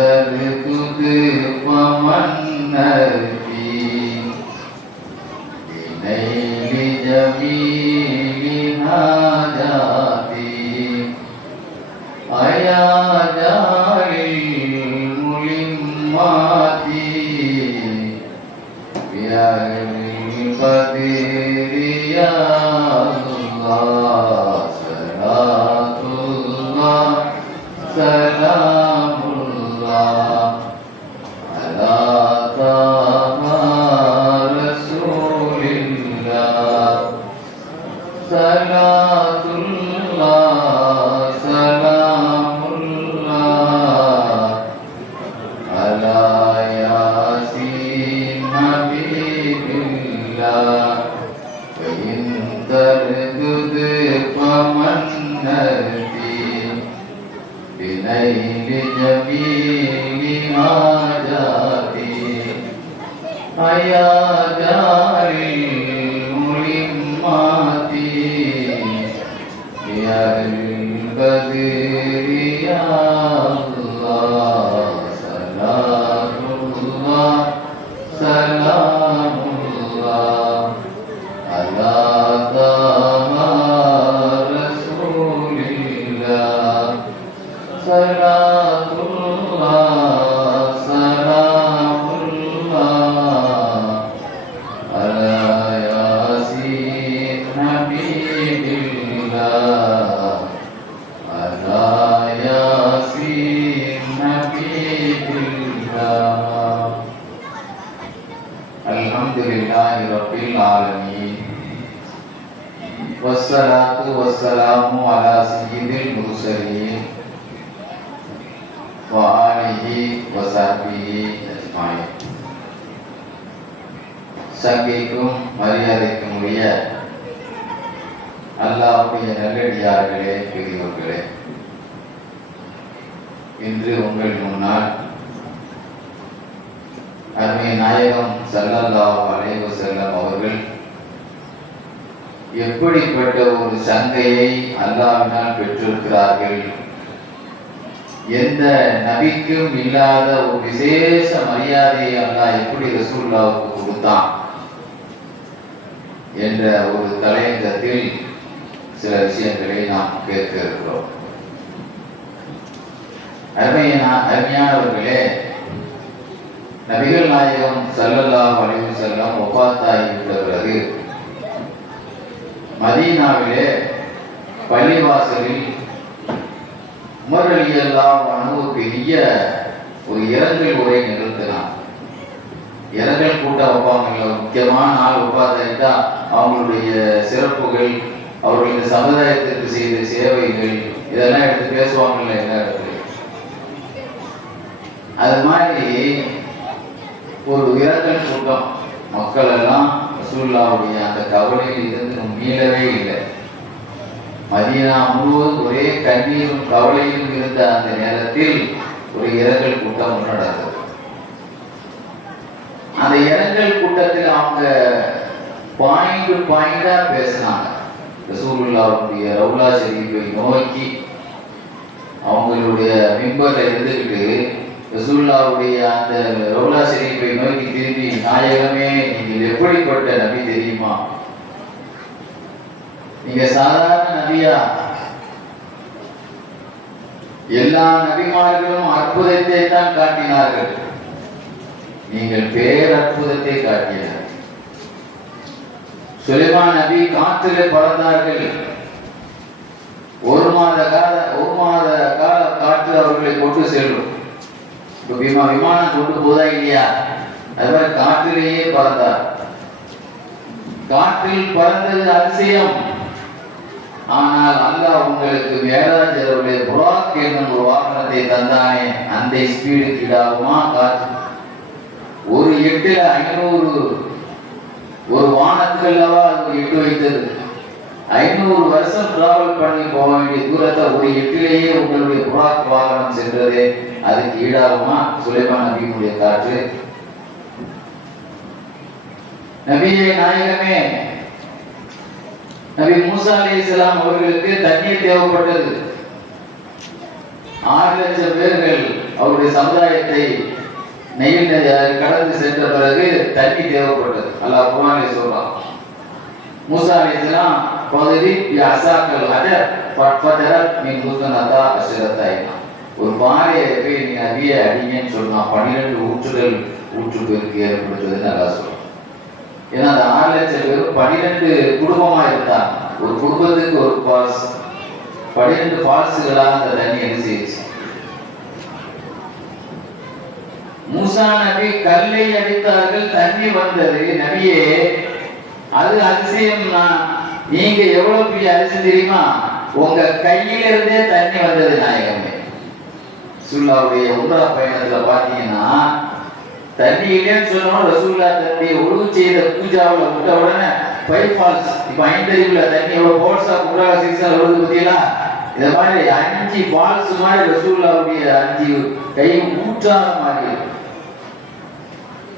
தருகுது பமன்னதி இணைலி ஜமீலி ஹாஜாதி அயாஜாலில் முலிம்மாதி பியரில் பதிரியா والصلاة والسلام على سيد المرسلين وآله وصحبه أجمعين. சங்கைக்கும் மரியாதைக்கும் உரிய அல்லாஹ்வுடைய நல்லடியார்களே, பெரியவர்களே, இன்று உங்கள் முன்னால் அருமை நாயகம் ஸல்லல்லாஹு அலைஹி வஸல்லம் அவர்கள் எப்படிப்பட்ட ஒரு சங்கையை அல்லாஹ்வினால் பெற்றிருக்கிறார்கள், எந்த நபிக்கும் இல்லாத ஒரு விசேஷ மரியாதையை அல்லாஹ் எப்படி ரசூலுல்லாஹ்வுக்கு கொடுத்தான் என்ற ஒரு தலையங்கத்தில் சில விஷயங்களை நாம் கேட்க இருக்கிறோம். அருமையானவர்களே, நபிகள் நாயகம் ஸல்லல்லாஹு அலைஹி வஸல்லம் வஃபாத்தாகிவிட்ட பிறகு மதீனாவிலே பள்ளிவாசலில் உமர் ரலியல்லாஹு அன்ஹு பெரிய ஒரு இரங்கல் உரை நிகழ்த்தினார். இரங்கல் கூட்டம் வைப்பாங்க, முக்கியமான நாள் வஃபாத்தாயிட்டா அவங்களுடைய சிறப்புகள், அவர்கள் இந்த சமுதாயத்திற்கு செய்த சேவைகள், இதெல்லாம் எடுத்து பேசுவாங்கல்ல எல்லா இடத்துலையும். அது மாதிரி ஒரு இரங்கல் கூட்டம், மக்கள் எல்லாம் ரசூலுல்லாஹ்வுடைய அந்த கவலையில் இருந்து மீளவே இல்லை. மதீனா முழுவதும் ஒரே கண்ணீரும் கவலையும் இருந்த அந்த நேரத்தில் ஒரு இரங்கல் கூட்டம் நடந்தது. அந்த இரங்கல் கூட்டத்தில் அவங்க பாயிண்டா பேசினாங்க. ரசூலுல்லாஹ்வுடைய ரவுலா ஷரீஃபை நோக்கி அவங்களுடைய மிம்பர்ல இருந்துக்கிட்டு ரசூலுல்லாஹ்வுடைய அந்த ரவுலா ஷரீஃபை நோக்கி திரும்பி, நாயகமே, நீங்கள் எப்படிப்பட்ட நபி தெரியுமா? நீங்க சாதாரண நபியா? எல்லா நபிமார்களும் அற்புதத்தை தான் காட்டினார்கள், நீங்கள் பேரற்புதத்தை காட்டினார்கள். சுலைமான் நபி காற்றிலே பறந்தார்கள். ஒரு மாத கால காற்று அவர்களை கொண்டு செல்லும். விமானம் கொண்டு போதா இல்லையா? அது மாதிரி காற்றிலேயே பறந்தார். காற்றில் பறந்தது அதிசயம். ஆனால் அல்லாஹ் உங்களுக்கு மேராஜ் இரவுடைய புராக் என்னும் ஒரு வாகனத்தை தந்தானே, அந்த ஸ்பீடுக்கு ஈடாகுமா காற்று? ஒரு எட்டுல 500 ஒரு வானத்துக்கு அல்லவா அது எட்டு வைத்தது. 500 வருஷம் டிராவல் பண்ணி போக வேண்டிய தூரத்தை ஒரு எட்டிலேயே உங்களுடைய புராக் வாகனம் சென்றதே, அதுக்கு ஈடாகுமா சுலைமான் நபியினுடைய காற்று? நபியே நாயகமே, நபி மூசா அலைஹிஸ்ஸலாம் அவர்களுக்கு தண்ணீர் தேவைப்பட்டது. 6 லட்சம் பேர்கள் அவருடைய சமுதாயத்தை நெயில் கடந்து சென்ற பிறகு தண்ணி தேவைப்பட்டது. அல்லாஹ் குர்ஆனிலே சொல்றான். மூசா அலைஹிஸ்ஸலாம் பகுதி அசாக்கள் அஜர் ஃபதரத் மின் முஸ்னதா அஷ்ரத்தைனா, ஒரு பாறையை போய் நீ நதியை அடிங்கன்னு சொன்னா 12 ஊற்றுகள் ஊற்றுப்பெருக்கு ஏற்படுத்துவதுன்னு அல்லாஹ் சொல்றான். ஏன்னா அந்த 6 லட்சம் பேரும் 12 குடும்பமா இருந்தாங்க. ஒரு குடும்பத்துக்கு ஒரு ஃபால்ஸ், 12 ஃபால்ஸுகளாக அந்த தண்ணி என்ன செய்யுச்சு. மூசா நபி கல்லை அடித்தார்கள், தண்ணி வந்தது. நபியே அது அதிசயம் தான். நீங்க எவ்வளவு பெரிய அதிசயம் தெரியுமா? உங்க கையிலிருந்தே தண்ணி வந்தது நாயகமே. ரசூலுல்லாஹ்வுடைய உம்ரா பயணத்துல பாத்தீங்கன்னா தண்ணி இல்லைன்னு சொன்னோம். ரசூலுல்லாஹ் தன்னுடைய உருவு செய்த பூஜாவில் விட்ட உடனே 5 ஃபால்ஸ், இப்ப 5 அறிவுல தண்ணி எவ்வளவு போர்ஸா உம்ரா சீசன் வருது பத்தியா, இத மாதிரி 5 ஃபால்ஸ் மாதிரி ரசூலுல்லாஹ்வுடைய 5 கை ஊற்றாத மாதிரி.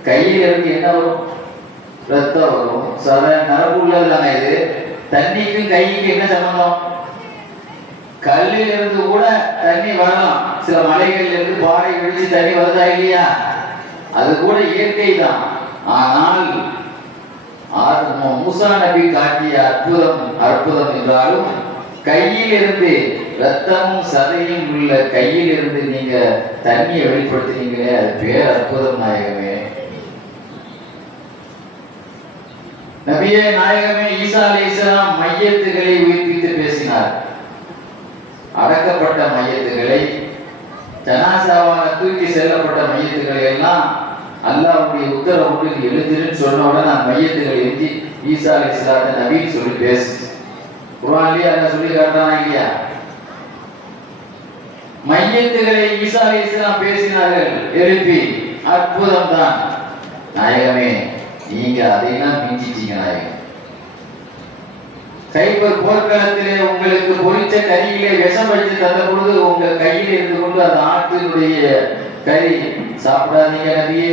கையில இருந்து என்ன வரும்? ரத்தம் வரும். சாதாரண நரம்பு உள்ளதுதானே இது. தண்ணிக்கும் கைக்கும் என்ன சம்பந்தம்? கல்லில் இருந்து கூட தண்ணி வரலாம். சில மலைகள்ல இருந்து பாறை வெடிச்சு தண்ணி வருதா இல்லையா? அது கூட இயற்கை தான். ஆனால் மூசா நபி காட்டிய அற்புதம் என்றாலும் கையில் இருந்து ரத்தமும் சதையும் உள்ள கையில் இருந்து நீங்க தண்ணியை வெளிப்படுத்தினீங்களே, அது பேர் அற்புதம் நாயகமே. நபியே நாயகமே ஈசா அலைஹிஸ்ஸலாம் மையத்துகளை உயிர்ப்பித்து பேசினார். அடக்கப்பட்ட மையத்துகளை, ஜனாசாவாக தூக்கி செல்லப்பட்ட மையத்துக்களை எல்லாம் அல்லாஹ்வுடைய உத்தரவோடு எழுதிருன்னு சொன்ன உடனே அந்த மையத்துகளை எழுதி ஈசா அலைஹிஸ்ஸலாத்தை நபின்னு சொல்லி பேசு. குர்ஆன்லயே அல்லாஹ் சொல்லி காட்டுறானா இல்லையா? மையத்துகளை ஈசா அலைஹிஸ்ஸலாம் பேசினார்கள் எழுப்பி. அற்புதம் தான் நாயகமே. நீங்க அதையெல்லாம் மிஞ்சிட்டீங்க நாயகம். கைபர் போர்க்களத்திலே உங்களுக்கு பொரிச்ச கரியிலே விஷம் வைத்து தந்த பொழுது உங்க கையில் இருந்து கொண்டு அந்த ஆட்டினுடைய கறி சாப்பிடாதீங்க நபியே,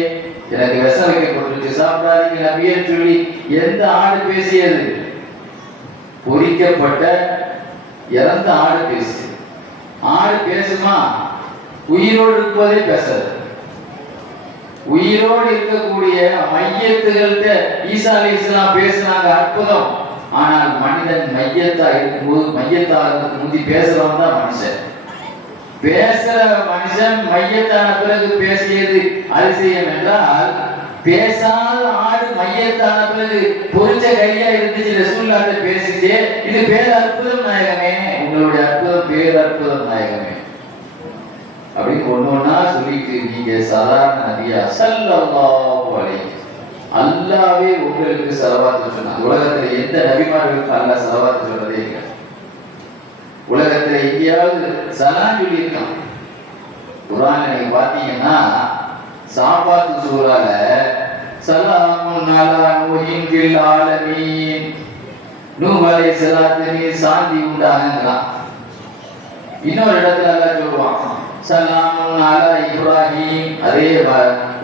எனக்கு விஷம் வைக்கப்பட்டிருக்கு, சாப்பிடாதீங்க நபியேன்னு சொல்லி எந்த ஆடு பேசியது? பொரிக்கப்பட்ட இறந்த ஆடு பேசு. ஆடு பேசுமா? உயிரோடு இருக்கும்போதே பேசாது. உயிரோடு இருக்கக்கூடிய மையத்துகள்கிட்ட ஈசா அலைஹிஸ்ஸலாம் பேசினாங்க, அற்புதம். ஆனால் மனிதன் மையத்தா இருக்கும்போது, மையத்தாக முந்தி பேசுறவன் தான் மனுஷன். பேசுற மனுஷன் மையத்தான பிறகு பேசியது அதிசயம் என்றால், பேசாத ஆடு மையத்தான பிறகு பொறிச்ச கையா இருந்துச்சு ரசூலுல்லாஹ்ட்ட பேசிச்சு. இது பேர் அற்புதம் நாயகமே. உங்களுடைய அற்புதம் பேர் அற்புதம் நாயகமே. அப்படின்னு ஒண்ணா சொல்லிட்டு நீங்க சாதாரண நபியா ஸல்லல்லாஹு அலைஹி அல்லாஹ்வே உங்களுக்கு ஸலவாத் சொன்னார். உலகத்துல எந்த நபிமார்களுக்கு அல்லாஹ் ஸலவாத் சொல்றதே இல்லை. உலகத்துல எங்கேயாவது சலாம் சொல்லியிருக்கான். குர்ஆன்ல நீங்க பாத்தீங்கன்னா சாபாத் சூரால ஸலாமுன் அலா நூஹின் ஃபில் ஆலமீன், நூஹ் அலைஹிஸ்ஸலாத்து மீது சாந்தி உண்டாகுங்கிறான். இன்னொரு இடத்துல அல்லாஹ் சொல்லுவான் சலாமுன் அலா இப்ராஹிம், அதே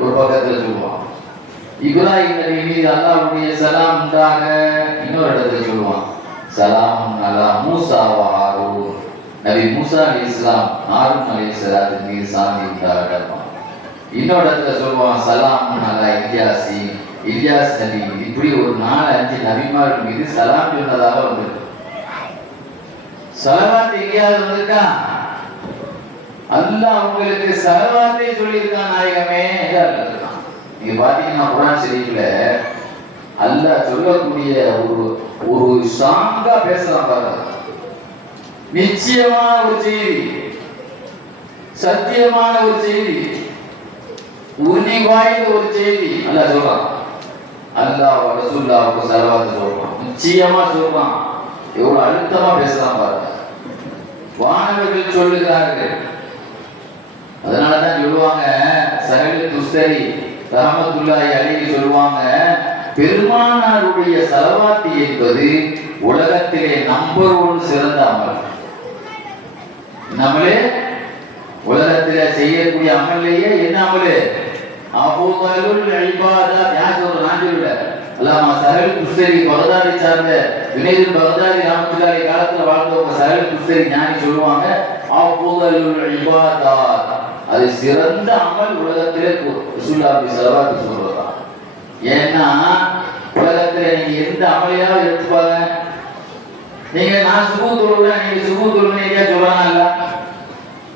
ஒரு பக்கத்துல சொல்லுவான். இப்ராஹிம் நபி மீது அல்லாஹ்வுடைய சலாம் உண்டாக. இன்னொரு இடத்துல சொல்லுவான் சலாமுன் அலா மூசா வ ஹாரூன், நபி மூசா அலைஹிஸ்ஸலாம் ஹாரூன் அலைஹிஸ்ஸலாத்து மீது சாந்தி உண்டாக. இன்னொரு இடத்துல சொல்லுவான் சலாமுன் அலா இல்யாஸ் நபி. இப்படி ஒரு 4-5 நபிமார்கள் மீது சலாம் சொன்னதாக வந்திருக்கு. ஸலவாத் எங்கேயாவது வந்திருக்கா? அல்லாஹ் உங்களுக்கு ஸலவாத்தை சொல்லியிருக்கான் நாயகமே. நீங்க பாத்தீங்கன்னா குர்ஆன் ஷரீஃப்ல அல்லாஹ் சொல்லக்கூடிய ஒரு சாங்கா பேசலாம் பாருங்க. நிச்சயமான ஒரு செய்தி, சத்தியமான ஒரு செய்தி, உறுதி வாய்ந்த ஒரு செய்தி அல்லாஹ் சொல்றான். அல்லாஹ் ரசூலுல்லாஹ்வுக்கு ஸலவாத் சொல்றான், நிச்சயமா சொல்றான். எவ்வளவு அழுத்தமா பேசலாம் பாருங்க. வானவர்கள் சொல்லுகிறார்கள். அதனாலதான் சொல்லுவாங்க சஹல் துஸ்தரி ரஹ்மத்துல்லாஹி அலைஹி சொல்லுவாங்க, பெருமானாருடைய ஸலவாத் என்பது உலகத்திலே நம்பர் 1 சிறந்த அமல். நம்மளே உலகத்திலே செய்யக்கூடிய அமல்லையே என்ன அமலு? அஃதலுல் இபாதத். யார் சொல்ற? நான் சொல்லல. அல்லாமா சஹல் துஸ்தரி பகதாதை சார்ந்த ஜுனைத் பகதாதி ரஹ்மத்துல்லாஹி காலத்துல வாழ்ந்தவங்க சஹல் துஸ்தரி ஞானி சொல்லுவாங்க, அஃதலுல் இபாதத் அது சிறந்த அமல் உலகத்திலே ரசூலுல்லாஹி ஸல்லல்லாஹு சொல்றதா. ஏன்னா உலகத்துல நீங்க எந்த அமலையாவது எடுத்துப்பாங்க, நீங்க நான் சுபு தொழுகிறேன், நீங்க சுபு தொழுகிறீங்க சொல்லலாம் இல்ல,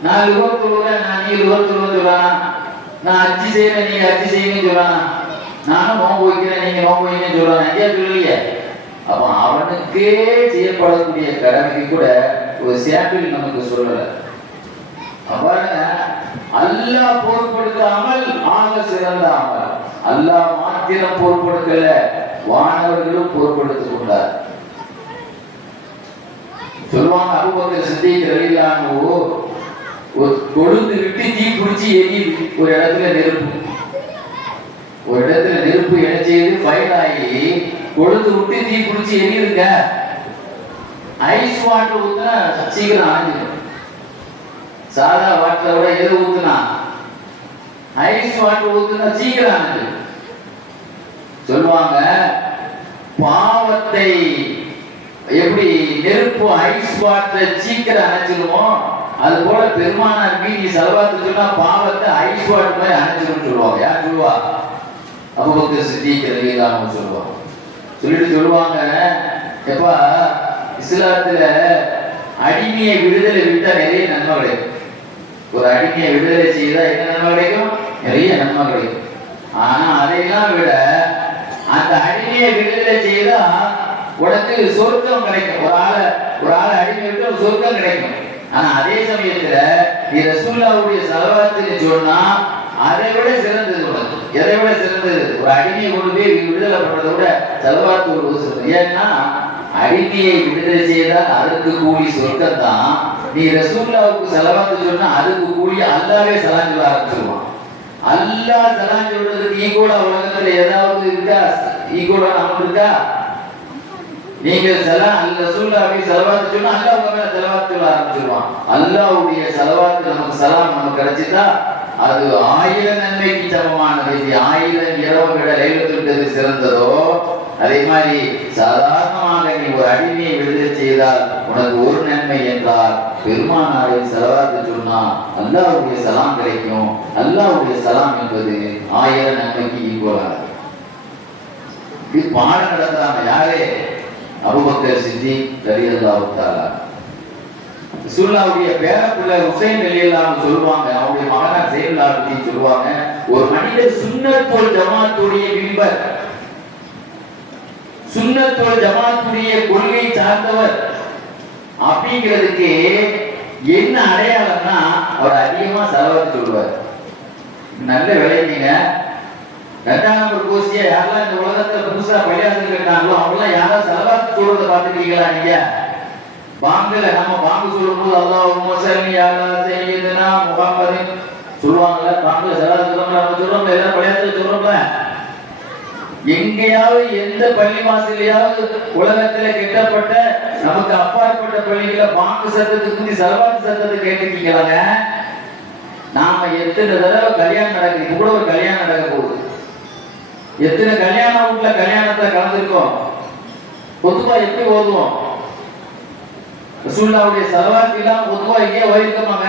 நான் லுகர் தொழுகிறேன், நீ லுகர் தொழுகிறேன் சொல்லலாம், நான் அச்சு செய்யறேன், நீங்க அச்சு செய்யுங்க சொல்லலாம், நானும் நோன்பு வைக்கிறேன், நீங்க நோன்பு வைக்கன்னு சொல்லலாம், எங்கேயா சொல்லலையே. அப்ப அவனுக்கே செய்யப்படக்கூடிய கடமைக்கு கூட ஒரு சாம்பிள் நமக்கு சொல்லல. பாருங்க, அல்லாஹ் பொறுப்படுத்த அமல் ஆக சிறந்த அமல். அல்லாஹ் மாத்திரம் பொறுப்படுத்தல, வானவர்களும் பொறுப்படுத்திக் கொண்டார். சொல்லுவாங்க, அபூபக்கர் சித்திக் ரலியல்லாஹு அன்ஹு கொழுந்து விட்டு தீ பிடிச்சி எரியுது. ஒரு இடத்துல நெருப்பு என்ன செய்யுது, ஃபயர் ஆகி கொழுந்து விட்டு தீ பிடிச்சி எரியுதுங்க. ஐஸ் வாட்டர் ஊத்துனா சீக்கிரம் அணைஞ்சிடும். சாதா வாட்டரை விட எது ஊத்துனா, ஐஸ் வாட்டர் ஊத்துனா சீக்கிரம் அணைஞ்சிடும். சொல்லுவாங்க, பாவத்தை எப்படி நெருப்பு ஐஸ் வாட்டரை சீக்கிரம் அணைச்சிருமோ, அது போல பெருமானார் மீதி ஸல்லல்லாஹு சொன்னா பாவத்தை ஐஸ் வாட்டர் மாதிரி அணைச்சிரும்னு சொல்லுவாங்க. யார் சொல்லுவா? அபூபக்கர் சித்திக் ரலியல்லாஹு அன்ஹு சொல்லுவாங்க. சொல்லிட்டு சொல்லுவாங்க, எப்பா இஸ்லாத்துல அடிமையை விடுதலை விட்டா நிறைய நன்மை கிடைக்கும். ஒரு அடிமையை விடுதலை செய்தா என்ன நன்மை கிடைக்கும்? நிறைய நன்மை கிடைக்கும். ஆனா அதையெல்லாம் விட அந்த அடிமையை விடுதலை செய்தா உனக்கு சொர்க்கம் கிடைக்கும். ஒரு ஆளை அடிமை விட்டு ஒரு சொர்க்கம் கிடைக்கும். ஆனா அதே சமயத்துல நீ ரசூலுல்லாஹ்வுடைய ஸலவாத்துன்னு சொன்னா அதை விட சிறந்தது உனக்கு. எதை விட சிறந்தது? ஒரு அடிமையை கொண்டு போய் விடுதலை பண்றதை விட ஸலவாத்து ஒரு சிறந்தது. ஏன்னா அடிமையை விடுதலை செய்தால் அதுக்கு கூலி சொர்க்கம் தான். நீ ரசூலுல்லாஹ்வுக்கு ஸலவாத்து சொன்னா அதுக்கு கூலி அல்லாஹ்வே ஸலாம் சொல்ல ஆரம்பிச்சிருவான். அல்லாஹ் ஸலாம் சொல்றதுக்கு ஈக்குவலா உலகத்துல ஏதாவது இருக்கா? ஈக்குவலா நமக்கு இருக்கா? நீங்கள் ரசூலுல்லாஹி ஸலவாத்து சொன்னா அல்லாஹ் உங்க மேல ஸலவாத்து சொல்ல ஆரம்பிச்சிருவான். அல்லாஹ்வுடைய ஸலவாத்து நமக்கு சலாம் நமக்கு கிடைச்சிட்டா அது 1000 நன்மைக்கு சமமானது. 1000 இரவை விட லைலத்துல் கத்ர் சிறந்ததோ, அதே மாதிரி சாதாரணமாக நீ ஒரு அடிமையை விடுதலை செய்தால் உனக்கு ஒரு நன்மை என்றால் பெருமானாரை ஸலவாத்து சொன்னா அல்லாஹ்வுடைய சலாம் கிடைக்கும். அல்லாஹ்வுடைய சலாம் என்பது 1000 நன்மைக்கு ஈக்குவலானது. இது பாடம் நடத்துறாங்க யாரே? அபூபக்கர் சித்திக் ரலியல்லாஹு தஆலா. ரசூலுல்லாஹ்வுடைய பேரப்புள்ள ஹுசைன் ரலியல்லாஹு அன்ஹு சொல்வாங்க, அவருடைய மகனார் ஸைனுல்லாஹ் பத்தி சொல்வாங்க, ஒரு மனிதர் சுன்னத் வல் ஜமாத்துடைய மிம்பர், சுன்னத் வல் ஜமாத்துடைய கொள்கை சார்ந்தவர் அப்படிங்கிறதுக்கு என்ன அடையாளம்னா அவர் அதிகமா ஸலவாத் சொல்வார். நல்ல விளையாடுங்க. 2ஆம் நம்பர் கோஷ்டியா யாரெல்லாம் இந்த உலகத்துல புதுசா பள்ளியாசல் கட்டாங்களோ அவங்களாம் யாராவது ஸலவாத் சொல்றதை பார்த்துருக்கீங்களா? நீங்க பாங்குல நம்ம பாங்கு சொல்லும்போது அல்லாஹும்ம ஸல்லி அலா சய்யிதினா முஹம்மதின் சொல்லுவாங்கல்ல, பாங்குல ஸலவாத் சொல்றோம்ல, நம்ம சொல்றோம்ல, எல்லாரும் பள்ளியாசல் சொல்றோம்ல. எங்கேயாவது எந்த பள்ளி வாசலையாவது உலகத்துல கெட்டப்பட்ட நமக்கு அப்பாற்பட்ட பள்ளிகளை பாங்கு சத்தத்துக்கு முந்தி ஸலவாத் சத்தத்தை கேட்டுக்கீங்களாங்க? நாம எத்தனை தடவை கல்யாணம் நடக்குது, இது கூட ஒரு கல்யாணம் நடக்க போகுது. எத்தனை கல்யாண வீட்டுல கல்யாணத்தை கலந்துருக்கோம். பொதுவா எப்படி ஓதுவோம்? ரசூலுல்லாஹ்வுடைய ஸலவாத் இல்லாம பொதுவா எங்கே ஓதிருக்கோமாங்க?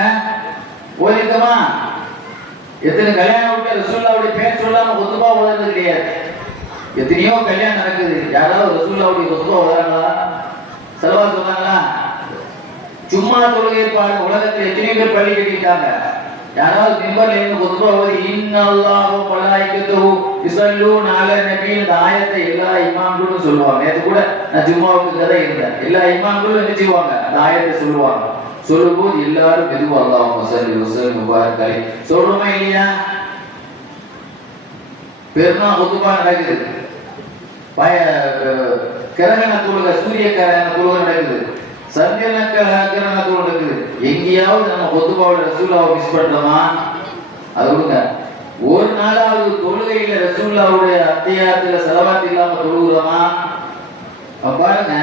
ஓதிருக்கோமா? எத்தனை கல்யாண வீட்டுல ரசூலுல்லாஹ்வுடைய பேர் சொல்லாம பொதுவா ஓதுறது கிடையாது. எத்தனையோ கல்யாணம் நடக்குது, யாராவது ரசூலுல்லாஹ்வுடைய பொதுவா ஓதுறாங்களா? ஸலவாத் சொல்றாங்களா? சும்மா தொழுகை பாருங்க, உலகத்துல எத்தனையோ பேர் பள்ளி கட்டிட்டாங்க. யாராவது மிம்பர்ல இருந்து பொதுவா ஓதி இன்னல்லாஹு வ மலாயிகத்துஹு யுஸல்லூன அலா நபியின் இந்த ஆயத்தை எல்லா இமாம்களும் சொல்லுவாங்க. நேத்து கூட நான் ஜும்மாவுக்கு கதை இருந்தேன். எல்லா இமாம்களும் என்ன செய்வாங்க? அந்த ஆயத்தை சொல்லுவாங்க. சொல்லும்போது எல்லாரும் மெதுவா அல்லாஹும்ம ஸல்லி வ ஸல்லிம் முபாரக் அலைஹி சொல்றோமா இல்லையா? பெருநாள் குத்துபா நடக்குது, கிரகண தொழுகை, சூரிய கிரகண தொழுகை நடக்குது, சந்திரன கிரகண தொழுகை நடக்குது. எங்கேயாவது நம்ம குத்துபாவோட ரசூலுல்லாஹ்வை மிஸ் பண்றோமா? அது விடுங்க. ஒரு நாளாவது தொழுகையில ரசூலுல்லாஹ்வுடைய அத்தியாயத்துல ஸலவாத் இல்லாம தொழுகிறோமா? பாருங்க,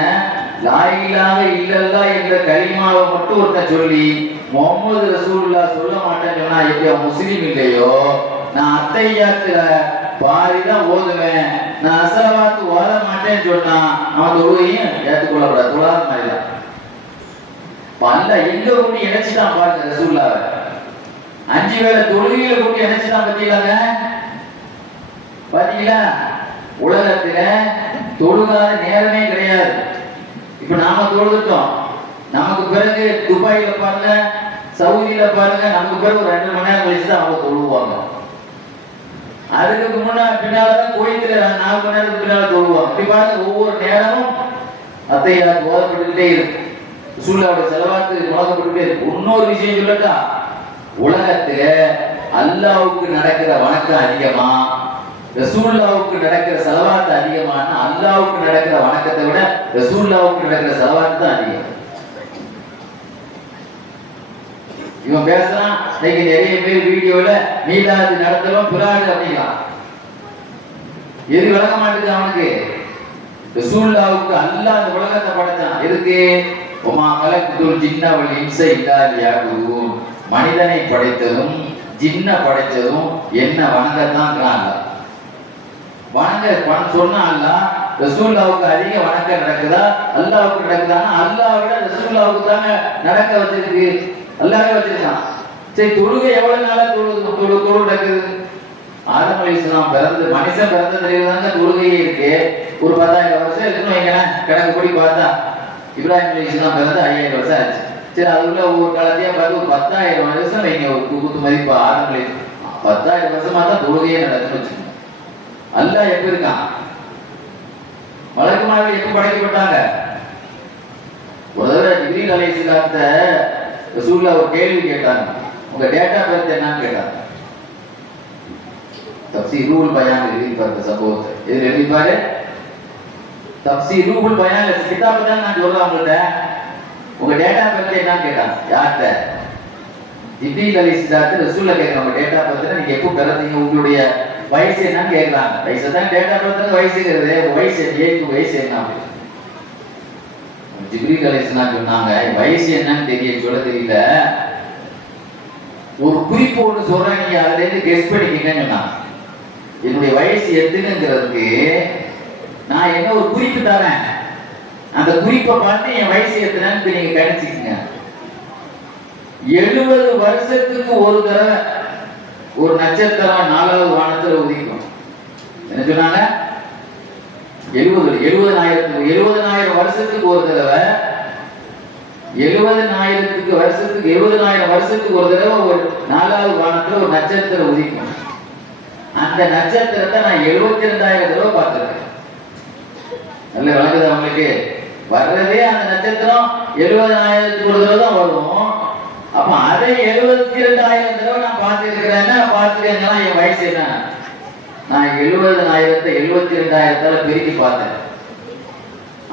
லா இலாஹ இல்லல்லாஹ் என்ற கலிமாவை மட்டும் ஒருத்தன் சொல்லி முஹம்மது ரசூலுல்லாஹ் சொல்ல மாட்டேன்னு சொன்னா எப்படி முஸ்லீம் இல்லையோ? நான் அத்தையாத்துல பாதிதான் ஓதுவேன், நான் ஸலவாத் ஓத மாட்டேன்னு சொன்னா அவன் தொழுகையும் ஏற்றுக்கொள்ளப்படாது, தொழாத மாதிரிதான். அல்ல எங்க கொண்டு இணைச்சுதான் பாருங்க ரசூலுல்லாஹ்வை. 5 வேளை தொழுகையில கூட்டி நினைச்சுதான் பத்தீங்களாங்க. பாத்தீங்களா, உலகத்துல தொழுகாத நேரமே கிடையாது. இப்ப நாம தொழுதுட்டோம், நமக்கு பிறகு துபாயில பாருங்க, சவுதியில பாருங்க, நமக்கு பிறகு ஒரு 2 மணி நேரம் கழிச்சுதான் அவங்க தொழுவாங்க. அதுக்கு பின்னால்தான் கோயிலுக்கு 4 மணி நேரத்துக்கு பின்னால தொழுவாங்க. அப்படி பாருங்க, ஒவ்வொரு நேரமும் அத்தையாக்கு ஓதப்பட்டுக்கிட்டே இருக்கு, ரசூலுல்லாஹ்வுடைய ஸலவாத்து முழக்கப்பட்டுக்கிட்டே இருக்கு. இன்னொரு விஷயம் சொல்லட்டா, உலகத்துல அல்லாஹ்வுக்கு நடக்கிற வணக்கம் அதிகமா, ரசூலுல்லாஹ்வுக்கு நடக்கிற ஸலவாத் அதிகமான? அல்லாஹ்வுக்கு நடக்கிற வணக்கத்தை விட ரசூலுல்லாஹ்வுக்கு நடக்கிற ஸலவாத் தான் அதிகம். இவன் பேசுறான், இன்னைக்கு நிறைய பேர் வீடியோல மீலாது நடத்தலும் பிராடு அப்படிங்கிறான். எது விளங்க மாட்டேங்குது அவனுக்கு? ரசூலுல்லாஹ்வுக்கு அல்லாஹ் இந்த உலகத்தை படைச்சான் எதுக்கு? உமா கலக்குல் ஜின்ன வல் இன்ஸ இல்லா லியஅபுதூன். மனிதனை படைத்ததும் ஜின்ன படைச்சதும் என்ன வணங்கத்தான்ங்கறாங்க. வணங்க சொன்னா அல்லாஹ் ரசூலுல்லாஹ்வுக்கு அதிக வணக்கம் நடக்குதா அல்லாஹ்வுக்கு நடக்குதான்னா அல்லாஹ்வை விட ரசூலுல்லாஹ்வுக்கு தாங்க நடக்க வச்சிருக்கு, அல்லாஹ்வே வச்சிருக்கான். சரி, தொழுகை எவ்வளவு நாளா தொழு நடக்குது? ஆதம் அலைஹிஸ்ஸலாம் பிறந்து மனுஷன் பிறந்ததுலேதாங்க தொழுகையே இருக்கு. ஒரு 10,000 வருஷம் இருக்குன்னு வைங்களேன், கணக்குப்படி பார்த்தா இப்ராஹிம் அலைஹிஸ்ஸலாம் பிறந்து 5000 வருஷம் ஆச்சு. சரி, அதுக்குள்ள ஒவ்வொரு காலத்தையே பார்த்து ஒரு 10,000 வருஷம் வைங்க, ஒரு குத்து மதிப்பு. ஆதம் அலைஹிஸ்ஸலாம் 10,000 வருஷமா தான் தொழுகையே நடக்குன்னு வச்சுக்கோங்க. அல்லாஹ் எப்ப இருக்கான்? மலக்குமார்கள் எப்ப படைக்கப்பட்டாங்க? ஒரு தடவை ஜிப்ரீல் அலைஹிஸ்ஸலாத்த ரசூலுல்லாஹ் ஒரு கேள்வி கேட்டாங்க, உங்க டேட்டா பர்த் என்னன்னு கேட்டாங்க. தப்சீருல் பயான் எழுதி பார்த்த சம்பவத்தை இது எழுதி பாரு. தப்சீருல் பயான் கிதாபை தான் நான் சொல்றேன் உங்கள்கிட்ட. உங்க டேட்டா பர்த் என்னன்னு கேட்டாங்க. யார்கிட்ட? ஜிப்ரீல் அலைஹிஸ்ஸலாத்து ரசூலுல்லாஹ் கேட்கறாங்க, உங்க டேட்டா பர்த் நீங்க எப்போ பிறந்தீங்க, உங்களுடைய வயசு என்னன்னு கேட்கறாங்க. வயசு தான் டேட்டா பர்த், வயசுங்கிறது வயசு ஏஜ் வயசு என்ன? ஜிப்ரீல் அலைஹிஸ்ஸலாம் சொன்னாங்க, வயசு என்னன்னு சொல்ல தெரியல, ஒரு குறிப்பு ஒன்று சொல்றேன், நீங்க அதுல இருந்து கெஸ் பண்ணிக்கீங்கன்னு சொன்னாங்க. என்னுடைய வயசு எதுங்கிறதுக்கு நான் என்ன ஒரு குறிப்பு தரேன், அந்த குறிப்பை பார்த்து என் வயசு எத்தனைன்னு நீங்க கணிச்சுக்கீங்க. 70 வருஷத்துக்கு ஒரு தடவை ஒரு நட்சத்திரம் 4வது வானத்துல உதிக்கும். என்ன சொன்னாங்க? 70,000 வருஷத்துக்கு ஒரு தடவை, 70,000 வருஷத்துக்கு ஒரு தடவை ஒரு 4வது வானத்துல ஒரு நட்சத்திரம் உதிக்கும். அந்த நட்சத்திரத்தை நான் 72,000 தடவை பார்த்திருக்கேன். நல்ல விளங்குது அவங்களுக்கு? வர்றதே அந்த நட்சத்திரம் 70,000த்துக்கு ஒரு தடவை தான் வரும். அப்ப அதை 72,000 தடவை நான் பார்த்துருக்கிறேன்னா பார்த்துருக்கேன்னா என் வயசு என்ன? நான் 70,000 72,000 பெருக்கி பார்த்தேன்.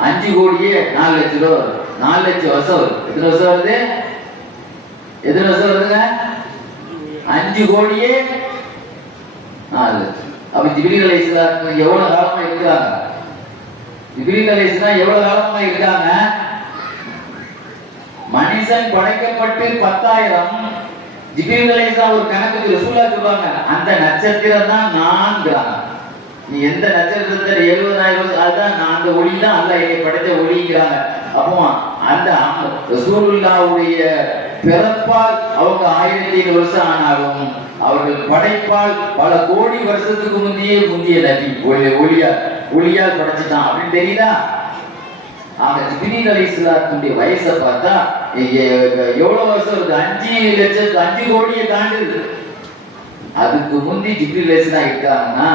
5 கோடியே 4 லட்சம் ரூபா வரும். 4 லட்சம் வருஷம் வரும். எத்தனை வருஷம் வருது? எத்தனை வருஷம் வருதுங்க? 5 கோடியே 4 லட்சம். அப்ப ஜிப்ரீல் அலைஹிஸ்ஸலாம் எவ்வளவு காலமா இருக்கிறாங்க? ஜிப்ரீல் அலைஹிஸ்ஸலாம் எவ்வளவு காலமா இருக்காங்க? மனுஷன் படைக்கப்பட்டு 10,000. ஜிப்ரீல் அலைஹிஸ்ஸலாம் ஒரு கணக்கு ரசூலுல்லாஹ் சொல்றாங்க, அந்த நட்சத்திரம் தான் நான்கிறாங்க. நீ எந்த நட்சத்திரத்தை 70,000 அதுதான் நான், அந்த ஒளி தான் அல்லாஹ் என்னை படைத்த ஒளிங்கிறாங்க. அப்போ அந்த ரசூலுல்லாஹ்வுடைய பிறப்பால் அவங்க 1000 வருஷம் ஆனாலும் அவர்கள் படைப்பால் பல கோடி வருஷத்துக்கு முந்திய நபி ஒளியால் படைச்சிட்டான் அப்படின்னு தெரியுதா? ஆக ஜிப்ரீல் அலைஹிஸ்ஸலாத்துடைய வயசை பார்த்தா எவ்வளவு வருஷம் இருக்கு? 5 கோடியை தாண்டுது. அதுக்கு முந்தி ஜிப்ரீல் அலைஹிஸ்ஸலாம் இருக்காங்கன்னா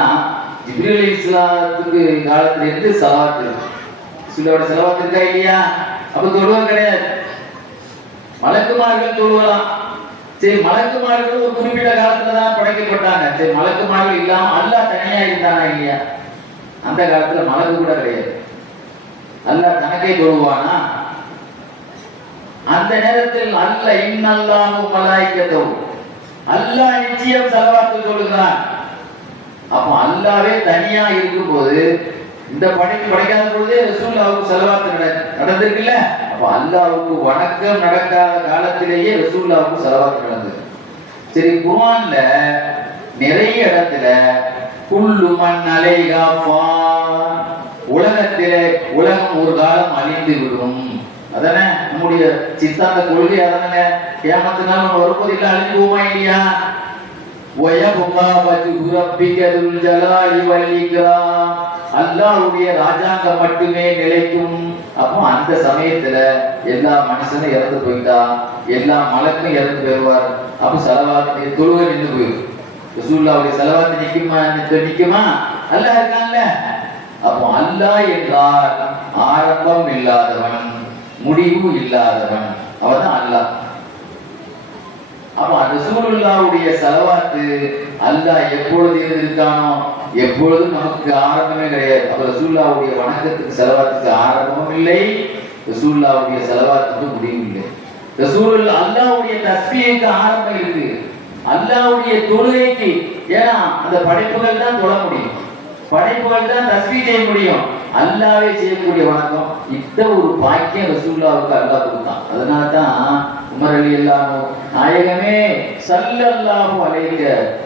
ஜிப்ரீல் அலைஹிஸ்ஸலாத்துக்கு காலத்துல இருந்து ஸலவாத் இருக்கு. ரசூலுல்லாஹ்வோட ஸலவாத் இருக்கா இல்லையா? அப்ப தொழுவம் கிடையாது. மலக்குமார்கள் தொழுவலாம். சரி, மலக்குமார்கள் ஒரு குறிப்பிட்ட காலத்துல தான் படைக்கப்பட்டாங்க. சரி, மலக்குமார்கள் இல்லாம அல்லாஹ் தனியா இருந்தானா இல்லையா? அந்த காலத்துல மலக்கு கூட கிடையாது. அல்லாஹ் தனக்கே தொழுவானா? அந்த நேரத்தில் அல்லாஹ் இன்னல்லாஹு மலாயிகத்தஹு, அல்லாஹ் நிச்சயம் ஸலவாத் சொல்லுகிறான். அப்போ அல்லாஹ்வே தனியா இருக்கும்போது இந்த படைக்காத பொழுதே ரசூலுல்லாஹ்வுக்கு ஸலவாத் நடந்திருக்குல்ல. அப்போ அல்லாஹ்வுக்கு வணக்கம் நடக்காத காலத்திலேயே ரசூலுல்லாஹ்வுக்கு ஸலவாத் நடந்தது. சரி, குர்ஆன்ல நிறைய இடத்துல குல்லு மன் அலைஹா ஃபான், உலகத்திலே உலகம் ஒரு காலம் அழிந்து விடும். அதானே நம்முடைய சித்தாந்த கொள்கை. அதானே கியாமத்துனால நம்ம வரும்போது இல்லை அழிஞ்சு போமா இல்லையா? அல்லாஹ்வுடைய ராஜாங்கம் மட்டுமே நிலைக்கும். அப்போ அந்த சமயத்துல எல்லா மனுஷனும் இறந்து போயிட்டா, எல்லா மலக்கும் இறந்து போயிடுவார். அப்போ செலவாத்து தொழுகை நின்று போயிடும். ரசூலுல்லாஹ்வுடைய செலவாத்து நிக்குமா? அல்லாஹ் இருக்கான்ல. அப்போ அல்லாஹ் என்றால் ஆரம்பம் இல்லாதவன், முடிவு இல்லாதவன், அவன் அல்லாஹ். அப்ப ரசூலுல்லாஹ்வுடைய ஸலவாத்து அல்லாஹ் எப்பொழுது இருக்கானோ எப்பொழுதும் நமக்கு ஆரம்பமே கிடையாது. அப்ப ரசூலுல்லாஹ்வுடைய வணக்கத்துக்கு ஸலவாத்துக்கு ஆரம்பமும் இல்லை, ரசூலுல்லாஹ்வுடைய ஸலவாத்துக்கு முடிவும் இல்லை. அல்லாஹ்வுடைய தஸ்பீஹுக்கு ஆரம்பம் இருக்கு, அல்லாஹ்வுடைய தொழுகைக்கு. ஏன்னா அந்த படைப்புகள் தான் தொழ முடியும், படைப்புகள் தான் தஸ்பீஹ் செய்ய முடியும். அல்லாஹ்வே செய்யக்கூடிய வணக்கம். இந்த ஒரு பாக்கியம் ரசூலுல்லாஹ்வுக்கு அல்லாஹ் கொடுத்தான். அதனால தான் உமர் ரலியல்லாஹு அன்ஹு, நாயகமே ஸல்லல்லாஹு அலைஹி,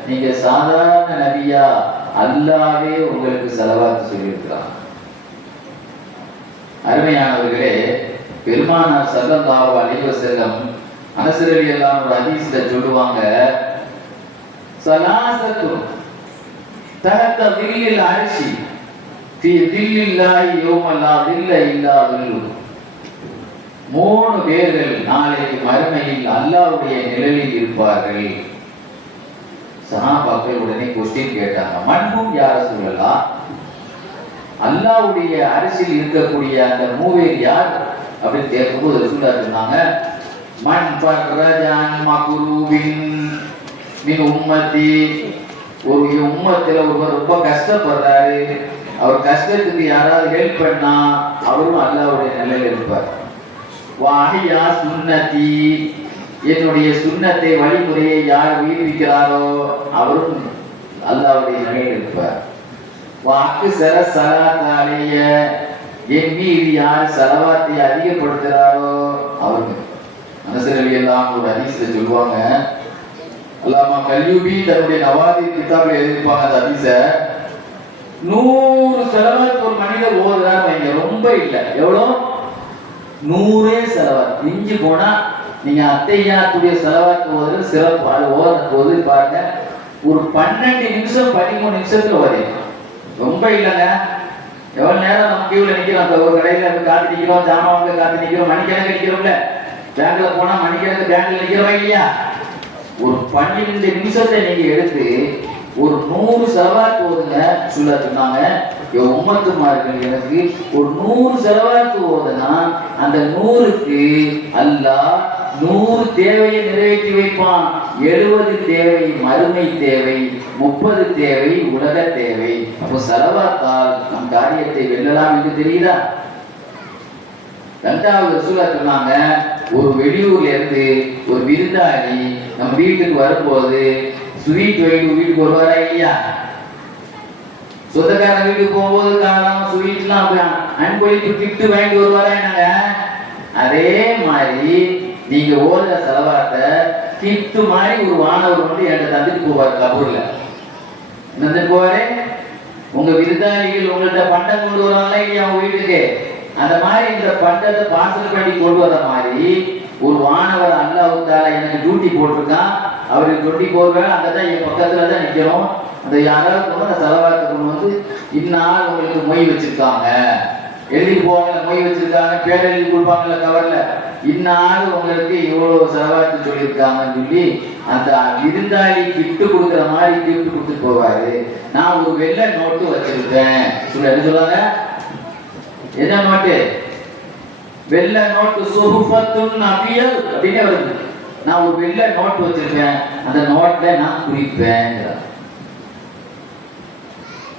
நீங்க சாதாரண நபியா, அல்லாஹ்வே உங்களுக்கு ஸலவாத் சொல்லியிருக்கிறார். அருமையானவர்களே, பெருமானார் ஸல்லல்லாஹு அலைஹி வஸல்லம் அனஸ் ரலியல்லாஹு அன்ஹு ஹதீஸ்ல சொல்லுவாங்க, ஸலாஸத்து தஹத தில்லில் அர்ஷி ஃபீ தில்லில்லாஹி யௌம லா தில்ல இல்லா தில்லு. 3 பேர்கள் நாளைக்கு மறுமையில் அல்லாஹ்வுடைய நிழலில் இருப்பார்கள். சஹாபாக்கள் உடனே கொஸ்டின் கேட்டாங்க, மன்ஹும் யா ரசூலல்லாஹ், அல்லாஹ்வுடைய அரிசியில் இருக்கக்கூடிய அந்த 3 பேர் யார் அப்படின்னு கேட்கும்போது ரசூலுல்லாஹ் சொன்னாங்க, மன் ஃபர்ரஜான் மக்ரூபின் மின் உம்மத்தி, ஒரு உம்மத்துல ஒருவர் ரொம்ப கஷ்டப்படுறாரு, அவர் கஷ்டத்துக்கு யாராவது ஹெல்ப் பண்ணா அவரும் அல்லாஹ்வுடைய நிலையில் இருப்பார். வாஹியா சுன்னதி, என்னுடைய சுன்னத்தை வழிமுறையை யார் உயிர்ப்பிக்கிறாரோ அவரும் அல்லாஹ்வுடைய நிலையில் இருப்பார். வாக்கு சர சலாத் அலைய, என் மீது யார் ஸலவாத்தை அதிகப்படுத்துகிறாரோ அவருக்கு. அனஸ் ரலியல்லாஹு அன்ஹு ஹதீஸ்ல சொல்லுவாங்க, அல்லாமா கல்யூபி தன்னுடைய நவாதிர் கிதாபில் எழுதியிருப்பாங்க அந்த ஹதீஸை. 100 ஸலவாத் ஒரு மனிதர் ஓதுறார் வைங்க, ரொம்ப இல்லை, எவ்வளோ 100 ஸலவாத். மிஞ்சி போனா நீங்க அத்தையாத்துடைய ஸலவாத் ஓதுறது சிறப்பு. அது ஓதும் போது பாருங்க, ஒரு 12 நிமிஷம் 13 நிமிஷத்துல ஓதிடலாம். ரொம்ப இல்லைங்க. எவ்வளவு நேரம் நம்ம கியூல நிக்கிறோம், ஒரு கடையில காத்து நிக்கிறோம், ஜாமான் வாங்க காத்து நிக்கிறோம், மணிக்கணக்கு நிக்கிறோம்ல, பேங்க்ல போனா மணிக்கணக்கு பேங்க்ல நிக்கிறோம் இல்லையா? ஒரு 12 நிமிஷத்தை நீங்க எடுத்து ஒரு 100 ஸலவாத் ஓதுங்க. சொல்ல சொன்னாங்க, உம்மத்துமார்கள் எனக்கு ஒரு 100 ஸலவாத் ஓதுனா அந்த 100க்கு அல்லாஹ் 100 தேவையை நிறைவேற்றி வைப்பான். 70 தேவை மறுமை தேவை, 30 தேவை உலக தேவை. அப்போ ஸலவாத்தால் நம் காரியத்தை வெல்லலாம் என்று தெரியுதா? 2வது ரசூலுல்லாஹ் சொன்னாங்க, ஒரு வெளியூர்ல இருந்து ஒரு விருந்தாளி நம்ம வீட்டுக்கு வரும்போது ஸ்வீட் வீட்டுக்கு வருவாரா இல்லையா? சொந்தக்கார வீட்டுக்கு போகும்போது காரம் ஸ்வீட்லாம் அன்பளிப்பு கிஃப்ட் வாங்கிட்டு வருவாரா என்னங்க? அதே மாதிரி நீங்க ஓதுற ஸலவாத்தை கிஃப்ட் மாதிரி ஒரு வானவர் வந்து என்கிட்ட தந்துட்டு போவார். கபூர்ல தந்துட்டு போவாரு. உங்க விருந்தாளிகள் உங்கள்கிட்ட பண்டம் கொண்டு வருவாங்களா இல்லையா உங்க வீட்டுக்கு? அந்த மாதிரி இந்த பண்டத்தை பார்சல் பண்ணி கொண்டு வர மாதிரி ஒரு வானவர் அல்லாஹ் தஆலா எனக்கு டியூட்டி போட்டிருக்கான். அவருக்கு 24 வேளை அங்கதான் என் பக்கத்துல தான் நிற்கிறோம். அந்த யாராவது கொண்டு அந்த ஸலவாத்தை கொண்டு வந்து, இந்நாள் உங்களுக்கு மொய் வச்சிருக்காங்க, எழுதி போவாங்க, மொய் வச்சிருக்காங்க, பேர் எழுதி கொடுப்பாங்கல்ல கவர்ல, இந்நாள் உங்களுக்கு இவ்வளவு ஸலவாத்து சொல்லியிருக்காங்கன்னு சொல்லி அந்த விருந்தாளி கிஃப்ட் கொடுக்குற மாதிரி கிஃப்ட் கொடுத்துட்டு போவாரு. நான் ஒரு வெள்ளை நோட்டு வச்சிருக்கேன். என்ன சொல்லுவாங்க? என்ன நோட்டு? வெள்ளை நோட்டு. சுஹுஃபத்துன் அபியல் அப்படின்னு வருது. நான் ஒரு வெள்ளை நோட்டு வச்சிருக்கேன், அந்த நோட்ல நான் குறிப்பேன்.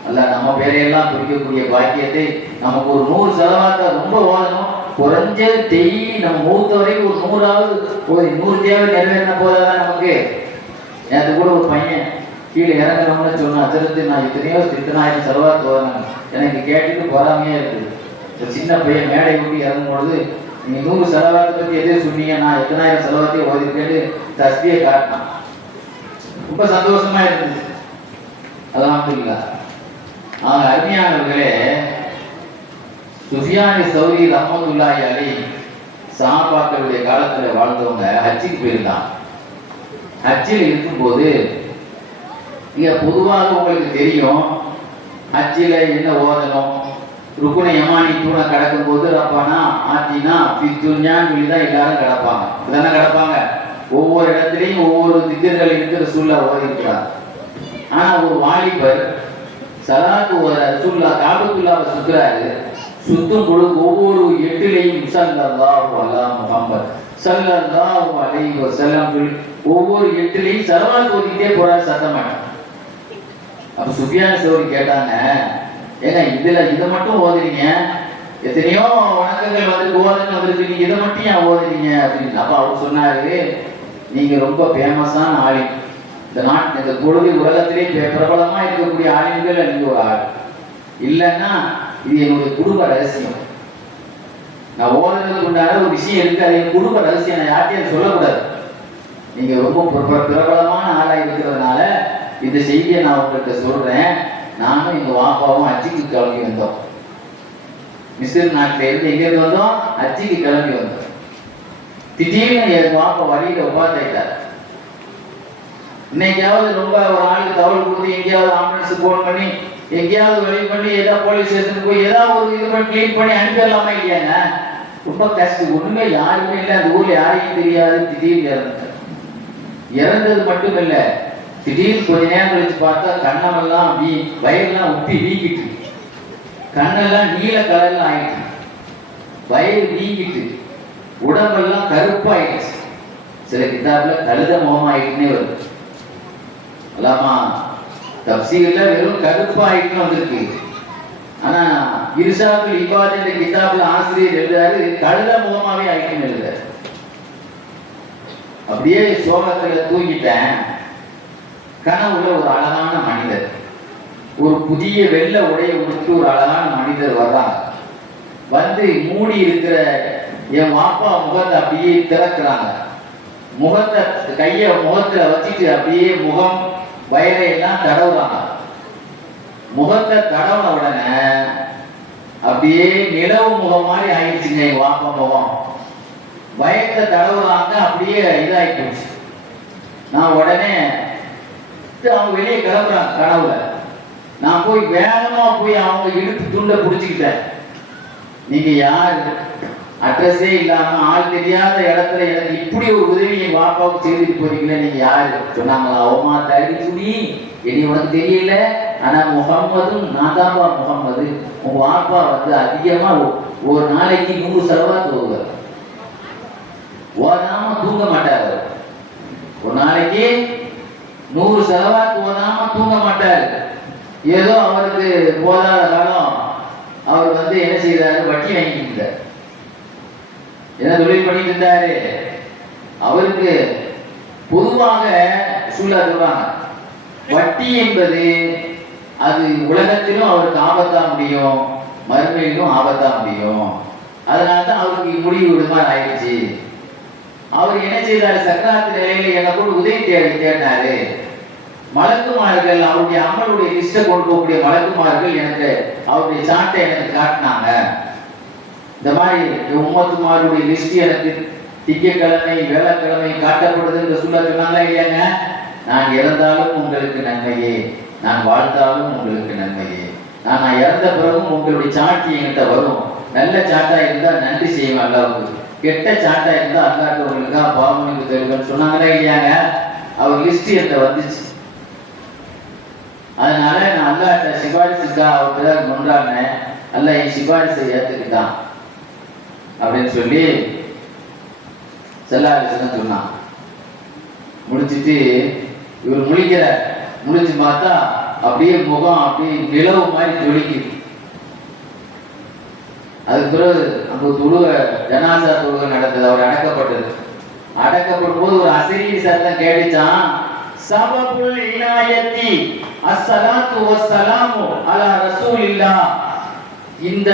அல்ல நம்ம பேரையெல்லாம் குறிக்கக்கூடிய பாக்கியத்தை நமக்கு ஒரு 100 ஸலவாத்தை ரொம்ப ஓதணும். குறைஞ்சது டெய்லி நம்ம மூத்த வரைக்கும் ஒரு 100ஆவது ஒரு 100 தேவை நிறைவேறின போதாதான் நமக்கு. நேற்று கூட ஒரு பையன் கீழே இறங்குறவங்கன்னு சொன்னா, அச்சரத்து நான் இத்தனை ஆயிரம் ஸலவாத் ஓதணும், எனக்கு கேட்டுட்டு பொறாமையா இருக்குது. ஒரு சின்ன பையன் மேடை விட்டு இறங்கும் பொழுது, நீங்க 100 ஸலவாத்தை பத்தி எதே சொன்னீங்க, நான் எத்தனாயிரம் ஸலவாத்தையும் ஓதிருக்கேன்னு தஸ்பீஹை காட்டினான். ரொம்ப சந்தோஷமா இருந்துச்சு. அல்ஹம்துலில்லாஹ். அருமையானவர்களே, சுஃபியான் ஸௌரி ரஹ்மத்துல்லாஹி அலைஹி சஹாபாக்களுடைய காலத்துல வாழ்ந்தவங்க ஹஜ்ஜுக்கு போயிருந்தாங்க. ஹஜ்ஜில் இருக்கும்போது இங்க பொதுவாக உங்களுக்கு தெரியும், ஹஜ்ஜில் என்ன ஓதணும், ருக்குனை யமானி தூணை கடக்கும் போது ரப்பானா ஆத்தினா பித்துஞ்சான்னு சொல்லி தான் எல்லாரும் கிடப்பாங்க. இதுதானே கிடப்பாங்க. ஒவ்வொரு இடத்துலையும் ஒவ்வொரு திக்கர்கள் இருக்கிற சூழ்நிலை ஓதி இருக்கிறார். ஆனா ஒரு வாலிபர் சலாத்து ஓதுற ரசூல்லா காபத்துல்லாவை சுத்துறாரு. சுத்தும் பொழுது ஒவ்வொரு எட்டிலையும் ஸல்லல்லாஹு அலா முஹம்மத் ஸல்லல்லாஹு அலைஹி வஸல்லம் சொல்லி ஒவ்வொரு எட்டிலையும் சலவாத் ஓதிக்கிட்டே போறாரு சத்தமாட்டான். அப்ப சுஃபியான் சௌரி கேட்டாங்க, ஏங்க இதுல இதை மட்டும் ஓதுறீங்க, எத்தனையோ வணக்கங்கள் வந்து ஓதுன்னு வந்துருக்கு, நீங்க இதை மட்டும் ஏன் ஓதுறீங்க அப்படின்னு. அப்ப அவர் சொன்னாரு, நீங்க ரொம்ப ஃபேமஸான ஆலிம், இந்த நாட்டு இந்த பொழுது உலகத்திலே பிரபலமா இருக்கக்கூடிய ஆலிம்கள் நீங்க ஒரு ஆள் இல்லைன்னா இது என்னுடைய குடும்ப ரகசியம். நான் ஓதுறதுக்கு உண்டான ஒரு விஷயம் இருக்கு, அது என் குடும்ப ரகசியம், நான் யார்ட்டையும் சொல்லக்கூடாது. நீங்க ரொம்ப பிரபலமான ஆளா இருக்கிறதுனால இந்த செய்தியை நான் உங்கள்கிட்ட சொல்றேன். நானும் எங்க வாப்பாவும் ஹஜ்ஜுக்கு கிளம்பி வந்தோம். மிஸ்ர் நாட்டில இருந்து எங்கிருந்து வந்தோம், ஹஜ்ஜுக்கு கிளம்பி வந்தோம். திடீர்னு என் வாப்பா வழியில உபாத்தாயிட்டார். இன்னைக்காவது ரொம்ப ஒரு ஆளுக்கு தகவல் கொடுத்து எங்கேயாவது ஆம்புலன்ஸுக்கு போன் பண்ணி எங்கேயாவது வழி பண்ணி ஏதாவது போலீஸ் ஸ்டேஷனுக்கு போய் ஏதாவது ஒரு இது பண்ணி கிளீன் பண்ணி அனுப்பிடலாமா இல்லையாங்க? ரொம்ப கஷ்டம். ஒண்ணுமே யாருமே இல்லை, அந்த ஊர்ல யாரையும் தெரியாது. திடீர்னு இறந்துட்டார். இறந்தது மட்டும் இல்லை, திடீர்னு கொஞ்ச நேரம் கழிச்சு பார்த்தா கண்ணமெல்லாம் வயிறுலாம் உப்பி வீங்கிட்டு, கண்ணெல்லாம் நீல கலர்ல ஆயிடுச்சு, வயிறு வீங்கிட்டு, உடம்பெல்லாம் கருப்பாயிடுச்சு. சில கிதாபுல கழுத முகம் ஆயிட்டுன்னே வருது. அல்லாமா தப்சீர்ல வெறும் கருப்பாயிட்டுன்னு வந்திருக்கு. ஆனா இர்ஷாதுல் இபாத் என்ற கிதாபுல ஆசிரியர் எழுதுறாரு கழுத முகமாவே ஆயிட்டுன்னு எழுதுறாரு. அப்படியே சோகத்துல தூங்கிட்டேன். கனவுல ஒரு அழகான மனிதர், ஒரு புதிய வெள்ளை உடைய உடுத்து ஒரு அழகான மனிதர் வர்றாங்க. வந்து மூடி இருக்கிற என் வாப்பா முகத்தை அப்படியே திறக்கிறாங்க. முகத்தை கைய முகத்துல வச்சுட்டு அப்படியே முகம் வயலையெல்லாம் தடவுறாங்க. முகத்தை தடவுன உடனே அப்படியே நிலவு முகம் மாதிரி ஆயிடுச்சுங்க எங்க வாப்பா முகம். வயத்தை தடவுறாங்க, அப்படியே இதாகி போச்சு. நான் உடனே அவங்க வெளியே கிளம்புறாங்க கனவுல. நான் போய் வேகமா போய் அவங்க இடுப்பு துண்டை பிடிச்சிக்கிட்டேன். நீங்க யாரு, அட்ரஸே இல்லாம ஆள் தெரியாத இடத்துல எனக்கு இப்படி ஒரு உதவி என் பாப்பாவுக்கு செய்துட்டு போறீங்களே, நீங்க யாரு சொன்னாங்களா? அவமா தகுதி சுடி இனி உனக்கு தெரியல, ஆனா முகம்மதும் நான் தான்பா முகம்மது. உங்க வாப்பா வந்து அதிகமா ஒரு நாளைக்கு 100 செலவாத்து ஓதுவார். ஓதாம தூங்க மாட்டாரு. ஒரு நாளைக்கு 100 செலவாத்து ஓதாம தூங்க மாட்டாரு. ஏதோ அவருக்கு போதாத காலம் அவர் வந்து என்ன செய்யறாரு, வட்டி வாங்கிட்டு இருந்தார். என்ன தொழில் பண்ணிட்டு இருந்தாரு? அவருக்கு பொதுவாக சொல்றாங்க, வட்டி என்பது அது உலகத்திலும் அவருக்கு ஆபத்தா முடியும், மறுமையிலும் ஆபத்தா முடியும். அதனால்தான் அவருக்கு முடிவு விடுமாறு ஆயிடுச்சு. அவர் என்ன செய்தாரு, சக்கராத்து நிலையில என்னை கூட உதவி தேடினாரு. மலக்குமார்கள் அவருடைய அம்மனுடைய லிஸ்ட்டை கொண்டு போகக்கூடிய மலக்குமார்கள் எனக்கு அவருடைய சாட்டை எனக்கு காட்டினாங்க. இந்த மாதிரி உம்மத்துமாருடைய லிஸ்ட் எனக்கு திங்கட்கிழமை வேலைக்கிழமை காட்டப்படுதுன்னு சொன்னாங்களா இல்லையாங்க? நான் இறந்தாலும் உங்களுக்கு நன்மையே, நான் வாழ்ந்தாலும் உங்களுக்கு நன்மையே. நான் இறந்த பிறகும் உங்களுடைய சாட்டி என்கிட்ட வரும். நல்ல சாட்டா இருந்தா நன்றி செய்வேன் அல்லாவுக்கு, கெட்ட சாட்டா இருந்தா அல்லாட்டவங்களுக்கா பாவனுக்கு தெரியும்னு சொன்னாங்களா இல்லையாங்க? அவர் லிஸ்ட் என்கிட்ட வந்துச்சு. அதனால நான் அல்லாட்ட சிபாரிசுக்கா அவர்கிட்ட கொண்டாடினேன். அல்ல என் சிபாரிசை ஏற்றுக்கிட்டான் அப்படின்னு சொல்லி செல்லாரிசன் சொன்னான். முடிச்சுட்டு இவர் முழிக்கிற முடிச்சு பார்த்தா அப்படியே முகம் அப்படியே நிலவு மாதிரி ஜொலிக்குது. அதுக்கு பிறகு அங்க தொழுகை, ஜனாசா தொழுகை நடந்தது. அவர் அடக்கப்பட்டது. அடக்கப்படும் போது ஒரு அசரீரி சத்தம் கேட்டுச்சான், சபபுல் இனாயத்தி அஸ்ஸலாத்து வஸ்ஸலாமு அலா ரசூலில்லாஹ். இந்த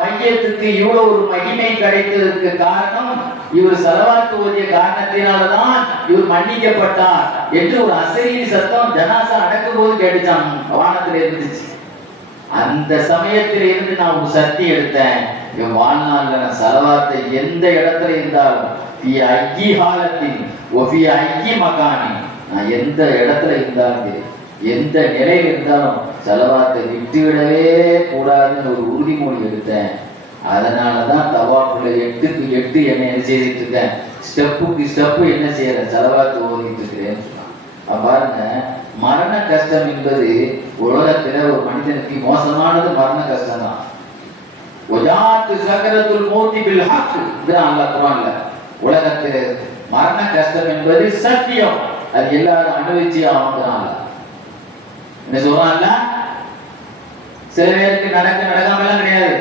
மையத்துக்கு இவ்வளவு ஒரு மகிமை கிடைத்ததற்கு காரணம் இவர் ஸலவாத் ஓதிய காரணத்தினால்தான் இவர் மன்னிக்கப்பட்டார் என்று ஒரு அசரீரி சத்தம் ஜனாசா அடக்கும் போது கேட்டுச்சான். வானத்தில் இருந்துச்சு. அந்த சமயத்தில் இருந்து நான் ஒரு சக்தி எடுத்தேன், என் வாழ்நாளில் நான் செலவாத்தை எந்த இடத்துல இருந்தாலும் ஐக்கி காலத்தின் ஐக்கி மகானி, நான் எந்த இடத்துல இருந்தாலும் எந்த நிலையில் இருந்தாலும் செலவாத்தை விட்டுவிடவே கூடாதுன்னு ஒரு உறுதிமொழி எடுத்தேன். அதனாலதான் தவாப்புல 8க்கு 8 என்ன செய்துட்டு இருக்கேன், ஸ்டெப்புக்கு ஸ்டெப்பு என்ன செய்யறேன், செலவாத்து ஓதிட்டு இருக்கிறேன்னு சொன்னான். பாருங்க, மரண கஷ்டம் என்பது உலகத்துல ஒரு மனிதனுக்கு மோசமானது மரண கஷ்டம் தான். உலகத்தில் மரண கஷ்டம் என்பது சத்தியம், அது எல்லாரும் அனுபவிச்சு ஆகுறாங்க. என்ன சொல்றாங்க, சில பேருக்கு நடக்காம எல்லாம் கிடையாது,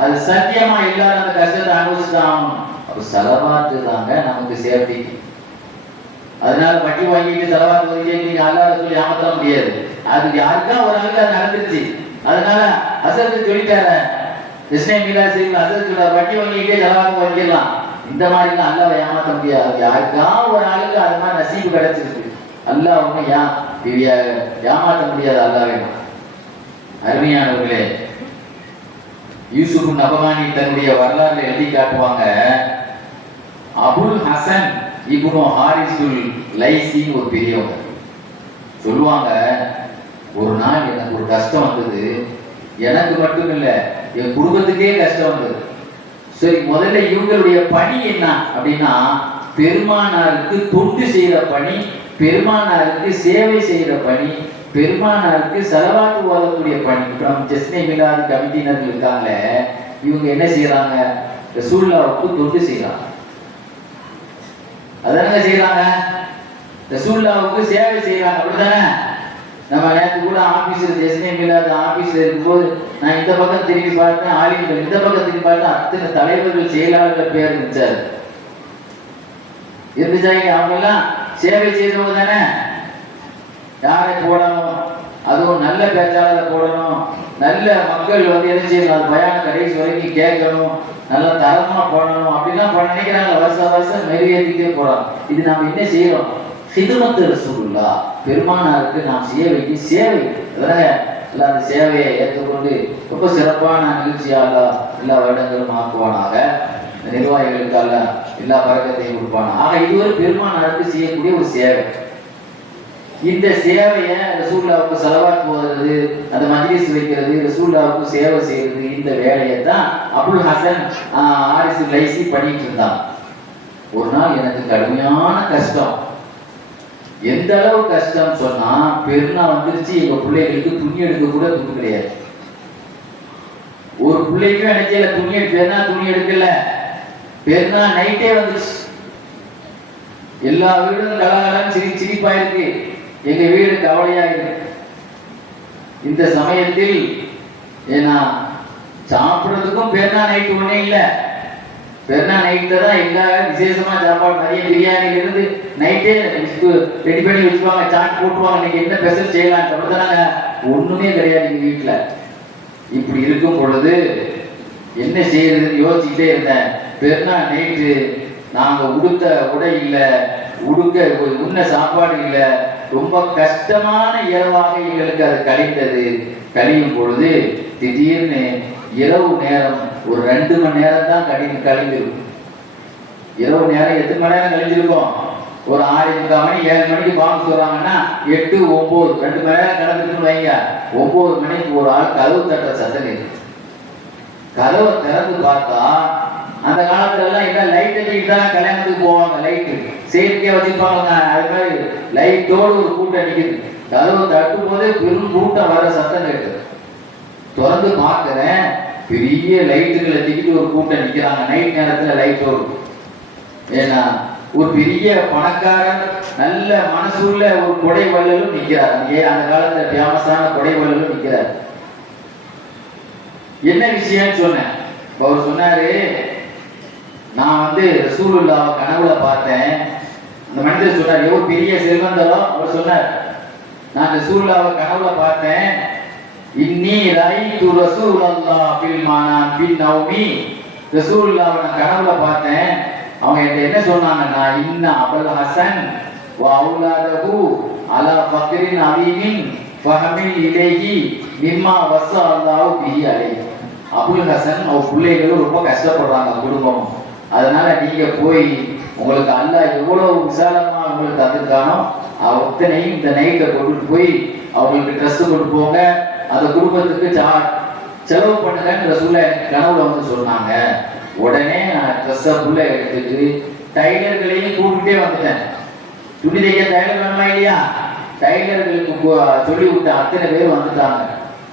அது சத்தியமா எல்லாரும் அந்த கஷ்டத்தை அனுபவிச்சுதான். அப்ப செலவாத்து தாங்க நமக்கு சேஃப்டி. அதனால வட்டி வாங்கிட்டு செலவாத்து ஒதுக்கி நீங்க அல்லாத சொல்லி ஏமாத்த முடியாது. அது யாருக்கா ஒரு ஆளுக்கு அது நடந்துருச்சு. அதனால அசத்து சொல்லிட்டார கிருஷ்ணன் மீலா செய்யலாம், அசத்து சொல்ல வட்டி வாங்கிட்டே செலவாத்து வாங்கிடலாம். இந்த மாதிரிலாம் அல்லாவை ஏமாத்த முடியாது. யாருக்கா ஒரு ஆளுக்கு அது மாதிரி நசீபு கிடைச்சிருக்கு. அல்லாஹ் ஒண்ணு ஏமாற்ற முடியாது. அல்லாவே அருமையானவர்களே, யூசுப் நபகானி தன்னுடைய வரலாறுல எழுதி காட்டுவாங்க. அபுல் ஹசன் இப்னு ஹாரிசுல் லைசின்னு ஒரு பெரியவங்க சொல்லுவாங்க, ஒரு நாள் எனக்கு ஒரு கஷ்டம் வந்தது. எனக்கு மட்டும் இல்லை, என் குடும்பத்துக்கே கஷ்டம் வந்தது. சரி, முதல்ல இவங்களுடைய பணி என்ன அப்படின்னா, பெருமானாருக்கு தொண்டு செய்யற பணி, பெருமானாருக்கு சேவை செய்யற பணி, பெருமானாருக்கு செலவாத்து ஓதக்கூடிய பணி. ஜஸ்னே மிலாது கமிட்டியினர்கள் இருக்காங்களே, இவங்க என்ன செய்யறாங்க, ரசூலுல்லாஹ்வுக்கு தொண்டு செய்யறாங்க. அதானங்க செய்யறாங்க, ரசூலுல்லாஹ்வுக்கு சேவை செய்யறாங்க. அப்படிதானே? நம்ம நேற்று கூட ஆபீஸ்ல ஜஸ்னே மிலாது ஆபீஸ்ல இருக்கும்போது நான் இந்த பக்கம் திரும்பி பார்த்தேன், ஆலிம்கள் இந்த பக்கம் திரும்பி பார்த்தேன், அத்தனை தலைவர்கள் செயலாளர்கள் பேர் இருந்துச்சாரு. இருந்துச்சாங்க. அவங்க எல்லாம் சேவை செய்தவங்க தானே. யாரை போடணும், அதுவும் நல்ல பேச்சாளரை போடணும், நல்ல மக்கள் வந்து என்ன செய்யணும், அது பயான கடைசி வரைக்கும் கேட்கணும், நல்லா தரமா போடணும் அப்படிலாம் நினைக்கிறாங்க. வருஷம் மெருகேற்றிக்கிட்டே போறோம். இது நாம் என்ன செய்யறோம், ஹிதுமத்து ரசூலுல்லாஹ், பெருமானாருக்கு நாம் செய்ய வேண்டிய சேவை. அதனால எல்லாம் அந்த சேவையை ஏற்றுக்கொண்டு ரொம்ப சிறப்பான நிகழ்ச்சியாக எல்லா வருடங்களும் ஆக்குவானாக. நிர்வாகிகளுக்கு அல்ல எல்லா பழக்கத்தையும் கொடுப்பானா. ஆக இது ஒரு பெருமானாருக்கு செய்யக்கூடிய ஒரு சேவை. இந்த சேவையை ரசூலுல்லாஹ்வுக்கு ஸலவாத் போடுறது, அந்த மஜ்லிஸ் வைக்கிறது, ரசூலுல்லாஹ்வுக்கு சேவை செய்யறது, இந்த வேலையை தான் அபுல் ஹசன் ஹாரிசுல் லைசி பண்ணிட்டு இருந்தான். ஒரு நாள் எனக்கு கடுமையான கஷ்டம். எந்த அளவு கஷ்டம் சொன்னா, பெருநா வந்துருச்சு, எங்க பிள்ளைகளுக்கு துணி எடுக்க கூட துணி கிடையாது. ஒரு பிள்ளைக்கும் நினைச்சல துணி பெருநா துணி எடுக்கல. பெருநா நைட்டே வந்துருச்சு. எல்லா வீடும் கலகலன்னு சிரிப்பா இருக்கு, எங்க வீடு கவலையா இருக்கு. இந்த சமயத்தில் ஏன்னா சாப்பிடுறதுக்கும் பெருநா நைட்டு ஒண்ணே இல்லை. பெருநா நைட்ல தான் எல்லா விசேஷமா சாப்பாடு, மதியம் பிரியாணில இருந்து நைட்டே ரெடி பண்ணி வச்சுப்பாங்க, சாட் போட்டுருவாங்க, நீங்க என்ன ஸ்பெஷல் செய்யலாம். அப்படிதானாங்க, ஒண்ணுமே கிடையாது எங்க வீட்டுல. இப்படி இருக்கும் பொழுது என்ன செய்யறதுன்னு யோசிச்சுட்டே இருந்தேன். பெருநா நைட்டு நாங்க உடுத்த உடை இல்லை, உண்ண சாப்பாடு இல்லை, ரொம்ப கஷ்டமான இரவாக எங்களுக்கு அது கழிந்தது. கழியும் பொழுது திடீர்னு இரவு நேரம் ஒரு 2 மணி நேரம் தான் கழிந்திருக்கும். இரவு நேரம் எத்தனை மணி நேரம் கழிஞ்சிருக்கும், ஒரு 6:45 மணி 7 மணிக்கு பாம்பு சொல்றாங்கன்னா 8, 9 2 மணி நேரம் கடந்துட்டு வைங்க. 9 மணிக்கு ஒரு ஆள் கதவு தட்ட சத்தம் இருக்கு. கதவை திறந்து பார்த்தா, அந்த காலத்துல எல்லாம் என்ன லைட் அடிக்கிட்டு தான் கல்யாணத்துக்கு போவாங்க, லைட்டு சேர்க்கே வச்சிருப்பாங்க. அது மாதிரி லைட்டோடு ஒரு கூட்டம் நிற்குது. கதவு தட்டும் போதே பெரும் கூட்டம் வர சத்தம் கேட்டு திறந்து பார்க்கிறேன், பெரிய லைட்டுகளை தூக்கிட்டு ஒரு கூட்டம் நிற்கிறாங்க. நைட் நேரத்துல லைட்டோடு. ஏன்னா ஒரு பெரிய பணக்காரன், நல்ல மனசுள்ள ஒரு கொடை வள்ளலும் நிற்கிறார். அந்த காலத்துல ஃபேமஸான கொடை வள்ளலும் நிற்கிறார். என்ன விஷயம்னு சொன்னேன். அவர் சொன்னாரு, நான் வந்து ரசூலுல்லாஹ் கனவுல பார்த்தேன். அந்த மனிதர் சொன்னார், எவ்வளவு பெரிய செல்வந்தரோ அவர் சொன்னார், நான் ரசூலுல்லாஹ் கனவுல பார்த்தேன். இன்னி ரைது ரசூலுல்லாஹ் ஃபில் மனாம் ஃபில் நௌமி, ரசூலுல்லாஹ் நான் கனவுல பார்த்தேன். அவங்க என்ன சொன்னாங்கன்னா, இன்ன அபுல் ஹசன் வ அவுலாதஹு அலா ஃபக்ரின் அதீமின் ஃபஹமில் இலேஹி மிம்மா வஸ அல்லாஹு பிஹி அலைஹி. அபுல் ஹசன் அவர் பிள்ளைகளும் ரொம்ப கஷ்டப்படுறாங்க குடும்பம். அதனால நீங்க போய் உங்களுக்கு அல்லாஹ் எவ்வளவு விசாலமா உங்களுக்கு தந்துருக்கானோ அத்தனையும் இந்த நைட்டை கொண்டுட்டு போய் அவங்களுக்கு ட்ரெஸ் கொண்டு போங்க, அந்த குடும்பத்துக்கு செலவு பண்ணுங்கன்ற சொல்ல எனக்கு கனவுல வந்து சொன்னாங்க. உடனே நான் ட்ரெஸ்ஸை புள்ள எடுத்துட்டு டைலர்களையும் கூப்பிட்டே வந்துட்டேன். துணி தைக்க டைலர் வேணுமா இல்லையா? டைலர்களுக்கு சொல்லி விட்ட அத்தனை பேர் வந்துட்டாங்க.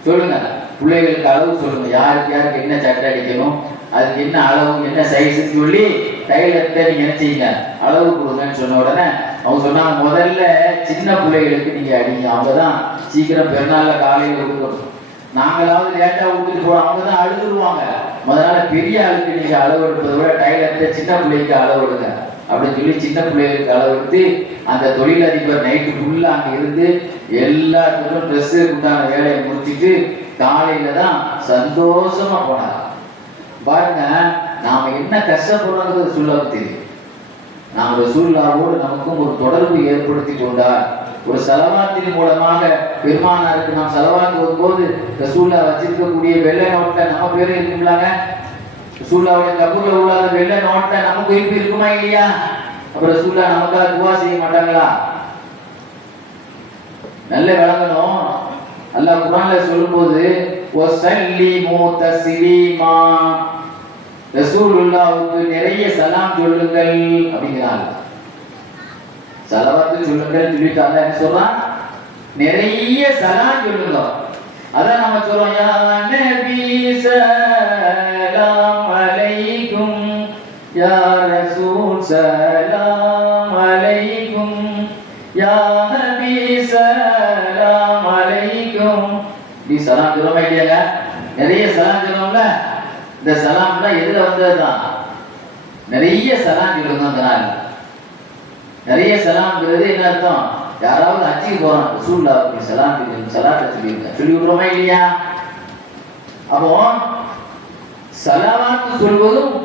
சொல்லுங்க, பிள்ளைகளுக்கு அளவு சொல்லுங்க, யாருக்கு யாருக்கு என்ன சட்டை அடிக்கணும், அதுக்கு என்ன அளவு என்ன சைஸ்ன்னு சொல்லி டைலர்கிட்ட நீங்க என்ன செய்யுங்க, அளவு கொடுங்கன்னு சொன்ன உடனே அவங்க சொன்னாங்க, முதல்ல சின்ன பிள்ளைகளுக்கு நீங்க அடிங்க, அவங்கதான் சீக்கிரம் பெருநாள்ல காலையில கொடுக்கணும். நாங்களாவது லேட்டா விட்டுட்டு போறோம், அவங்க தான் அழுதுருவாங்க. முதல்ல பெரிய ஆளுக்கு நீங்க அளவு எடுப்பதை விட டைலர்கிட்ட சின்ன பிள்ளைக்கு அளவு எடுங்க அப்படின்னு சொல்லி சின்ன பிள்ளைகளுக்கு அளவு எடுத்து அந்த தொழிலதிபர் நைட்டு ஃபுல்லா அங்க இருந்து எல்லாத்துக்கும் ட்ரெஸ் உண்டான வேலையை முடிச்சுட்டு காலையில தான் சந்தோஷமா போனாங்க. பாருங்க, நாம என்ன கஷ்டப்படுறோங்கிறது சொல்ல தெரியும். நாம ரசூலுல்லாஹோடு நமக்கும் ஒரு தொடர்பு ஏற்படுத்தி கொண்டால், ஒரு சலவாத்தின் மூலமாக பெருமானாருக்கு நாம் சலவாத்து வரும்போது ரசூல்லா வச்சிருக்கக்கூடிய வெள்ளை நோட்ல நம்ம பேரும் இருக்குங்களாங்க. ரசூல்லாவுடைய கபூர்ல உள்ள வெள்ளை நோட்ல நமக்கு இருப்பு இருக்குமா இல்லையா? அப்புறம் ரசூல்லா நமக்காக துவா செய்ய மாட்டாங்களா? நல்ல விளங்கணும். அல்லாஹ் குர்ஆன்ல சொல்லும்போது வஸல்லிமு தஸ்லீமா, ரசூலுல்லாஹ்வுக்கு நிறைய சலாம் சொல்லுங்கள் அப்படிங்கிறாங்க. சலவாத்து சொல்லுங்கள் சொல்லிட்டு அல்லாஹ் என்ன சொல்றான்? நிறைய சலாம் சொல்லுங்க. அதான் நம்ம சொல்றோம், யா நபி சலாம் அலைக்கும், யா ரசூல் சலாம் அலைக்கும், யா நபி சலாம் அலைக்கும். நீ சலாம் சொல்லுமா இல்லையாங்க? நிறைய சலாம் சொல்லுவோம்ல. இந்த சலாம்லாம் எதுல வந்ததுதான்? நிறைய சலாம் சொல்லுங்க. அந்த நாள் நிறைய சலாம்ங்கிறது என்ன அர்த்தம்? யாராவது அச்சிக்கு போறான், ரசூலுல்லாஹ்வுக்கு சலாம் சலாத்தை சொல்லியிருக்க சொல்லி விடுறோமா இல்லையா? அப்போ சலவாத்து சொல்வதும்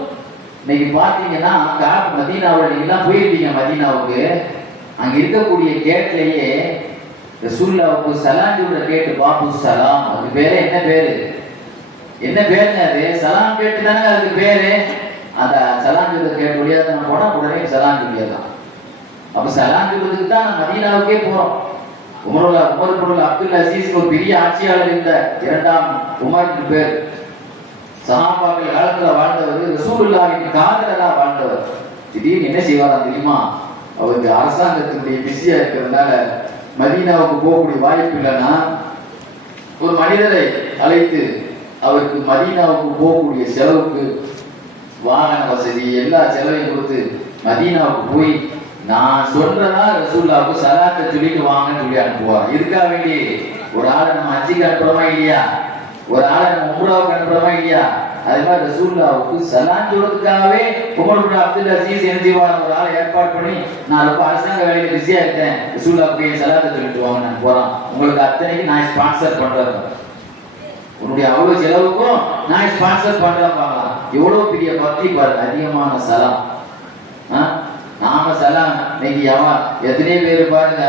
இன்னைக்கு பார்த்தீங்கன்னா மதீனாவோட நீங்களாம் போயிருப்பீங்க. மதீனாவுக்கு அங்க இருக்கக்கூடிய கேட்லேயே ரசூலுல்லாஹ்வுக்கு சலாம் சொல்ற கேட்டு பாபு சலாம், அதுக்கு பேரு என்ன பேரு? என்ன பேருங்க அது? சலாம் கேட்டு தானே அதுக்கு பேரு. அந்த சலாம் சொல்ற கேட்டு வழியா நம்ம போனா உடனே சலாம் சொல்லிடலாம். அப்ப சலாம் சொல்றதுக்கு தான் நம்ம மதீனாவுக்கே போறோம். உமர் அப்துல் அசீஸ் ஒரு பெரிய ஆட்சியாளர் இருந்த இரண்டாம் உமருக்கு பேர். சஹாபாக்கள் காலத்துல வாழ்ந்தவர், ரசூலுல்லாஹ்வின் காதலரா வாழ்ந்தவர். திடீர்னு என்ன செய்வாராம் தெரியுமா? அவருக்கு அரசாங்கத்தினுடைய பிஸியா இருக்கிறதுனால மதீனாவுக்கு போகக்கூடிய வாய்ப்பு இல்லைன்னா ஒரு மனிதரை அழைத்து அவருக்கு மதீனாவுக்கு போகக்கூடிய செலவுக்கு வாகன வசதி எல்லா செலவையும் கொடுத்து மதீனாவுக்கு போய் நான் சொல்றதா ரசூலுல்லாஹ்வுக்கு சலாத்தை சொல்லிட்டு வாங்கன்னு சொல்லி அனுப்புவார். இதுக்காக வேண்டி ஒரு ஆளை நம்ம ஹஜ்ஜுக்கு அனுப்புறோமா இல்லையா? ஒரு ஆளை நம்ம உம்ராவுக்கு அனுப்புறோமா இல்லையா? அதே மாதிரி ரசூலுல்லாஹ்வுக்கு சலாம் சொல்றதுக்காகவே உமர் இப்னு அப்துல் அசீஸ் என்ன செய்வார்? ஒரு ஆளை ஏற்பாடு பண்ணி, நான் ரொம்ப அரசாங்க வேலையில பிஸியா இருக்கேன், ரசூலுல்லாஹ்வுக்கு சலாத்தை சொல்லிட்டு வாங்க நான் போறேன், உங்களுக்கு அத்தனைக்கு நான் ஸ்பான்சர் பண்றேன், உன்னுடைய அவ்வளவு செலவுக்கும் நான் ஸ்பான்சர் பண்றேன். பார்க்கலாம் எவ்வளவு பெரிய பக்தி பாருங்க, அதிகமான சலாம். நாம சலாம் இன்னைக்கு எத்தனை பேர் பாருங்க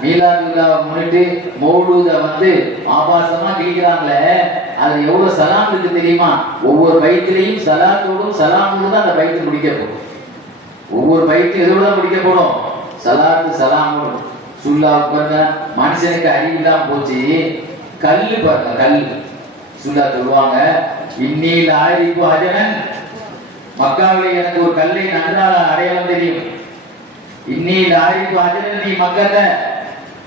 மீலாதுல்லாவை முன்னிட்டு மௌலூத வந்து ஆபாசமா கிழிக்கிறாங்களே, அது எவ்வளவு சலாம் இருக்கு தெரியுமா? ஒவ்வொரு பைத்திலையும் சலாத்தோடும் சலாமோடு தான் அந்த பைத்து முடிக்கப்படும். ஒவ்வொரு பைத்து எதோட முடிக்கப்படும்? சலாத்து சலாமோடு. சுல்லா பாருங்க, மனுஷனுக்கு அறிவில்லாம போச்சு. கல்லு பாருங்க, கல் சுல்லா சொல்லுவாங்க, இன்னில் ஆரிப்பு அஜனன், மக்காவிலே எனக்கு ஒரு கல்லை நன்றாக அடையாளம் தெரியும். இன்னில் ஆரிப்பு அஜனன், நீ மக்கத்தை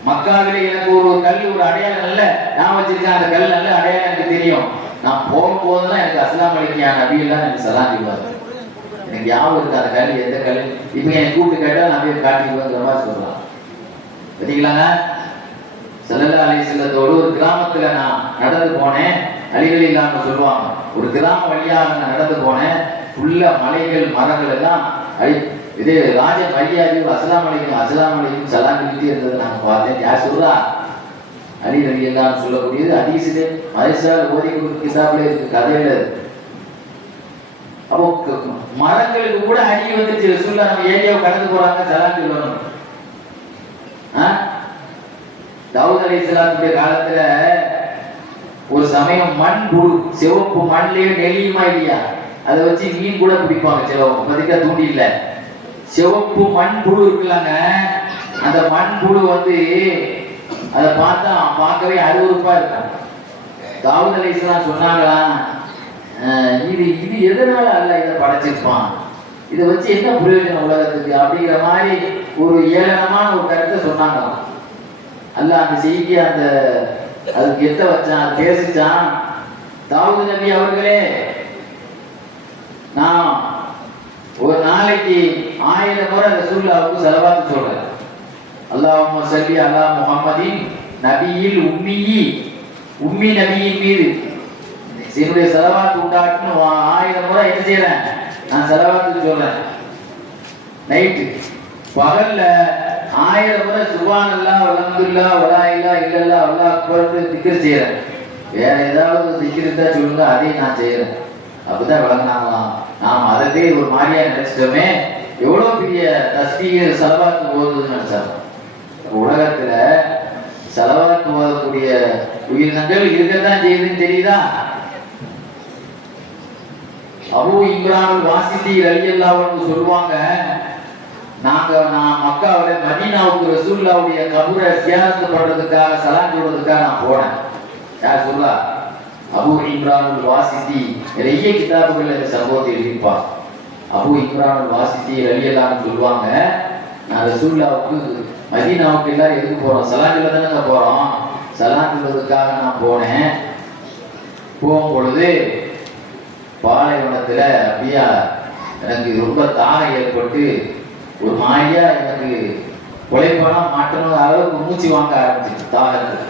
மக்காவிலே எனக்கு ஒரு கல் ஒரு அடையாளம் நல்ல நான் வச்சிருக்கேன், அந்த கல் நல்ல அடையாளம் எனக்கு தெரியும். நான் போகும்போதுதான் எனக்கு அஸ்லாம் அலைக்கும் நபியெல்லாம் எனக்கு சலாம் செய்வார். எனக்கு ஞாபகம் இருக்கு அந்த கல் எந்த கல். இப்ப எனக்கு கூப்பிட்டு கேட்டா நான் போய் காட்டிக்குவேங்கிற மாதிரி சொல்லலாம். பார்த்தீங்களாங்க, ஸல்லல்லாஹு அலைஹி வஸல்லத்தோடு ஒரு கிராமத்துல நான் நடந்து போனேன். அலிகள் இல்லாம சொல்லுவாங்க, ஒரு கிராம வழியாக நான் நடந்து போனேன். ஃபுல்லா மலைகள் மரங்கள் எல்லாம் இதே ராஜ மரியாதை அஸ்லாம் அலைக்கும் சலாம் சொல்லிட்டு இருந்ததை நாங்கள் பார்த்தேன். யார் சொல்றா? அலிகள் எல்லாம் சொல்லக்கூடியது ஹதீஸிலே மதரசால ஓதி கிதாபிலே இருக்கு, கதையில. அப்போ மரங்களுக்கு கூட அடி வந்துச்சு. ரசூலுல்லாஹ் நம்ம ஏரியாவை கடந்து போறாங்க, சலாம் சொல்லணும். தாவூத் அலைஹிஸ்ஸலாத்துடைய காலத்துல ஒரு சமயம் மண் புழு, சிவப்பு மண்லயே நெளியுமா இல்லையா, அதை வச்சு மீன் கூட பிடிப்பாங்க. சிவப்பு பதிக்கா தூண்டி இல்ல, சிவப்பு மண் புழு இருக்குல்லாங்க, அந்த மண் புழு வந்து அதை பார்த்தா பார்க்கவே அருவருப்பா இருக்கும். தாவூத் அலைஹிஸ்ஸலாம் சொன்னாங்களா, இது இது எதனால அல்ல இதை படைச்சிருப்பான், இதை வச்சு என்ன பிரயோஜனம் உலகத்துக்கு அப்படிங்கிற மாதிரி ஒரு ஏளனமான ஒரு கருத்தை சொன்னாங்களாம். அல்ல அந்த செய்தி அந்த அதுக்கு எத்த வச்சான், அது பேசிச்சான். தாவூத் நபி அவர்களே, நான் ஒரு நாளைக்கு 1000 முறை ரசூலுல்லாஹ்வுக்கு ஸலவாத் சொல்றேன். அல்லாஹும்ம ஸல்லி அலா முஹம்மதின் நபியில் உம்மி நபியின் மீது என்னுடைய ஸலவாத் உண்டாட்டுன்னு 1000 முறை என்ன செய்யறேன், நான் ஸலவாத் சொல்றேன். நைட்டு பகல்ல 1000 முறை சுப்ஹானல்லாஹ் வல்ஹம்துலில்லாஹ் வலா இலாஹா இல்லல்லாஹ் அல்லாஹ் அக்பர் திக்ர் செய்யறேன். வேற ஏதாவது திக்ர் இருந்தா சொல்லுங்க, அதையும் நான் செய்யறேன். அப்படிதான் வழங்கினாங்களாம். நாம் அதவே ஒரு மாதிரியா நினைச்சிட்டோமே, எவ்வளவு பெரிய தஸ்பீஹ் ஸலவாத் ஓதுன்னு நினைச்சாங்க. உலகத்துல ஸலவாத் ஓதக்கூடிய உயிரினங்கள் இருக்கத்தான் செய்யுதுன்னு தெரியுதா? அபூ இம்ரான் வாசிதி ரலியல்லாஹு அன்ஹு சொல்லுவாங்க, நான் மக்காவில் மதீனாவுக்கு ரசூலுல்லாஹ்வுடைய கபரை சியாரத் பண்றதுக்காக சலாம் சொல்றதுக்காக நான் போனேன். யார் சொல்றா? அபூ இம்ரான் வாசிதி. நிறைய கிதாபுகள் இந்த சம்பவத்தை எழுதியிருப்பார். அபூ இம்ரான் வாசிதி ரலியல்லாஹு அன்ஹு சொல்லுவாங்க, நான் ரசூலுல்லாஹ்வுக்கு மதீனாவுக்கு எல்லாரும் எதுக்கு போறோம், சலாம் சொல்ல தானே போறோம், சலாம் சொல்றதுக்காக நான் போனேன். போகும் பொழுது பாலைவனத்துல அப்படியா எனக்கு ரொம்ப தாகம் ஏற்பட்டு ஒரு மாதிரியா எனக்கு உழைப்பெல்லாம் மாற்றணும் அளவுக்கு மூச்சு வாங்க ஆரம்பிச்சிட்டு, தாகத்துக்கு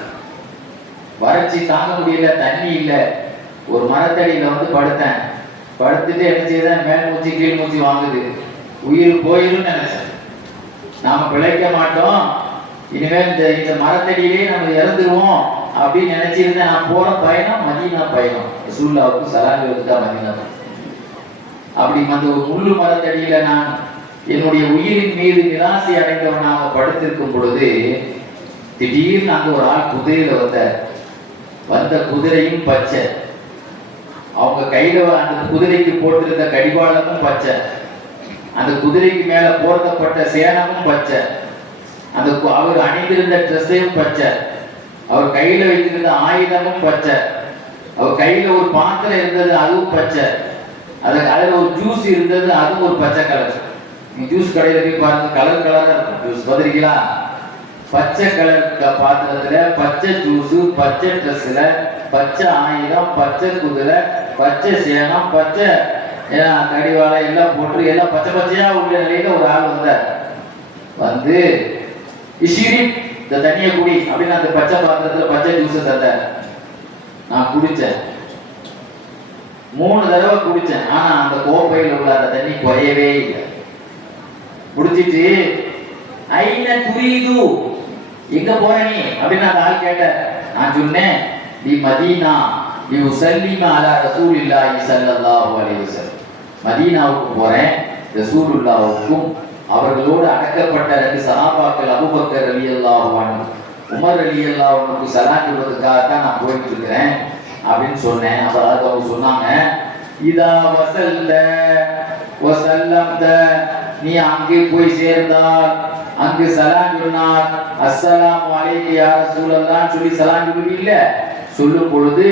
வறட்சி தாங்க முடியல, தண்ணி இல்லை. ஒரு மரத்தடியில வந்து படுத்தேன். படுத்துட்டு என்ன செய்தேன், மேல் மூச்சு கீழ் மூச்சு வாங்குது, உயிர் போயிரும் நினைச்சேன். நாம பிழைக்க மாட்டோம், இனிமேல் இந்த மரத்தடியிலே நம்ம இறந்துருவோம் அப்படின்னு நினைச்சிருந்தேன். நான் போற பயணம் மதீனா பயணம், ரசூலுல்லாஹ்வுக்கு சலாம் சொல்றதுக்காக மதீனா. அப்படி அந்த ஒரு முள்ளு மரத்தடியில நான் என்னுடைய உயிரின் மீது நிராசை அடைந்தவனாக படுத்திருக்கும் பொழுது திடீர்னு அங்க ஒரு ஆள் குதிரையில வந்த குதிரையும் பச்சை, அவங்க கையில அந்த குதிரைக்கு போட்டிருந்த கடிவாளமும் பச்சை, அந்த குதிரைக்கு மேல போர்த்தப்பட்ட சேனமும் பச்சை, அந்த அவர் அணிந்திருந்த ட்ரெஸ்ஸையும் பச்சை, அவர் கையில வைத்திருந்த ஆயுதமும் பச்சை, அவர் கையில ஒரு பாத்திரம் இருந்தது அதுவும் பச்சை, அதுல ஒரு ஜூஸ் இருந்தது அதுவும் ஒரு பச்சை கலர். நீ ஜூஸ் கடையில போய் பாருங்க, கலர் கலரா இருக்கும் ஜூஸ், பார்த்திருக்கீங்களா? பச்சை கலர் பாத்திரத்துல பச்சை ஜூஸ், பச்சை ட்ரெஸ்ல பச்சை ஆயுதம், பச்சை குதிரை, பச்சை சேனம், பச்சை கடிவாளை எல்லாம் போட்டு எல்லாம் பச்சை பச்சையா உள்ள நிலையில ஒரு ஆள் வந்து இஷிரி இந்த தண்ணியை குடி அப்படின்னு அந்த பச்சை பாத்திரத்துல பச்சை ஜூஸ் தந்த. நான் குடிச்சேன், 3 தடவை குடிச்சேன். ஆனா அந்த கோப்பையில் உள்ள அந்த தண்ணி குறையவே இல்லை. குடிச்சிட்டு ஐன துரீது, எங்க போற நீ அப்படின்னு அந்த ஆள் கேட்ட. நான் சொன்னேன், தி மதீனா தி உஸல்லிம அலா ரசூலில்லாஹி ஸல்லல்லாஹு அலைஹி வஸல்லம், மதீனாவுக்கு போறேன், ரசூலுல்லாஹ்வுக்கும் அவர்களோடு அடக்கப்பட்ட 2 சஹாபாக்கள் அபூபக்கர் ரலியல்லாஹு அன்ஹு உமர் ரலியல்லாஹு அன்ஹுக்கு சலாம் சொல்றதுக்காக தான் நான் போயிட்டு இருக்கிறேன் அப்படின்னு சொன்னேன். அப்ப அவங்க சொன்னாங்க, இதா வஸல்ல வஸல்லம்த, நீ அங்கே போய் சேர்ந்தால் அங்கு சலாம் சொன்னார், அஸ்ஸலாமு அலைக்க யா ரசூலல்லாஹ் சொல்லி சலாம் சொல்லுவீல்ல, சொல்லும் பொழுது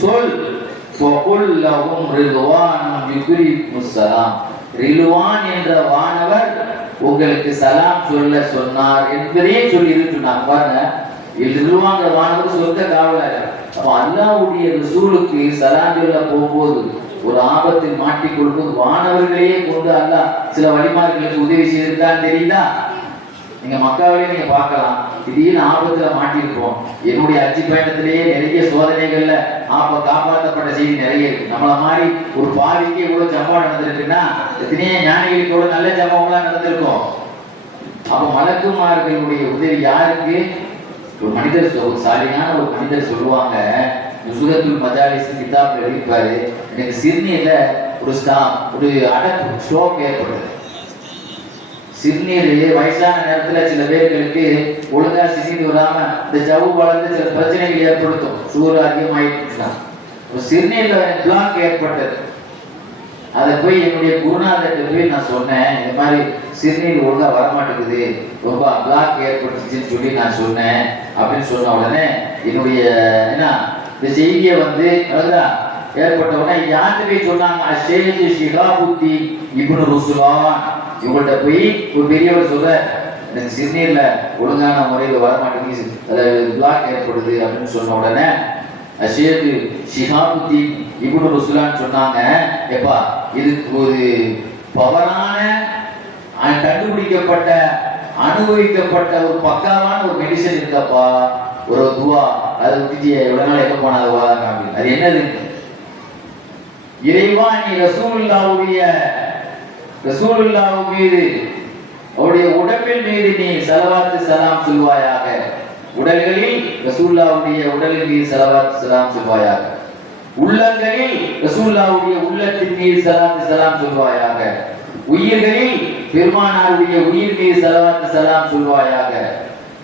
சொல் ஃபகுல் லஹும் ரிதுவானும் யுக்ரிமுஸ் ஸலாம், ரிதுவான் என்ற வானவர் உங்களுக்கு சலாம் சொல்ல சொன்னார் என்பதையே சொல்லி சொன்னாங்க. பாருங்க, ரிதுவான்ங்கிற வானவர் சொர்க்க காவலர். அப்ப அல்லாஹ்வுடைய ரசூலுக்கு சலாம் சொல்ல போகும்போது ஒரு ஆபத்தில் மாட்டிக் கொள்ளும்போது வானவர்களையே கொண்டு அல்லாஹ் சில வழிமார்களுக்கு உதவி செய்திருக்கான்னு தெரியுதா? நீங்க மக்காவிலே நீங்க பார்க்கலாம், திடீர்னு ஆபத்துல மாட்டிருப்போம். என்னுடைய அஜி பயணத்திலேயே நிறைய சோதனைகள்ல காப்பாற்றப்பட்ட செய்தி நிறைய இருக்கு. நம்மள மாதிரி ஒரு பாவிக்கு எவ்வளவு சம்பவம் நடந்திருக்குன்னா எத்தனையோ ஞானிகளுக்கு எவ்வளவு நல்ல சம்பவம்லாம் நடந்திருக்கும். அப்ப மலக்குமார்களுடைய உதவி யாருக்கு? ஒரு மனிதர், ஒரு சாலியான ஒரு மனிதர் சொல்லுவாங்க, நுசுகத்துல் மஜாலிஸ் கிதாப்ல எழுதிப்பாரு, எனக்கு சிறுநீர்ல ஒரு அடப்பு ஸ்ட்ரோக் ஏற்பட்டது. சிறுநீர் வயசான நேரத்துல சில பேர்களுக்கு ஒழுங்கா சிறுநீர் வராம இந்த ஜவ்வு வளர்ந்து சில பிரச்சனைகள் ஏற்படுத்தும். சூறு அதிகமாயிடுச்சுன்னா சிறுநீர்ல பிளாக் ஏற்பட்டது. அதை போய் என்னுடைய குருநாதர்கிட்ட போய் நான் சொன்னேன், இந்த மாதிரி சிறுநீர் ஒழுங்கா வரமாட்டேங்குது, ரொம்ப பிளாக் ஏற்பட்டுச்சுன்னு சொல்லி நான் சொன்னேன். அப்படின்னு சொன்ன உடனே என்னுடைய என்ன இந்த செய்தியை வந்து ஏற்பட்ட உடனே யார்கிட்ட போய் சொன்னாங்க, ஷேக் ஷிஹாபுத்தீன் இப்னு ருஸ்லான் இவங்கள்ட்ட போய் ஒரு பெரியவர் சொல்ற, எனக்கு சிறுநீர்ல ஒழுங்கான முறையில் வரமாட்டேங்குது, அதாவது பிளாக் ஏற்படுது அப்படின்னு சொன்ன உடனே ஷேக் ஷிஹாபுத்தீன் இப்னு ருஸ்லான் சொன்னாங்க, எப்பா இதுக்கு ஒரு பவரான கண்டுபிடிக்கப்பட்ட அனுபவிக்கப்பட்ட ஒரு பக்காவான ஒரு மெடிசன் இருக்கப்பா, ஒரு துவா, அதை விட்டுட்டு எவ்வளவு நாள் எப்ப போனாதுவா அப்படின்னு. அது என்னது? இறைவா நீ ரசூலுல்லாஹ் மீது அவருடைய உடம்பின் மீது நீ ஸலவாத்து ஸலாம் சொல்வாயாக, உடல்களில் ரசூலுல்லாஹ்வுடைய உடலின் மீது ஸலவாத்து ஸலாம் சொல்வாயாக, உள்ளங்களில் ரசூலுல்லாஹ்வுடைய உள்ளத்தின் மீது ஸலவாத்து ஸலாம் சொல்வாயாக, உயிர்களில் பெருமானாருடைய உயிர் மீது ஸலவாத்து ஸலாம் சொல்வாயாக,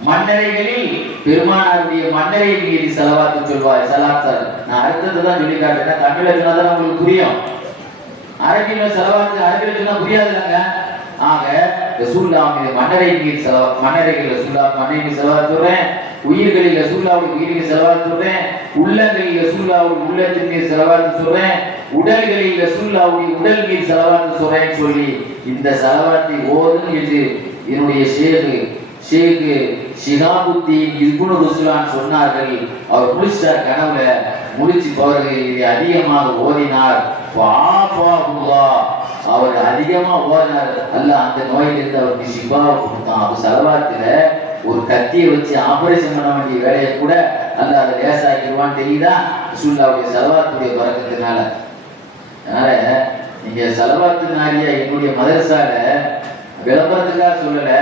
மன்னரைகளில் பெருமானாருடைய மன்னரை மீது ஸலவாத்து சொல்வாய். ஸலாத் நான் அர்த்தத்தை தான் சொல்லி காட்டுறேன், தமிழ்ல சொன்னாதான் உங்களுக்கு புரியும். அரபியில ஸலவாத்து அரபியில சொன்னா புரியாதுங்க. ஆக ரசூலுல்லாஹ் மீது மன்னரை மீது ஸலவாத், மன்னரைகள் ரசூலுல்லாஹ் மன்னை மீது ஸலவாத் சொல்றேன், உயிர்களில் ரசூலுல்லாஹ்வுடைய உயிர் மீது ஸலவாத் சொல்றேன், உள்ளங்களில் ரசூலுல்லாஹ்வுடைய உள்ளத்தின் மீது ஸலவாத் சொல்றேன், உடல்களில் ரசூலுல்லாஹ்வுடைய உடல் மீது ஸலவாத் சொல்றேன்னு சொல்லி இந்த ஸலவாத்தை ஓதும் என்று என்னுடைய ஷேக் ஷிஹாபுத்தீன் இப்னு ருஸ்லான் சொன்னார்கள். அவர் முடிச்சிட்டார், கனவுல முடிச்சு பிறகு இதை அதிகமாக ஓதினார். அவர் அதிகமா ஓதினார், அல்ல அந்த நோயிலிருந்து அவருக்கு ஷிஃபாவை கொடுத்தான். அவர் ஸலவாத்துல ஒரு கத்தியை வச்சு ஆபரேஷன் பண்ண வேண்டிய வேலையை கூட அல்ல அதை லேசாக்கிடுவான்னு தெரியுதா, ரசூலுல்லாஹ்வுடைய ஸலவாத்துடைய பரக்கத்தினால. அதனால நீங்க ஸலவாத்துனாரியா என்னுடைய மதரசால விளம்பரத்துக்காக சொல்லல,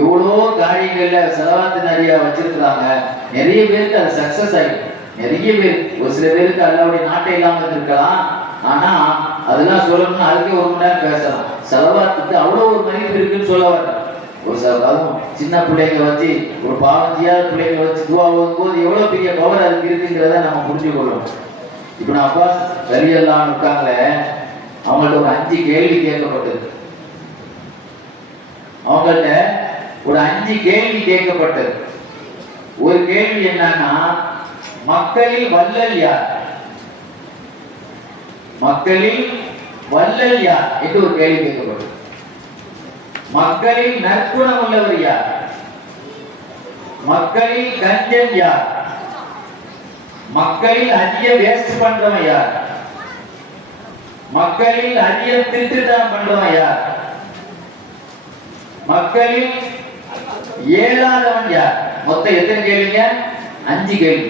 எவ்வளோ காரியங்கள்ல ஸலவாத்து நிறைய வச்சிருக்கிறாங்க. நிறைய பேருக்கு அது சக்சஸ் ஆகிடும். நிறைய பேர், ஒரு சில பேருக்கு அல்லாஹ்வுடைய நாட்டை இல்லாமல் இருக்கலாம், ஆனா அதெல்லாம் சொல்லணும்னா அதுக்கே ஒரு மணி நேரம் பேசலாம். ஸலவாத்துக்கு அவ்வளோ ஒரு மதிப்பு இருக்குன்னு சொல்ல வரேன். ஒரு அதுவும் சின்ன பிள்ளைங்க வச்சு, ஒரு பாவஞ்சியாத பிள்ளைங்க வச்சு துவா ஓதும்போது எவ்வளவு பெரிய பவர் அதுக்கு இருக்குங்கிறத நம்ம புரிஞ்சு கொள்ளணும். இப்போ நான் அப்பாஸ் ரலியல்லாஹு இருக்காங்களே, அவங்கள்ட்ட ஒரு 5 கேள்வி கேட்கப்பட்டது. அவங்கள்ட்ட ஒரு 5 கேள்வி கேட்கப்பட்டது. ஒரு கேள்வி என்னன்னா, மக்களில் வல்லல் யார், மக்களில் வல்லல் யார் என்று ஒரு கேள்வி கேட்கப்பட்டது. மக்களில் நற்குணம் உள்ளவர் யார், மக்களில் கஞ்சன் யார், மக்களில் அதிக வேஸ்ட் பண்றவன் யார், மக்களில் அதிக திருட்டுதான் பண்றவன் யார், மக்களில் ஏழாதவன் யார். மொத்தம் எத்தனை கேள்விங்க? 5 கேள்வி.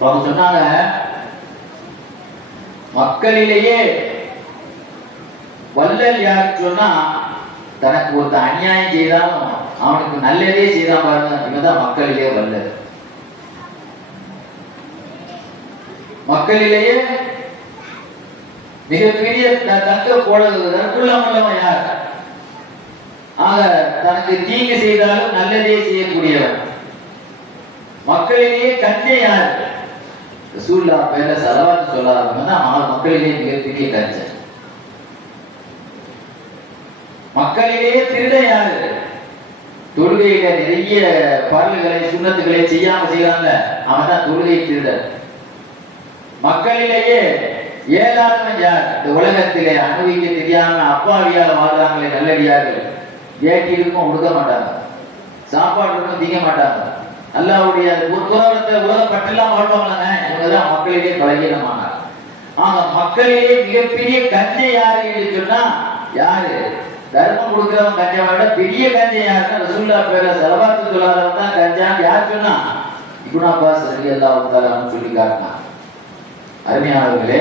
அவங்க சொன்னாங்க, மக்களிலேயே வல்லல் யாருக்கு சொன்னா, தனக்கு ஒருத்த அநியாயம் செய்தாலும் அவனுக்கு நல்லதே செய்தான் பாருங்க, இவன்தான் மக்களிலே வல்லல். மக்களிலேயே மிகப்பெரிய தங்க போடுள்ளவன் யார்? ஆக தனக்கு தீங்கு செய்தாலும் நல்லதே செய்யக்கூடியவன். மக்களிலேயே கஞ்சை யார்? ரசூலுல்லாஹ் பேர்ல ஸலவாத் சொல்லாதவங்க தான் மக்களிலேயே மிகப்பெரிய கஞ்சன். மக்களிலேயே திருடன் யாரு? தொழுகையில நிறைய பரல்களை சுன்னத்துகளை செய்யாம செய்யறாங்க, அவன் தான் தொழுகை திருடன். மக்களிலேயே ஏழாதவன் யார்? இந்த உலகத்திலே அனுபவிக்க தெரியாம அப்பாவியால் வாழ்றாங்களே நல்லடியார்கள், வேட்டி இருக்கும் உடுக்க மாட்டாங்க, சாப்பாடு இருக்கும் திங்க மாட்டாங்க, அல்லாஹ்வுடைய உலக பற்றெல்லாம் வாழ்வாங்களாங்க, இவங்கதான் மக்களிலே பலகீனமானார். ஆக மக்களிலே மிகப்பெரிய கஞ்சை யாரு என்று சொன்னா யாரு? தர்மம் கொடுக்கிறவன் கஞ்சா விட பெரிய கஞ்சை யாருன்னா ரசூலுல்லாஹ் பேர்ல ஸலவாத்து சொல்லாதவன் தான் கஞ்சான்னு யார் சொன்னா? இப்னு அப்பாஸ் ரலியல்லாஹு தஆலான்னு சொல்லி காட்டினான். அருமையானவர்களே,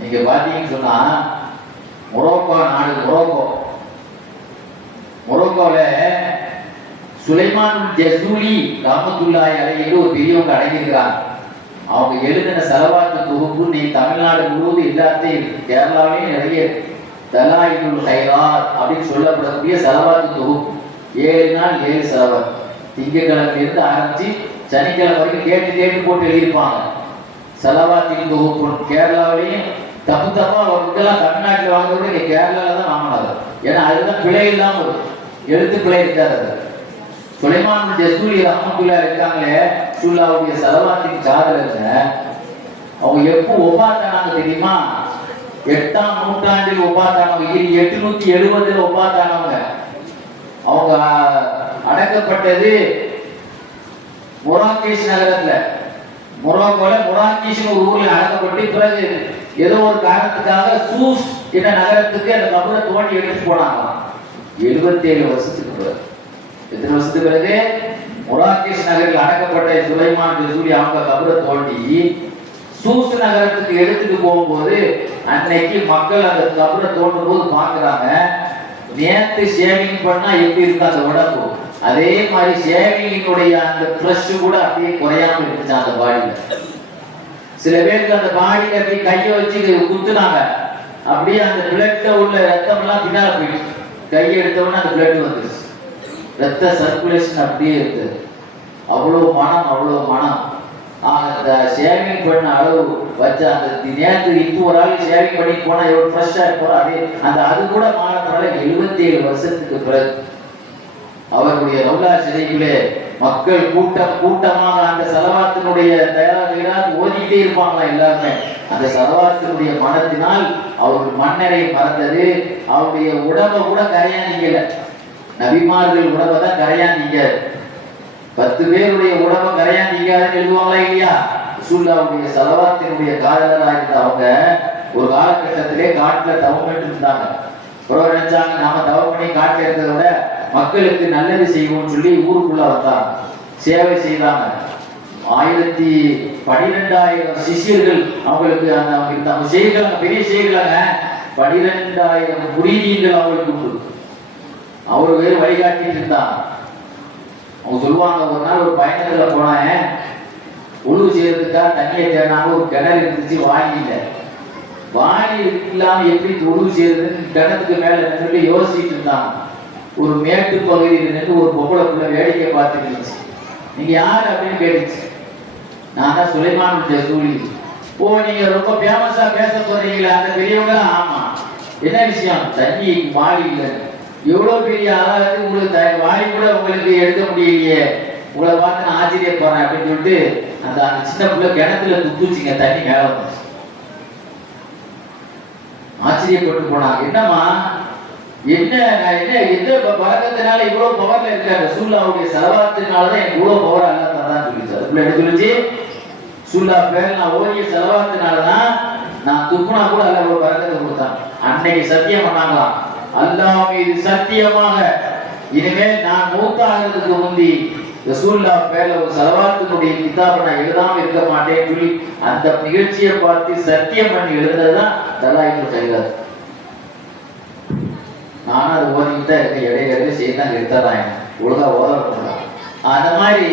நீங்க பாத்தீங்கன்னு சொன்னா மொரோக்கோ நாடு, மொரோக்கோல சுலைமான் ஜஸூலி ரஹ்மத்துல்லாஹி அலைஹி ஒரு பெரியவங்க அடங்கியிருக்கிறாங்க. அவங்க எழுதின செலவாத்து தொகுப்பு நீ தமிழ்நாடு முழுவதும் எல்லாத்தையும் இருக்கு. கேரளாவிலையும் நிறைய தலாயிலுல் ஹைராத் அப்படின்னு சொல்லப்படக்கூடிய செலவாத்து தொகுப்பு. 7 நாள் 7 செலவாத். திங்கக்கிழமையிலிருந்து ஆரம்பிச்சு சனிக்கிழமை வரைக்கும் கேட்டு கேட்டு போட்டு எழுதியிருப்பாங்க. செலவாத்தின் தொகுப்பு கேரளாவிலையும் தப்பு தப்பா இதெல்லாம் தமிழ்நாட்டில் வாங்குறத இங்கே கேரளாவில் தான் வாங்கினாங்க. ஏன்னா அதுதான் பிழை இல்லாமல் வரும், எழுத்து பிழை இருக்காது. சுலைமான் ஜசூலி ரஹ்மத்துல்லா இருக்காங்களே, சுல்லாவுடைய செலவாத்தின் காதலங்க, அவங்க எப்போ ஒப்பாத்தானாங்க தெரியுமா? 8ஆம் நூற்றாண்டில் ஒப்பாத்தானவங்க, 870 ஒப்பாத்தானவங்க. அவங்க அடக்கப்பட்டது மொராக்கேஷ் நகரத்துல. மொராக்கோல மொராக்கேஷ்னு ஒரு ஊர்ல அடக்கப்பட்டு பிறகு ஏதோ ஒரு காரணத்துக்காக சூஸ் என்ற நகரத்துக்கு அந்த கபரை தோண்டி எடுத்து போனாங்க. 77 வருஷத்துக்கு பிறகு. எத்தனை வருஷத்துக்கு பிறகு? மொராக்கேஷ் நகரில் அடக்கப்பட்ட சுலைமான் ஜசூலி அவங்க கபரை தோண்டி சூஸ் நகரத்துக்கு எடுத்துட்டு போகும்போது அன்னைக்கு மக்கள் அந்த கபரை தோண்டும் போது பாக்குறாங்க, நேற்று ஷேவிங் பண்ணா எப்படி இருக்கு அந்த உடம்பு, அதே மாதிரி ஷேவிங்கினுடைய அந்த ஃப்ரெஷ் கூட அப்படியே குறையாம இருந்துச்சு அந்த பாடியில. சில பேருக்கு அந்த பாடியில அப்படியே கையை வச்சு குத்துனாங்க, அப்படியே அந்த பிளட்ல உள்ள ரத்தம் எல்லாம் பின்னால போயிடுச்சு. கையை எடுத்தவொடனே அந்த பிளட் வந்துருச்சு, ரத்த சர்க்குலேஷன் அப்படியே இருக்குது. அவ்வளோ மனம், அவ்வளோ மனம். அந்த ஷேவிங் பண்ண அளவு வச்ச அந்த நேற்று இப்போ ஒரு ஆள் ஷேவிங் பண்ணி போனா எவ்வளவு ஃப்ரெஷ்ஷா இருப்போம், அதே அந்த அது கூட மாறதுனால 77 வருஷத்துக்கு பிறகு அவருடைய ரவுலா சிறையிலே மக்கள் கூட்டமாக அந்த செலவாத்தினுடைய தயாராக ஓதிக்கிட்டே இருப்பாங்களா எல்லாருமே. அந்த செலவாத்தினுடைய மனத்தினால் அவர்கள் மன்னரை மறந்தது. அவருடைய உடம்பை கூட கரையா நீங்கல, நபிமார்கள் உடம்பை தான் கரையா நீங்க. 10 பேருடைய உடம்பை கரையா நீங்காதுன்னு எழுதுவாங்களா இல்லையா? ரசூலுல்லாஹ்வுடைய செலவாத்தினுடைய காதலராக இருந்த அவங்க ஒரு காலகட்டத்திலே காட்டுல தவம் இருந்தாங்க. அப்புறம் நினைச்சாங்க, நாம தவம் பண்ணி காட்டுல இருக்கிறத விட மக்களுக்கு நல்லது செய்வோம்னு சொல்லி ஊருக்குள்ள வந்தாங்க, சேவை செய்தாங்க. 12,000 சிஷியர்கள் அவங்களுக்கு அவங்க செய்கிறாங்க, பெரிய செய்கிறாங்க. 12,000 புரீதீன்கள் அவங்களுக்கு உண்டு. அவரு வேறு வழிகாட்டிட்டு இருந்தாங்க. அவங்க சொல்லுவாங்க, ஒரு நாள் ஒரு பயணத்துல போனாங்க, உழுவு செய்யறதுக்காக தண்ணியை தேடினாங்க. ஒரு கிணறு இருந்துச்சு, வாங்கி இல்லை. வாங்கி இல்லாம எப்படி உழுவு செய்யறதுன்னு கிணத்துக்கு மேல நின்று யோசிச்சுட்டு இருந்தாங்க. ஒரு மேட்டு பகுதியில் நின்று ஒரு பொம்பளை பிள்ளை வேடிக்கை பார்த்துட்டு இருந்துச்சு. நீங்க யாரு அப்படின்னு கேட்டுச்சு. நான் தான் சுலைமான் ஜசூலி. ஓ, நீங்க ரொம்ப ஃபேமஸா பேச போறீங்களா அந்த பெரியவங்க? ஆமா. என்ன விஷயம்? தண்ணி வாளி இல்லை. எவ்வளவு பெரிய ஆளாவது உங்களுக்கு வாளி கூட உங்களுக்கு எடுக்க முடியலையே, உங்களை பார்த்து நான் ஆச்சரியப்படுறேன் அப்படின்னு சொல்லிட்டு அந்த சின்ன பிள்ளை கிணத்துல துப்புச்சுங்க, தண்ணி மேல வந்துச்சு. ஆச்சரியப்பட்டு போனாங்க. என்னம்மா, என்ன எந்த பழக்கத்தினால இவ்வளவு பவர்ல இருக்காங்க? ரசூலுல்லாஹ்வுடைய செலவாத்தினாலதான் எனக்கு இவ்வளவு பவர் அல்ல தான் சொல்லிச்சு. அதுக்குள்ள எடுத்து சொல்லிச்சு, ரசூலுல்லா பேர் நான் ஓதிய செலவாத்தினாலதான் நான் துப்புனா கூட அல்ல இவ்வளவு பழக்கத்தை கொடுத்தான். அன்னைக்கு சத்தியம் பண்ணாங்களாம், அல்லாஹ் மீது சத்தியமாக இனிமேல் நான் மூத்தாகிறதுக்கு முந்தி ரசூலுல்லாஹ் பேர்ல ஒரு செலவாத்தினுடைய கிதாபை நான் எழுதாம இருக்க மாட்டேன்னு சொல்லி அந்த நிகழ்ச்சியை பார்த்து சத்தியம் பண்ணி எழுதுறதுதான் தலாயிலுல் ஹைராத். நானும் அது ஓதிக்கிட்டே இருக்க, இடையில செய்தான் எடுத்தாராங்க, ஒழுங்கா ஓதக்கூடாது. அந்த மாதிரி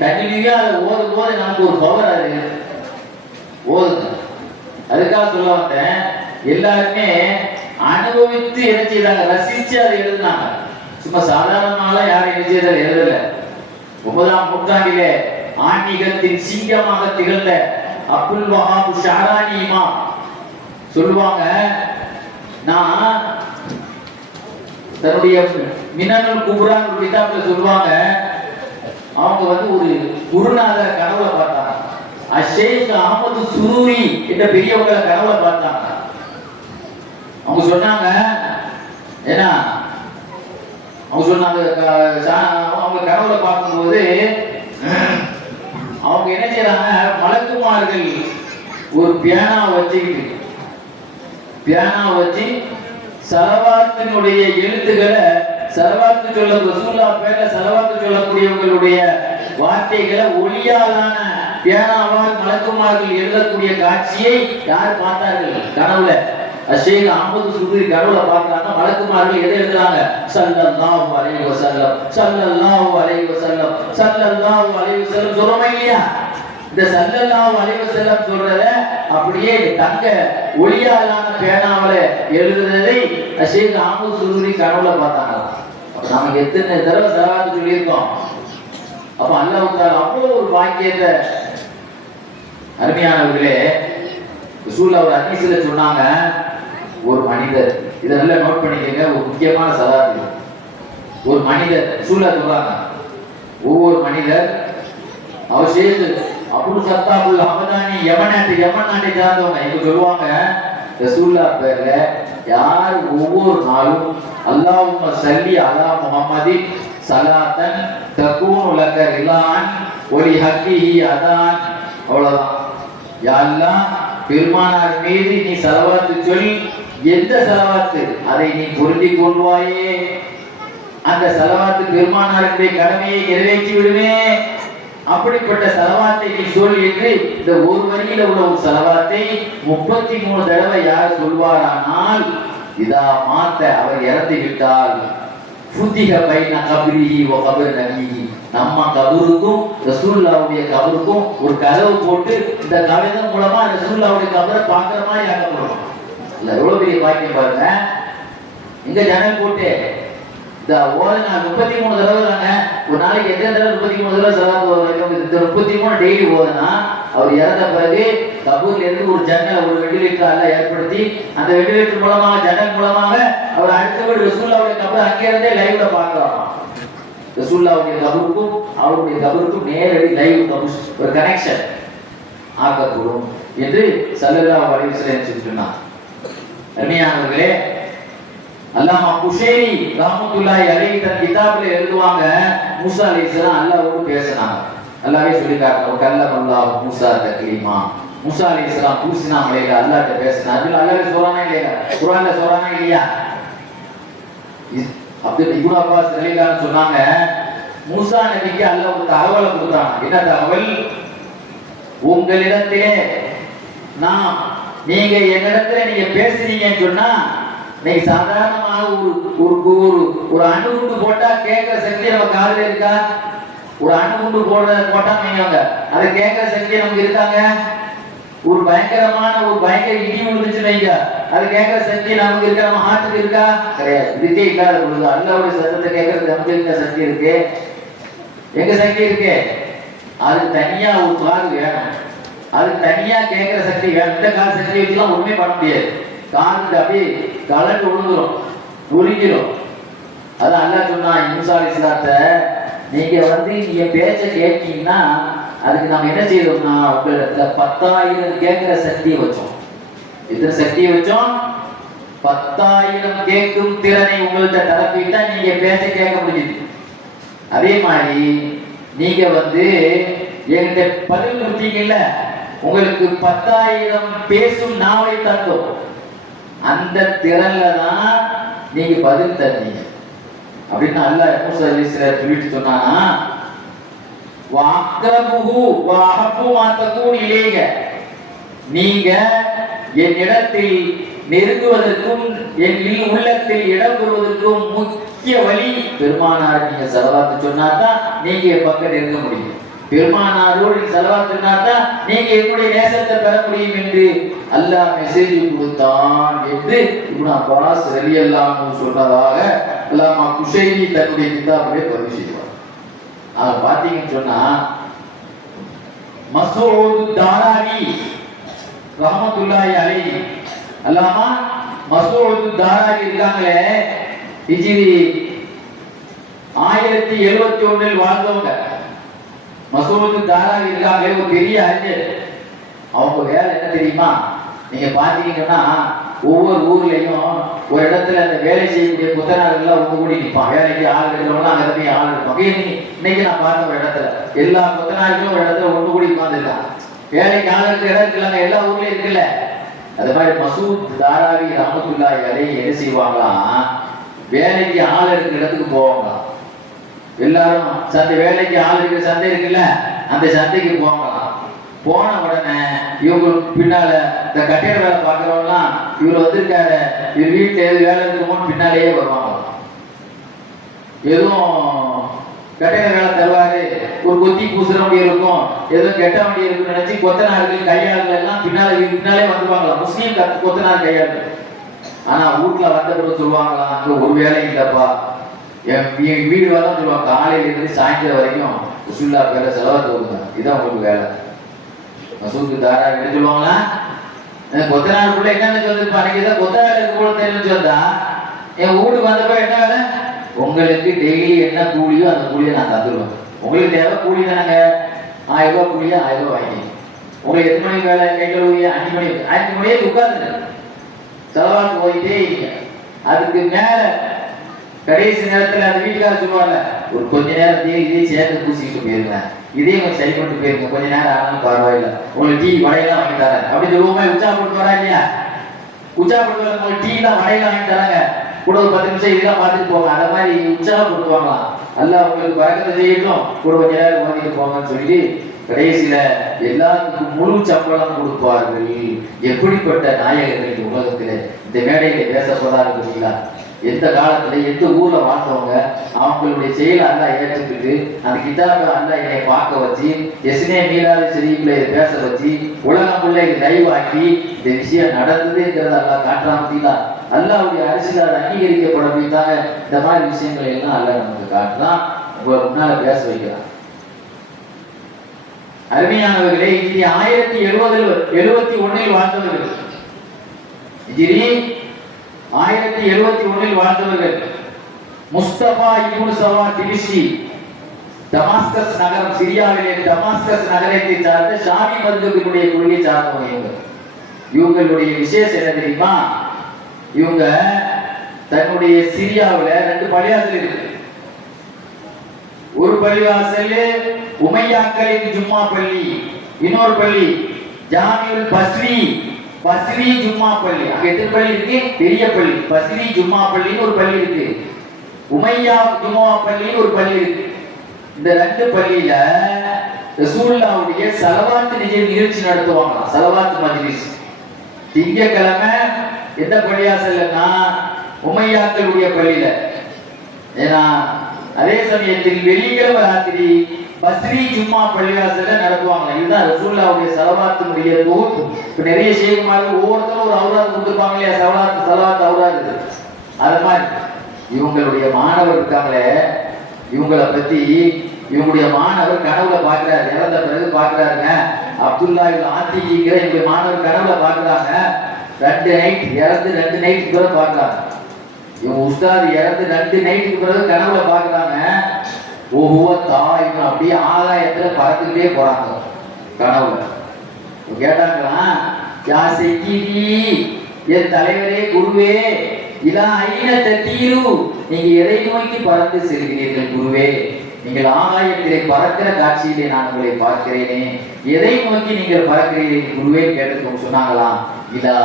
கண்டினியூவா அதை ஓதும் போது நமக்கு ஒரு பவர் அது ஓதுங்க. அதுக்காக சொல்ல வந்தேன், எல்லாருமே அனுபவித்து என்ன செய்தாங்க, ரசிச்சு அதை எழுதுனாங்க. சும்மா சாதாரணமால யாரும் என்ன செய்தால் எழுதல. 9ஆம் நூற்றாண்டிலே ஆன்மீகத்தின் சிங்கமாக திகழ்ந்த அப்துல் வஹாப் ஷாரானி இமாம் சொல்லுவாங்க, நான் தன்னுடைய மினனுல் குப்ரான் கிதாப்ல சொல்லுவாங்க, அவங்க ஒரு குருநாதர் கனவுல பார்த்தாங்க. ஷேக் அஹ்மது சுரூரி என்ற பெரியவங்க கனவுல பார்த்தாங்க. அவங்க சொன்னாங்க, ஏன்னா அவங்க சொன்னாங்க, அவங்க கனவுல பார்க்கும்போது அவங்க என்ன செய்யறாங்க, மலக்குமார்கள் ஒரு பியானா வச்சு சலவாத்தினுடைய எழுத்துக்களை, சலவாத்து சொல்ல ரசூலுல்லாஹ் பேர்ல சலவாத்து சொல்லக்கூடியவங்களுடைய வார்த்தைகளை ஒளியாலான பியானாவால் மலக்குமார்கள் எழுதக்கூடிய காட்சியை யார் பார்த்தார்கள்? கனவுல. ஷேக் அஹ்மது சுரூரி கனவுல பார்க்கறாங்க, மலக்குமார்கள் எதை எழுதுறாங்க? ஸல்லல்லாஹு அலைஹி வஸல்லம், ஸல்லல்லாஹு அலைஹி வஸல்லம், ஸல்லல்லாஹு அலைஹி வஸல்லம் சொல்றோமா இல்லையா? இந்த ஸல்லல்லாஹு அலைஹி வஸல்லம் சொல்றத அப்படியே தங்க ஒளியாலான பேனாவில எழுதுறதை ஷேக் அஹ்மத் சுரூரி கனவுல பார்த்தாங்க. நமக்கு எத்தனை தடவை சலாத்து சொல்லியிருக்கோம். அப்ப அல்லாஹ் தஆலா அவ்வளவு ஒரு பாக்கியத்தை. அருமையானவர்களே, ரசூலுல்லாஹ் ஒரு ஹதீஸ்ல சொன்னாங்க, ஒரு மனிதர், இதை நல்லா நோட் பண்ணிக்கங்க, ஒரு முக்கியமான சலாத்து. ஒரு மனிதர் ரசூலுல்லாஹ் சொல்றாங்க, ஒவ்வொரு மனிதர் அவர் ஷேக் அபுல் சத்தாபுல் ஹமதானி யமன் நாட்டை சார்ந்தவங்க. இப்ப சொல்லுவாங்க, ரசூலுல்லாஹ் பேர்ல யார் ஒவ்வொரு நாளும் அல்லாஹும்ம ஸல்லி அலா முஹம்மதின் ஸலாத்தன் தகூனு லக ரிலான் ஒலி ஹக்கிஹி அதான், அவ்வளவுதான். யா அல்லாஹ், பெருமானார் மீது நீ ஸலவாத்து சொல். எந்த ஸலவாத்து? அதை நீ பொருந்திக் கொள்வாயே, அந்த ஸலவாத்து பெருமானாருடைய கடமையை நிறைவேற்றி விடுமே. அப்படிப்பட்ட ஸலவாத்தை நீ சொல் என்று இந்த ஒரு வரியில உள்ள ஒரு ஸலவாத்தை 33 தடவை யார் சொல்வாரானால், இதா மாத்த, அவர் இறந்து விட்டால், ஃபுதிஹ பைன கப்ரிஹி வ கப்ர் நபிஹி, நம்ம கபருக்கும் ரசூலுல்லாஹ்வுடைய கபருக்கும் ஒரு கதவு போட்டு இந்த கவிதம் மூலமா ரசூலுல்லாஹ்வுடைய கபரை பார்க்குற மாதிரி ஆக்கப்படும். இல்ல, எவ்வளவு பெரிய பாக்கியம் பாருங்க. இங்க ஜன்னல் போட்டு இந்த ஓதுனா 33 தடவை தாங்க. ஒரு நாளைக்கு எத்தனை தடவை? 33 தடவை சலாத்து ஓதுறோம். இந்த 33 டெய்லி ஓதுனா அவர் இறந்த பிறகு கபூர்ல இருந்து ஒரு ஜன்னல், ஒரு வெண்டிலேட்டர் ஏற்படுத்தி, அந்த வெண்டிலேட்டர் மூலமாக, ஜன்னல் மூலமாக அவர் அடுத்தபடி ரசூலுல்லாஹ்வுடைய கபர் அங்கே இருந்தே லைவ்ல பார்க்கலாம். ரசூலுல்லாஹ்வுடைய கபருக்கும் அவருடைய கபருக்கும் நேரடி லைவ் கபூர், ஒரு கனெக்ஷன் ஆக்கப்படும் என்று ஸல்லல்லாஹு அலைஹி வஸல்லம் சொன்னார். அருமையானவர்களே, அல்லாமா குஷைரி ரஹ்மத்துல்லாஹி அலைஹி தன் கிதாபில் எழுதுவாங்க, மூசா அலைஹிஸ்ஸலாம் அல்லாஹ்வோடு பேசினாங்க. அல்லாஹ்வே சொல்லி காட்டுறார், கல்லம் அல்லாஹ் மூசா தக்லீமா. மூசா அலைஹிஸ்ஸலாம் தூசினா மலையில அல்லாஹ்ட்ட பேசினார். அதுல அல்லாஹ்வே சொல்றானே இல்லையா? குர்ஆன்ல சொல்றானே இல்லையா? அப்துல் இப்னு அப்பாஸ் ரலியல்லாஹு சொன்னாங்க, மூசா நபிக்கு அல்லாஹ் ஒரு தகவலை கொடுத்தாங்க. என்ன தகவல்? உங்களிடத்திலே நீங்க என்னிடத்துல நீங்க பேசுறீங்கன்னு சொன்னா, நீங்க சாதாரணமாக ஒரு அணுகுண்டு போட்டா கேட்கிற சக்தி நம்ம காதுல இருக்கா? ஒரு அணுகுண்டு போட்டா நீங்க அதை கேட்கிற சக்தி நமக்கு இருக்காங்க? ஒரு பயங்கர இடி விழுந்துச்சு வைங்க, அது கேட்கிற சக்தி நமக்கு இருக்கா? நம்ம ஹார்ட்டுக்கு இருக்கா? கிடையாது. இதுக்கே இல்லாத பொழுது அல்லாஹ்வுடைய சத்தத்தை கேட்கறது நமக்கு என்ன சக்தி இருக்கு? எங்க சக்தி இருக்கு? அதுக்கு தனியா ஒரு காது வேணும், அதுக்கு தனியா கேட்கிற சக்தி வேணும். இந்த கால் சக்தி வச்சுலாம் ஒண்ணுமே பண்ண முடியாது. காதுக்கு அப்படியே கலண்டு விழுந்துரும், உருகிடும். அதான் அல்லாஹ் சொன்னா மூசா அலைஹிஸ்ஸலாத்தை, நீங்க நீங்க பேச்ச கேட்டீங்கன்னா அதுக்கு நம்ம என்ன செய்யறோம்னா, உங்களிடத்துல 10,000 கேட்கிற சக்தியை வச்சோம். எத்தனை சக்தியை வச்சோம்? 10,000 கேட்கும் திறனை உங்கள்கிட்ட தரப்பிட்டா நீங்க பேச்ச கேட்க முடியுது. அதே மாதிரி நீங்க என்கிட்ட பதில் கொடுத்தீங்கல்ல, உங்களுக்கு 10,000 பேசும் நாவை தந்தோம். அந்த திறன்ல தான் நீங்க பதில் தந்தீங்க அப்படின்னு அல்லாஹ் மூசா அலைஹிஸ்ஸலாம் சொல்லிட்டு சொன்னானா, வஅக்ரபுஹு வஅஹப்பு மா தகூன் இலைக, நீங்க என்னிடத்தில் நெருங்குவதற்கும் என் உள்ளத்தில் இடம் பெறுவதற்கும் முக்கிய வழி பெருமானார் நீங்க ஸலவாத்து சொன்னாதான் நீங்க என் பக்கம் நெருங்க முடியும். பெருமானாரோடு ஸலவாத் சொன்னாதான் நீங்க என்னுடைய நேசத்தை பெற முடியும் என்று அல்லாஹ் மெசேஜ் கொடுத்தான் என்று இப்னு அப்பாஸ் ரலியல்லாஹு அன்ஹு சொன்னதாக அல்லாமா குஷைரி தன்னுடைய கிதாபிலே பதிவு செய்வார். அத பாத்தீங்கன்னு சொன்னா, மஸ்ஊத் தாராவி ரஹ்மத்துல்லாஹி அலைஹி, அல்லாமா மஸ்ஊத் தாராவி இருக்காங்களே, ஹிஜ்ரி 1071 வாழ்ந்தவங்க. மஸ்ஊத் தாராவி இருக்காங்களே, ஒரு பெரிய அறிஞர். அவங்க வேலை என்ன தெரியுமா? நீங்க பாத்தீங்கன்னா ஒவ்வொரு ஊர்லயும் ஒரு இடத்துல அந்த வேலை செய்யக்கூடிய புத்தனார்கள் ஒன்று கூடி நிற்பான். வேலைக்கு ஆள் எடுக்கிறவங்க அங்கே போய் ஆள் எடுப்பாங்க. இன்னைக்கு நான் பார்த்த ஒரு இடத்துல எல்லா புத்தனார்களும் ஒரு இடத்துல ஒன்று கூடி உட்காந்துருக்காங்க. வேலைக்கு ஆள் எடுக்கிற இடம் இருக்குல்ல, எல்லா ஊர்லயும் இருக்குல்ல. அது மாதிரி மஸ்ஊத் தாராவி ரஹ்மத்துல்லாஹி அலைஹி என்ன செய்வாங்களாம், வேலைக்கு ஆள் எடுக்கிற இடத்துக்கு போவாங்க. எல்லாரும் சந்தை, வேலைக்கு ஆள் இருக்கிற சந்தை இருக்குல்ல, அந்த சந்தைக்கு போவாங்களாம். போன உடனே இவங்க பின்னால இந்த கட்டிட வேலை பார்க்குறவங்கலாம் இவர் வந்திருக்காரு, இவர் வீட்டில் எது வேலை இருக்குமோன்னு பின்னாலேயே வருவாங்க. எதுவும் கட்டிட வேலை தருவாரு, ஒரு கொத்தி பொட்டி பூசுற வண்டி இருக்கும், ஏதோ கெட்ட வண்டி இருக்குன்னு நினைச்சு கொத்தனார்கள் கையாளர்கள் எல்லாம் பின்னாலே வந்துருவாங்களா முஸ்லீம் கொத்தனார் கையாளர்கள். ஆனா வீட்டுல வந்த பிறகு சொல்லுவாங்களா, அங்க ஒரு வேலை இல்லப்பா, என் வீடு வேலை சொல்லுவாங்க, காலையில இருந்து சாயந்தரம் வரைக்கும் உசுல்லா பேர செலவாத்து கொடுங்க, இதுதான் உங்களுக்கு வேலை. மசூத்து தாரா என்ன சொல்லுவாங்களா, கொத்தனாருக்குள்ள என்னன்னு சொல்லிருப்பா, அன்னைக்குதான் கொத்தனாருக்கு கூட தெரிஞ்சு வந்தா என் வீட்டுக்கு வந்தப்ப என்ன வேலை, உங்களுக்கு டெய்லி என்ன கூலியோ அந்த கூலியை நான் தந்துடுவேன். உங்களுக்கு தேவை கூலி தானங்க, 1000 ரூபாய் கூலியா 1000 ரூபாய் வாங்கி, உங்களுக்கு எத்தனை மணிக்கு வேலை, கை கழுவிய 5 மணியே உட்கார்ந்து செலவாக்கு போயிட்டே இருங்க. அதுக்கு மேல கடைசி நேரத்துல அந்த வீட்டுக்கார சொல்லுவாங்க, ஒரு கொஞ்ச நேரத்தையே இதே சேர்த்து பூசிக்கிட்டு போயிருங்க, இதே கொஞ்சம் சரி பண்ணிட்டு போயிருங்க, கொஞ்ச நேரம் ஆனாலும் பரவாயில்ல, உங்களுக்கு டீ வடையெல்லாம் வாங்கி தரேன் அப்படின்னு சொல்லுவோமே. உற்சாகப்பட்டு வரா இல்லையா, உற்சாகப்பட்டு வர உங்களுக்கு டீ தான் வடையெல்லாம் வாங்கி தராங்க, கூட ஒரு 10 நிமிஷம் இதெல்லாம் பார்த்துட்டு போவாங்க. அந்த மாதிரி உற்சாகப்படுத்துவாங்களாம். அல்லாஹ் உங்களுக்கு பரக்கத்தை செய்யட்டும், கூட கொஞ்ச நேரம் ஓதிட்டு போங்கன்னு சொல்லி கடைசியில எல்லாத்துக்கும் முழு சம்பளம் கொடுப்பார்கள். எப்படிப்பட்ட நாயகர்கள் உலகத்துல இந்த மேடையில பேச போறாருங்களா, எந்த காலத்துல எந்த ஊர்ல வாழ்ந்தவங்க அவங்களுடைய செயலை அல்லா ஏற்றுக்கிட்டு அந்த கிதாபை அல்லா என்னை பார்க்க வச்சு எஸ்னே மீளாத செடிக்குள்ள இதை பேச வச்சு உலகமுள்ள இதை லைவாக்கி இந்த விஷயம் நடந்ததுங்கிறத அல்லா காட்டுறாமத்தீங்களா. அல்லாவுடைய அரசியலால் அங்கீகரிக்கப்பட போய்த்தாங்க இந்த மாதிரி விஷயங்களை எல்லாம் அல்லா நமக்கு காட்டுறான், உங்களை முன்னால பேச வைக்கிறான். அருமையானவர்களே, இது 1071 வாழ்ந்தவர்கள், 1071 வாழ்ந்தவர்கள் முஸ்தபா இப்னு சவா டிபிஷி, டமாஸ்கஸ் நகரம், சிரியாவிலே டமாஸ்கஸ் நகரத்தை சார்ந்த ஷாமி மதுஹபினுடைய கொள்கையை சார்ந்தவங்க. இவங்களுடைய விசேஷம் என்ன தெரியுமா, இவங்க தன்னுடைய சிரியாவில் 2 பள்ளிவாசல் இருக்கு. ஒரு பள்ளிவாசல் உமையாக்களின் ஜும்மா பள்ளி, இன்னொரு பள்ளி ஜாமியுல் பஸ்ரி ஜும்மா பள்ளி. அங்க எத்தனை பள்ளி இருக்கு, பெரிய பள்ளி பஸ்ரி ஜும்மா பள்ளின்னு ஒரு பள்ளி இருக்கு, உமையா ஜும்மா பள்ளின்னு ஒரு பள்ளி இருக்கு. இந்த 2 பள்ளியில ரசூலுல்லாஹ்வுடைய ஸலவாத் நிகழ்ச்சி நடத்துவாங்க. ஸலவாத் மஜ்லிஸ் திங்கட்கிழமை எந்த பள்ளியாசல்னா உமையாக்களுடைய பள்ளியில. ஏன்னா அதே சமயத்தில் வெள்ளிக்கிழமை ராத்திரி பஸ்ரி ஜும்மா பள்ளிவாசல்ல நடத்துவாங்க. இதுதான் ரசூலுல்லாஹ்வுடைய ஸலவாத்தினுடைய தொகுப்பு. இப்ப நிறைய ஷேகுமார்கள் ஒவ்வொருத்தரும் ஒரு அவுராத் கொடுத்துருப்பாங்க இல்லையா, ஸலவாத் அவுராத். அது மாதிரி இவங்களுடைய மாணவர் இருக்காங்களே, இவங்களை பத்தி இவங்களுடைய மாணவர் கனவுல பாக்குறாரு, இறந்த பிறகு பாக்குறாருங்க. அப்துல்லா ஆத்திங்கிற இவங்களுடைய மாணவர் கனவுல பாக்குறாங்க. 2 நைட் இறந்து 2 நைட்டுக்கு பிறகு பாக்குறாங்க. இவங்க உஸ்தாது இறந்து 2 நைட்டுக்கு பிறகு கனவுல பாக்குறாங்க. ஒவ்வொரு தாயும் அப்படியே ஆகாயத்துல பறந்துக்கிட்டே போறாங்க கனவுல. கேட்டாங்களா, யா செய்தி என் தலைவரே குருவே, இதா ஐன தத்தீரு, நீங்க எதை நோக்கி பறந்து செல்கிறீர்கள் குருவே, நீங்கள் ஆகாயத்திலே பறக்கிற காட்சியிலே நான் உங்களை பார்க்கிறேனே, எதை நோக்கி நீங்கள் பறக்கிறீர்கள் குருவே கேட்டதுக்கு சொன்னாங்களாம், இதா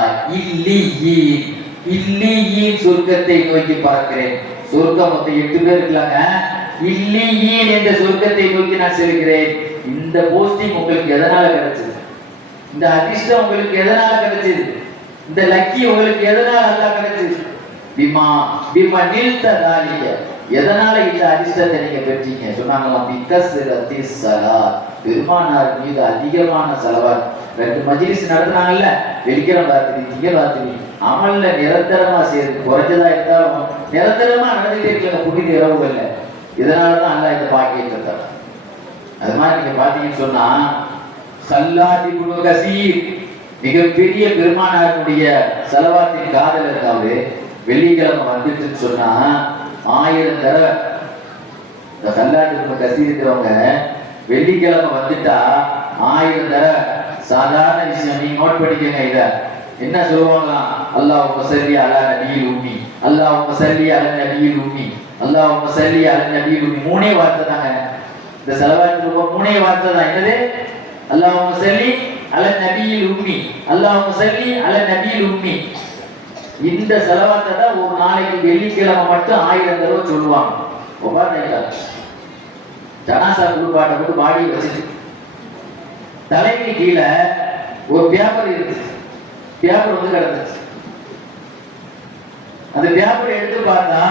இல்லியீன் சொர்க்கத்தை நோக்கி பறக்கிறேன். சொர்க்கம் மொத்தம் 8 பேர் இருக்கலாங்க, இல்லியீன் என்ற சொர்க்கத்தை நோக்கி நான் செல்கிறேன். இந்த போஸ்டிங் உங்களுக்கு எதனால கிடைச்சது, இந்த அதிர்ஷ்டம் உங்களுக்கு எதனால கிடைச்சது, இந்த லக்கி உங்களுக்கு எதனால அல்லாஹ் கிடைச்சது, பிமா நில்த தாலிய, எதனால இந்த அதிர்ஷ்டத்தை நீங்க பெற்றீங்க சொன்னாங்களாம், பிகஸ்ரத்தி ஸலாத், பெருமானார் மீது அதிகமான ஸலவாத். 2 மஜ்லிஸ் நடத்துனாங்கல்ல, வெள்ளிக்கிழமை ராத்திரி திங்கள் ராத்திரி, அமல்ல நிரந்தரமா சேர்ந்து குறைஞ்சதா இருந்தாலும் நிரந்தரமா நடந்துட்டே இருக்க புனித இரவுகள்ல. இதனாலதான் அல்லாஹ் இந்த பாக்கியத்தை தந்தார். அது மாதிரி நீங்க பாத்தீங்கன்னு சொன்னா ஸல்லல்லாஹு இப்னு கஸீர் மிகப்பெரிய பெருமானாருடைய ஸலவாத்தின் காதலர். அவரு வெள்ளிக்கிழமை வந்துட்டுன்னு சொன்னா 1000 தடவை இந்த ஸல்லல்லாஹு இப்னு கஸீர் இருக்கிறவங்க வெள்ளிக்கிழமை வந்துட்டா 1000 தடவை. சாதாரண விஷயம், நீங்க நோட் பண்ணிக்கங்க. இத என்ன சொல்லுவாங்களாம், அல்லாஹும்ம ஸல்லி அலா நபியில் உம்மி, அல்லாஹும்ம ஸல்லி அலா நபியில் உம்மி, அல்லாஹும்ம ஸல்லி அலா நபியில் உம்மி. 3 வார்த்தை தாங்க இந்த ஸலவாத்துக்கு, 3 வார்த்தை தான். என்னது, அல்லாஹும்ம ஸல்லி அலா நபியில் உம்மி, அல்லாஹும்ம ஸல்லி அலா நபியில் உம்மி. இந்த ஸலவாத்தை தான் ஒரு நாளைக்கு வெள்ளிக்கிழமை மட்டும் 1000 தடவை சொல்லுவாங்க. பாத்தீங்களா, ஜனாசா குளிப்பாட்டை போட்டு பாடியை வச்சுட்டு தலைக்கு கீழே ஒரு பேப்பர் இருக்கு, பேப்பர் வந்து கிடந்துச்சு. அந்த பேப்பர் எடுத்து பார்த்தா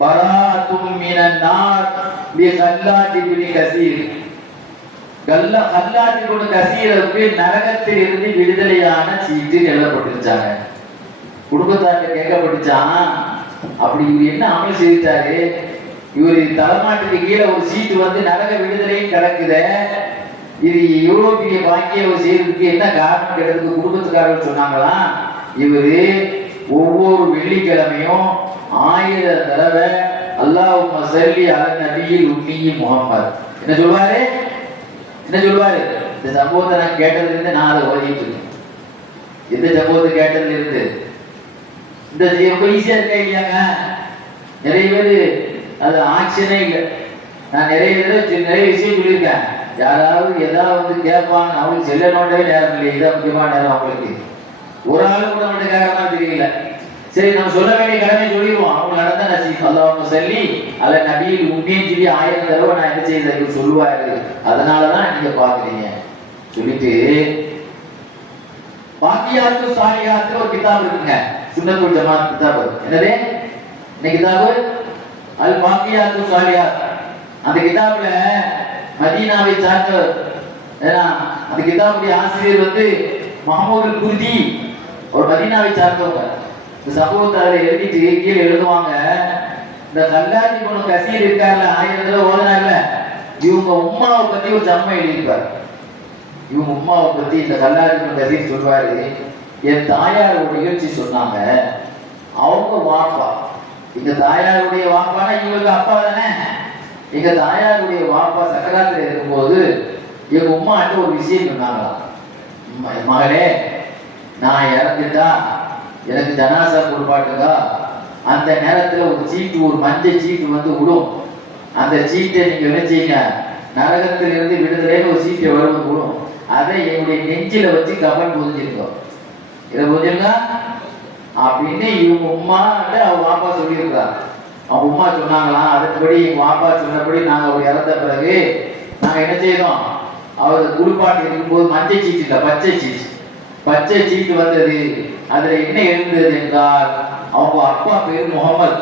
பராத்தும் மினன் நார் பி ஸல்லல்லாஹு இப்னு கஸீர், கல்லாத்தி கொண்டு கசீருக்கு நரகத்தில் இருந்து விடுதலையான சீட்டு எழுதப்பட்டிருச்சாங்க. குடும்பத்தார்கிட்ட கேட்கப்பட்டுச்சான், அப்படி இவர் என்ன அமல் செய்தாரு, இவர் தலைமாட்டுக்கு கீழே ஒரு சீட்டு வந்து நரக விடுதலையும் கிடக்குத, இது யூரோப்பிய பாக்கிய செய்யறதுக்கு என்ன காரணம் கேட்டதுக்கு குடும்பத்துக்காரர்கள் சொன்னாங்களாம், இவரு ஒவ்வொரு வெள்ளிக்கிழமையும் 1000 தடவை அல்லாஹும்ம ஸல்லி அலா நபியில் உம்மி முஹம்மது என்ன சொல்வாரு, என்ன சொல்வாரு. இந்த சம்பவத்தை நான் கேட்டதுல இருந்து நான் அதை ஓதிட்டு இருக்கேன். எந்த சம்பவத்தை கேட்டதுல இருந்து இந்த ரொம்ப ஈஸியா இருக்கா இல்லையாங்க. நிறைய பேர் அது ஆக்ஷனே இல்லை. நான் நிறைய விஷயம் சொல்லியிருக்கேன். யாராவது ஏதாவது கேட்பாங்க, அவங்களுக்கு செல்ல நோண்டவே நேரம் இல்லை. இதான் முக்கியமான நேரம் அவங்களுக்கு. ஒரு ஆளு கூட மட்டும் கேட்கறமா தெரியல. சரி, நம்ம சொல்ல வேண்டிய கடமை சொல்லிடுவோம். அவங்க நடந்த நசீப் அல்லாஹ்வும்ம ஸல்லி அலா நபியில் உம்மின்னு சொல்லி 1000 தடவை நான் என்ன செய்யறது சொல்லுவாரு. அதனாலதான் நீங்க பாக்குறீங்க. சொல்லிட்டு பாக்கியாத்து சாலிஹாத்து ஒரு கிதாப் இருக்குங்க, சுன்னத்துல் ஜமாத் கிதாப். என்னது இந்த கிதாபு? அல் பாக்கியாத்து சாலிஹாத். அந்த கிதாப்ல மதீனாவை சார்ந்த அந்த கிதாபுடைய ஆசிரியர் வந்து மஹமூதுல் குர்தி, ஒரு மதீனாவை சார்ந்தவங்க. இந்த சம்பவத்தை அதில் எழுதிட்டு கீழே எழுதுவாங்க, இந்த கல்லாத்தி பொண்ணு கசீர் இருக்காருல்ல, 1000 தடவை ஓதுனார்ல, இவங்க உம்மாவை பத்தி ஒரு ஜம்மை எழுதியிருப்பார். இவங்க உம்மாவை பத்தி இந்த கல்லாத்தி பொண்ணு கசீர் சொல்வாரு, என் தாயார் ஒரு நிகழ்ச்சி சொன்னாங்க. அவங்க வாப்பா, எங்க தாயாருடைய வாப்பானா இவங்களுக்கு அப்பா தானே. எங்க தாயாருடைய வாப்பா சக்கராத்துல இருக்கும்போது எங்க உம்மாட்ட ஒரு விஷயம் சொன்னாங்களாம், மகளே நான் இறந்துட்டா எனக்கு ஜனாசா கொடுப்பாட்டுங்க, அந்த நேரத்துல ஒரு சீட்டு, ஒரு மஞ்சள் சீட்டு வந்து விடும், அந்த சீட்டை நீங்க என்ன செய்யுங்க, நரகத்திலிருந்து விடுதலைன்னு ஒரு சீட்டை வரும் விடும், அதை என்னுடைய நெஞ்சில வச்சு கபன் புரிஞ்சிருக்கோம், இதை புரிஞ்சுங்க அப்படின்னு இவங்க உமாட்ட அவங்க வாப்பா சொல்லியிருக்கிறாங்க. அவங்க உமா சொன்னாங்களாம், அதுபடி எங்க வாப்பா சொன்னபடி நாங்க அவர் இறந்த பிறகு நாங்க என்ன செய்தோம், அவர் குளிப்பாட்டு இருக்கும்போது மஞ்சள் சீட்டு இல்லை, பச்சை சீட்டு வந்தது. அதுல என்ன இருந்தது என்றால் அவங்க அப்பா பேர் முகமது.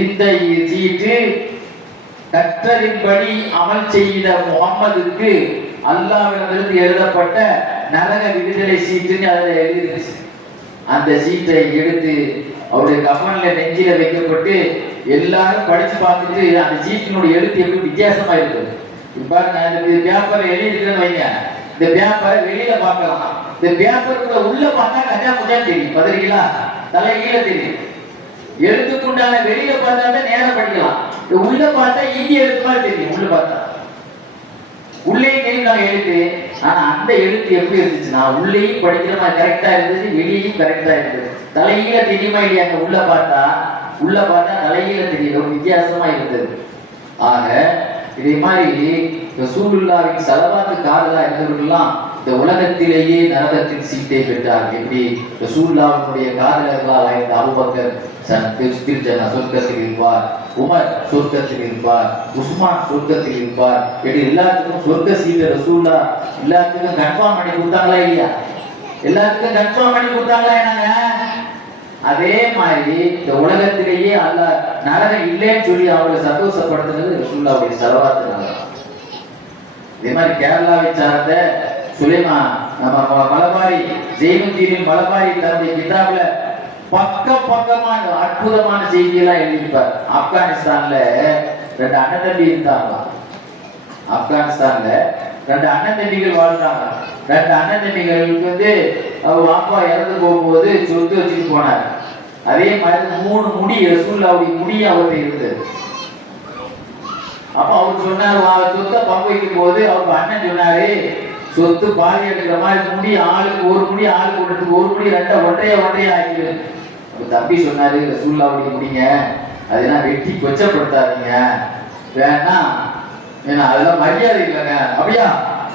இந்த சீட்டு கற்றலின்படி அமல் செய்த முகம்மதுக்கு அல்லாஹ்விடமிருந்து எழுதப்பட்ட நரக விடுதலை சீட்டுன்னு அதுல எழுதிருச்சு. அந்த சீட்டை எடுத்து அவருடைய கஃபன்ல நெஞ்சில வைக்கப்பட்டு எல்லாரும் படிச்சு பார்த்துட்டு அந்த சீட்டினுடைய எழுத்து எப்படி வித்தியாசமா இருக்குது. பாருங்க, இந்த பேப்பரை எழுதிருக்குன்னு வைங்க, இந்த பேப்பரை வெளியில பார்க்கலாம், இந்த பேப்பருக்குள்ள உள்ள பார்த்தா கஜா முஜான்னு தெரியும், பதிரிகளா தலை கீழே தெரியும். எழுத்துக்குண்டான வெளியில பார்த்தா தான் நேரம் படிக்கலாம், உள்ள பார்த்தா இந்திய எழுத்து மாதிரி தெரியும். உள்ள பார்த்தா உள்ளே தெரியும் எழுத்து. ஆனா அந்த எழுத்து எப்படி இருந்துச்சுன்னா உள்ளேயும் படிக்கிற மாதிரி கரெக்டா இருந்துச்சு, வெளியேயும் கரெக்டா இருந்தது. தலைகீழ தெரியுமா இல்லையாங்க, உள்ள பார்த்தா தலைகீழ தெரியல, ஒரு வித்தியாசமா இருந்தது. ஆக இதே மாதிரி ரசூலுல்லாஹ்வின் ஸலவாத்து காதலா இருந்தவர்கள்லாம் இந்த உலகத்திலேயே நரகத்தின் சீட்டை பெற்றார்கள். எப்படி ரசூலுல்லாஹ்வுடைய காதலர்களால் ஆய்ந்த அபூபக்கர் சொர்க்கத்தில் இருப்பார், உமர் சொர்க்கத்தில் இருப்பார், உஸ்மான் சொர்க்கத்தில் இருப்பார். எப்படி எல்லாத்துக்கும் சொர்க்க சீட்டை ரசூலுல்லாஹ் எல்லாத்துக்கும் கன்ஃபார்ம் பண்ணி கொடுத்தாங்களா இல்லையா? எல்லாத்துக்கும் கன்ஃபார்ம் பண்ணி கொடுத்தாங்களா என்னங்க? அதே மாதிரி இந்த உலகத்திலேயே அல்லாஹ் நரகம் இல்லைன்னு சொல்லி அவங்களை சந்தோஷப்படுத்துறது ரசூலுல்லாஹ்வுடைய ஸலவாத்துனால. இதே மாதிரி கேரளாவை சார்ந்த சுலைமான் நம்ம மலபாரி ஜெயினுத்தீனின் மலபாரி தன்னுடைய கிதாப்ல பக்கமான அற்புதமான செய்தியெல்லாம் எழுதியிருப்பார். ஆப்கானிஸ்தான்ல 2 அண்ணன் தம்பி இருந்தாங்க. ஆப்கானிஸ்தான்ல 2 அண்ணன் தம்பிகள் வாழ்றாங்க. 2 அண்ணன் தம்பிகளுக்கு வந்து அவர் வாப்பா இறந்து போகும்போது சொத்து வச்சுட்டு போனார். அதே மாதிரி 3 முடி ரசூலுல்லாஹ்வுடைய முடி அவர்கிட்ட இருந்தது. அப்ப அவர் சொன்னார், சொத்தை பங்கு வைக்கும் போது அவங்க அண்ணன் சொன்னாரு, சொத்து பாதி எடுக்கிற மாதிரி முடி ஆளுக்கு ஒரு முடி, ஆளுக்கு ஒரு முடி 2 ஒன்றையா ஆகிடு. அப்ப தம்பி சொன்னாரு, ரசூலுல்லாஹ்வுடைய முடிங்க, அதெல்லாம் வெட்டி கொச்சப்படுத்தாதீங்க, வேணா ஏன்னா அதெல்லாம் மரியாதை இல்லைங்க. அப்படியா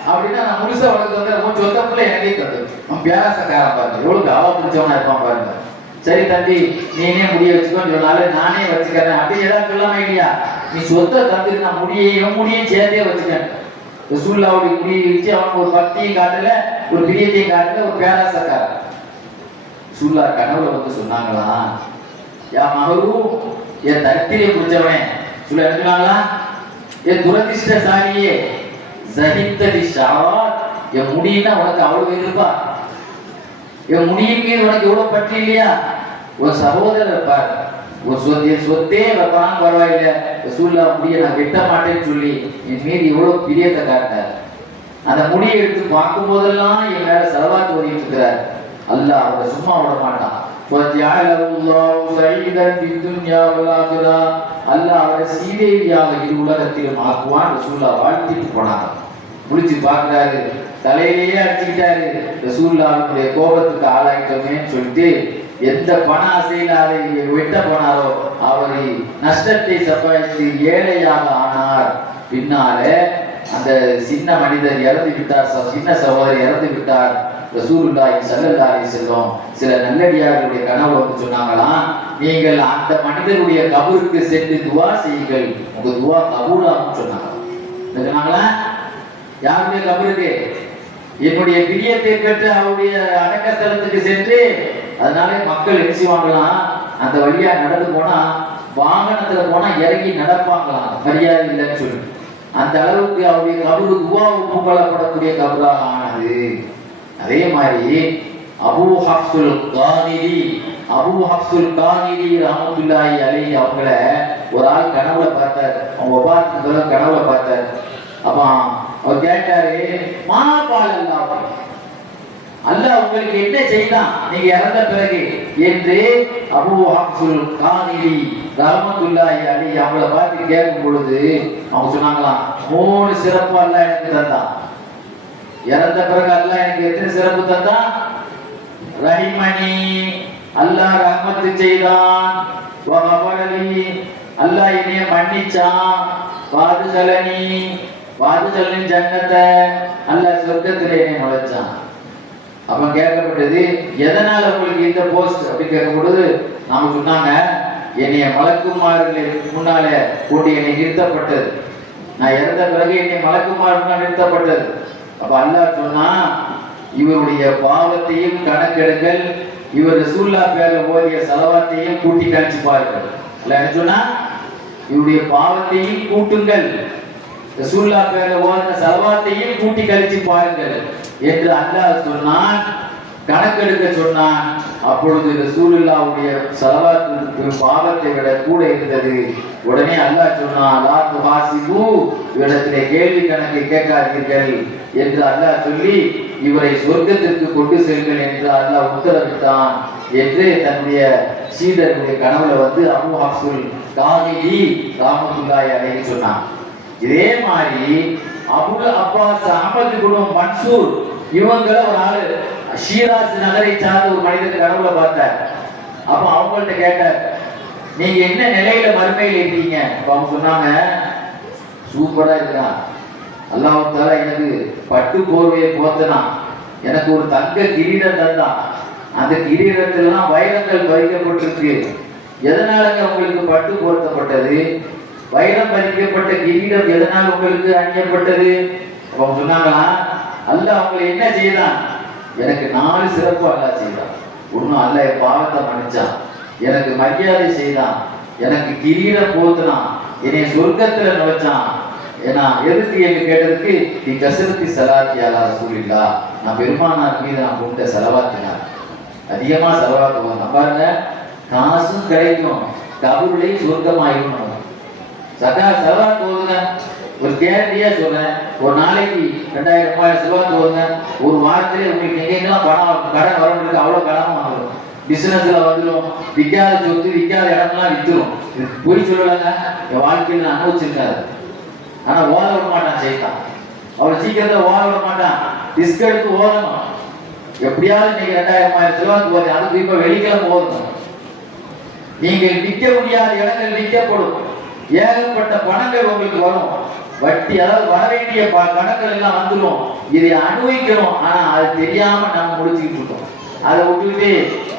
அப்படின்னா நான் முழுசா வளர்த்து வந்து சொத்தப்புல எனக்கே தந்து அவன் பேராசக்காரன் பாருங்க, எவ்வளவு அவா பிடிச்சவனா இருப்பான் பாருங்க. சரி தம்பி நீனே முடிய வச்சுக்கோன்னு சொன்னாலும் நானே வச்சுக்கிறேன் அப்படி ஏதாவது சொல்லாம இல்லையா? நீ சொத்தை தந்துட்டு நான் முடியையும் சேர்த்தே வச்சுக்கேன். ரசூலுல்லாஹ்வுடைய முடியை வச்சு அவனுக்கு ஒரு பக்தியும் காட்டல, ஒரு பிரியத்தையும் காட்டல, ஒரு பேராசக்காரன். ரசூலுல்லாஹ் கனவுல வந்து சொன்னாங்களாம், யா மஹரூ, என் தரித்திரை பிடிச்சவனே சொல்ல, என்ன சொன்னாங்களா? என் துரதிஷ்டசாலியே, ஜஹித்ததி ஷாவாத், என் முடியினா உனக்கு அவ்வளவு இருப்பா, என் முடியின் மீது உனக்கு எவ்வளவு பற்றி இல்லையா? ஒரு சகோதரர் பார், ஒரு சொத்தே வைப்பான்னு பரவாயில்ல, ரசூலுல்லா முடிய நான் வெட்ட மாட்டேன்னு சொல்லி என் மீது எவ்வளவு பிரியத்தை காட்டார். அந்த முடியை எடுத்து பார்க்கும் போதெல்லாம் என் மேல செலவாத்து ஓடிட்டு இருக்கிறார். அல்லாஹ் அவரை சும்மா விட மாட்டான். அல்லாஹ் அவரை சீதேவியாக இரு உலகத்திலும் ஆக்குவான். ரசூலுல்லா வாழ்த்திட்டு போனாங்க. முடிச்சு பார்க்கிறாரு, தலையிலேயே அடிச்சுக்கிட்டாரு. ரசூலுல்லாவுடைய கோபத்துக்கு ஆளாயிட்டோமேன்னு சொல்லிட்டு எந்த பண ஆசையில் அதை வெட்ட போனாரோ அவரை நஷ்டத்தை சம்பாதித்து ஏழையாக ஆனார். பின்னாலே அந்த சின்ன மனிதர் இறந்து விட்டார், சின்ன சகோதரர் இறந்து விட்டார். ரசூலுல்லாஹி ஸல்லல்லாஹு அலைஹி வஸல்லம் சில நல்லடியார்களுடைய கனவு வந்து சொன்னாங்களாம், நீங்கள் அந்த மனிதருடைய கபருக்கு சென்று துவா செய்யுங்கள், உங்க துவா கபூலாகும் சொன்னாங்களா? யாருடைய கபருக்கு? என்னுடைய பிரியத்தை பெற்று அவருடைய அடக்க ஸ்தலத்துக்கு சென்று. அதனால மக்கள் என்ன செய்வாங்களாம், அந்த வழியா நடந்து போனா வாகனத்துல போனா இறங்கி நடப்பாங்களாம், மரியாதை இல்லைன்னு சொல்லி. அந்த அளவுக்கு அவருடைய கபரு துவா ஒப்புக்கொள்ளப்படக்கூடிய கபராக ஆனது. அதே மாதிரி அபூ ஹஃப்ஸுல் கானிரி ரஹ்மத்துல்லாஹி அலைஹி அவங்கள ஒரு ஆள் கனவுல பார்த்தார். அவங்க ஒபாத்துக்கு கனவுல பார்த்தார். அப்ப அவர் கேட்டாரு, மா பால் அல்லாஹ் உங்களுக்கு என்ன செய்தான் நீங்க இறந்த பிறகு என்று அபூ ஹஃப்ஸுல் கானிரி ரஹ்மத்துல்லாஹி அலைஹி அவங்கள பார்த்து கேட்கும் பொழுது அவங்க சொன்னாங்களாம், 3 சிறப்பு அல்லாஹ் எனக்கு தந்தான். இறந்த பிறகு அல்லாஹ் எனக்கு எத்தனை சிறப்பு தந்தான்? ரஹிமனி, அல்லாஹ் ரஹ்மத்து செய்தான். வகபரலி, அல்லாஹ் என்னைய மன்னிச்சான். வாதுசலனி ஜன்னத்தை, அல்லாஹ் சொர்க்கத்திலே என்னை நுழைச்சான். அப்ப கேட்கப்பட்டது, எதனால உங்களுக்கு இந்த போஸ்ட் அப்படின்னு கேட்கும் பொழுது நாம சொன்னாங்க, என்னைய மலக்குமார்களை முன்னாலே கூட்டி என்னை நிறுத்தப்பட்டது. நான் இறந்த பிறகு என்னை மலக்குமார் முன்னால் நிறுத்தப்பட்டது. அப்ப அல்லாஹ் சொன்னா, இவருடைய பாவத்தையும் கணக்கெடுங்கள், இவர் ரசூலுல்லா பேர்ல ஓதிய ஸலவாத்தையும் கூட்டி கழிச்சு பாருங்கள். அல்லாஹ் என்ன சொன்னா, இவருடைய பாவத்தையும் கூட்டுங்கள், ரசூலுல்லா பேர்ல ஓதின ஸலவாத்தையும் கூட்டி கழிச்சு பாருங்கள் என்று அல்லாஹ் சொன்னான். கணக்கெடுக்க சொன்னான். அப்பொழுது ரசூலுல்லாஹ்வுடைய ஸலவாத்துக்கு பாவத்தை விட கூட இருந்தது. உடனே அல்லாஹ் சொன்னான், லா துஹாசிபு, இவரிடத்திலே கேள்வி கணக்கை கேட்காதீர்கள் என்று அல்லாஹ் சொல்லி இவரை சொர்க்கத்திற்கு கொண்டு செல்கள் என்று அல்லாஹ் உத்தரவிட்டான் என்று தன்னுடைய சீடர்களுடைய கனவுல வந்து அபூ ஹஃப்ஸுல் கானிரி ரஹ்மத்துல்லாஹி அலைஹி சொன்னான். இதே மாதிரி அபுல் அப்பாஸ் அஹ்மத் இப்னு மன்சூர் இவங்கள ஒரு ஆளு ஷீராஸ் நகரை சார்ந்த ஒரு மனிதர் கனவுல பார்த்தார். அப்ப அவங்கள்ட்ட கேட்டார், நீங்க என்ன நிலையில மறுமையில் இருக்கீங்க? அவங்க சொன்னாங்க, சூப்பரா இருக்கான், அல்லாஹ் தஆலா எனக்கு பட்டு போர்வையை போத்தனான், எனக்கு ஒரு தங்க கிரீடம் தந்தான், அந்த கிரீடத்திலாம் வைரங்கள் பதிக்கப்பட்டிருக்கு. எதனாலங்க உங்களுக்கு பட்டு போர்த்தப்பட்டது? வைரம் பதிக்கப்பட்ட கிரீடம் எதனால் உங்களுக்கு அணியப்பட்டது? அவங்க சொன்னாங்களா, அல்லாஹ் அவங்களை என்ன செய்தான்? எனக்கு 4 சிறப்பு அல்லாஹ் செய்தான். ஒன்னும் அல்லாஹ் என் பாவத்தை மன்னிச்சான், எனக்கு மரியாதை செய்தான், எனக்கு கிரீடம் போத்துனான், என்னை சொர்க்கத்துல நுழைச்சான். ஏன்னா எதுக்கு என்று கேட்டதுக்கு, நீ கசரத்தி சலாத்தி அலா ரசூலில்லாஹ், நான் பெருமானார் மீது நான் கொண்ட செலவாத்தினார், அதிகமா செலவாக்க போகணும். பாருங்க, காசும் கிடைக்கும், கபூர்லையும் சொர்க்கமாயிரும். சதா செலவாத்து போதுங்க, ஒரு கேரண்டியா சொல்றேன், ஒரு நாளைக்கு 2000 ரூபாய் செலவாத்து போதுங்க. ஒரு வாரத்திலே உங்களுக்கு எங்கெங்கெல்லாம் கடன் வரணும், அவ்வளவு கடன் வாங்கணும். பிசினஸ்ல வந்துடும், விற்காத சொத்து விற்காத இடம்லாம் வித்துரும். போய் சொல்லலாங்க, என் வாழ்க்கையில் நான் அனுபவிச்சிருக்காரு. ஆனா ஓத விட மாட்டான் செய்தான், அவள் சீக்கிரத்துல ஓத விட மாட்டான், ரிஸ்க் எடுத்து ஓதணும். எப்படியாவது இன்னைக்கு 2000 ரூபாய் செலவாத்து போகுது, அதுக்கு இப்ப வெள்ளிக்கிழமை ஓதணும். நீங்கள் விற்க முடியாத இடங்கள் விற்கப்படும், ஏகப்பட்ட பணங்கள் உங்களுக்கு வரும், வட்டி, அதாவது வர வேண்டிய கணக்குகள் எல்லாம் வந்துடும். இதை அனுபவிக்கணும், ஆனா அது தெரியாம நம்ம முடிச்சுக்கிட்டு இருக்கோம். அதை விட்டுக்கிட்டு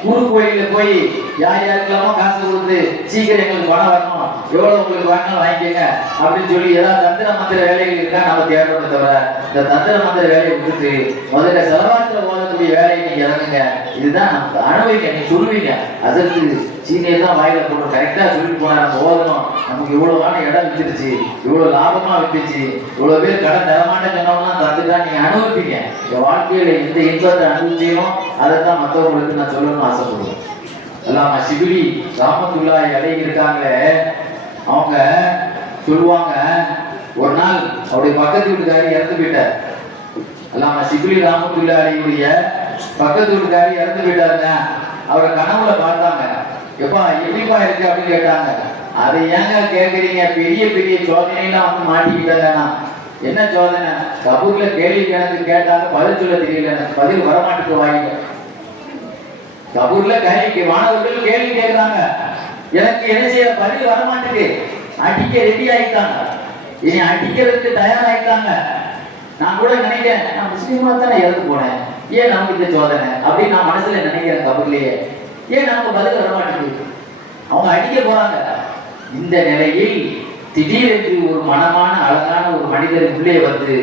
குறு கோயில போய் யார் யாருக்கெல்லாமோ காசு கொடுத்து சீக்கிரம் எங்களுக்கு பணம் வரணும், எவ்வளவு உங்களுக்கு வேணாலும் வாங்கிக்கங்க அப்படின்னு சொல்லி ஏதாவது தந்திர மந்திர வேலைகள் இருக்கா நம்ம தேடுறோமே தவிர இந்த தந்திர மந்திர வேலையை விட்டுட்டு முதல்ல செலவாத்துல ஓதக்கூடிய வேலையை நீங்க இறங்குங்க. இதுதான் நமக்கு அனுபவிக்க நீங்க சொல்லுவீங்க. அதற்கு சீனியர் தான் வாயில போட்டு கரெக்டா சொல்லிட்டு போனா நம்ம ஓதணும். நமக்கு இவ்வளவான இடம் வித்துருச்சு, இவ்வளவு லாபமா வித்துச்சு, இவ்வளவு பேர் கடன் தரமான சொன்னவங்கலாம் தந்துட்டா நீங்க அனுபவிப்பீங்க. என் வாழ்க்கையில இந்த இன்பத்தை அனுபவிச்சோம். அதைத்தான் மற்றவங்களுக்கு நான் சொல்லணும்னு ஆசைப்படுவேன். அல்லாமா ஷிபிலி ரஹ்மத்துல்லாஹி அலைஹி இருக்காங்களே, அவங்க சொல்லுவாங்க, ஒரு நாள் அவருடைய பக்கத்து வீட்டுக்காரி இறந்து போயிட்டார். அல்லாமா ஷிபிலி ரஹ்மத்துல்லாஹி அலைஹியுடைய பக்கத்து வீட்டுக்காரி இறந்து போயிட்டாருங்க. அவரை கனவுல பார்த்தாங்க. எப்பா எப்படிப்பா இருக்கு அப்படின்னு கேட்டாங்க. அதை ஏங்க கேட்குறீங்க, பெரிய பெரிய சோதனைலாம் வந்து மாட்டிக்கிட்டாங்க. என்ன சோதனை? கபூர்ல கேள்வி கணக்கு கேட்டாங்க, பதில் சொல்ல தெரியல, எனக்கு பதில் வரமாட்டுக்கு வாங்கிங்க. கபூர்ல கேள்வி மாணவர்கள் கேள்வி கேட்கிறாங்க, எனக்கு என்ன செய்ய பதில் வரமாட்டுக்கு. அடிக்க ரெடி ஆயிட்டாங்க, இனி அடிக்கிறதுக்கு தயாராயிட்டாங்க. நான் கூட நினைக்கிறேன், நான் முஸ்லீமா தானே இறந்து போனேன், ஏன் நமக்கு இந்த சோதனை அப்படின்னு நான் மனசுல நினைக்கிறேன். கபூர்லயே ஏன் நமக்கு பதில் வரமாட்டேங்குது. அவங்க அடிக்க போறாங்க. இந்த நிலையில் திடீரென்று ஒரு மனமான அழகான ஒரு மனிதர் உள்ளே வந்து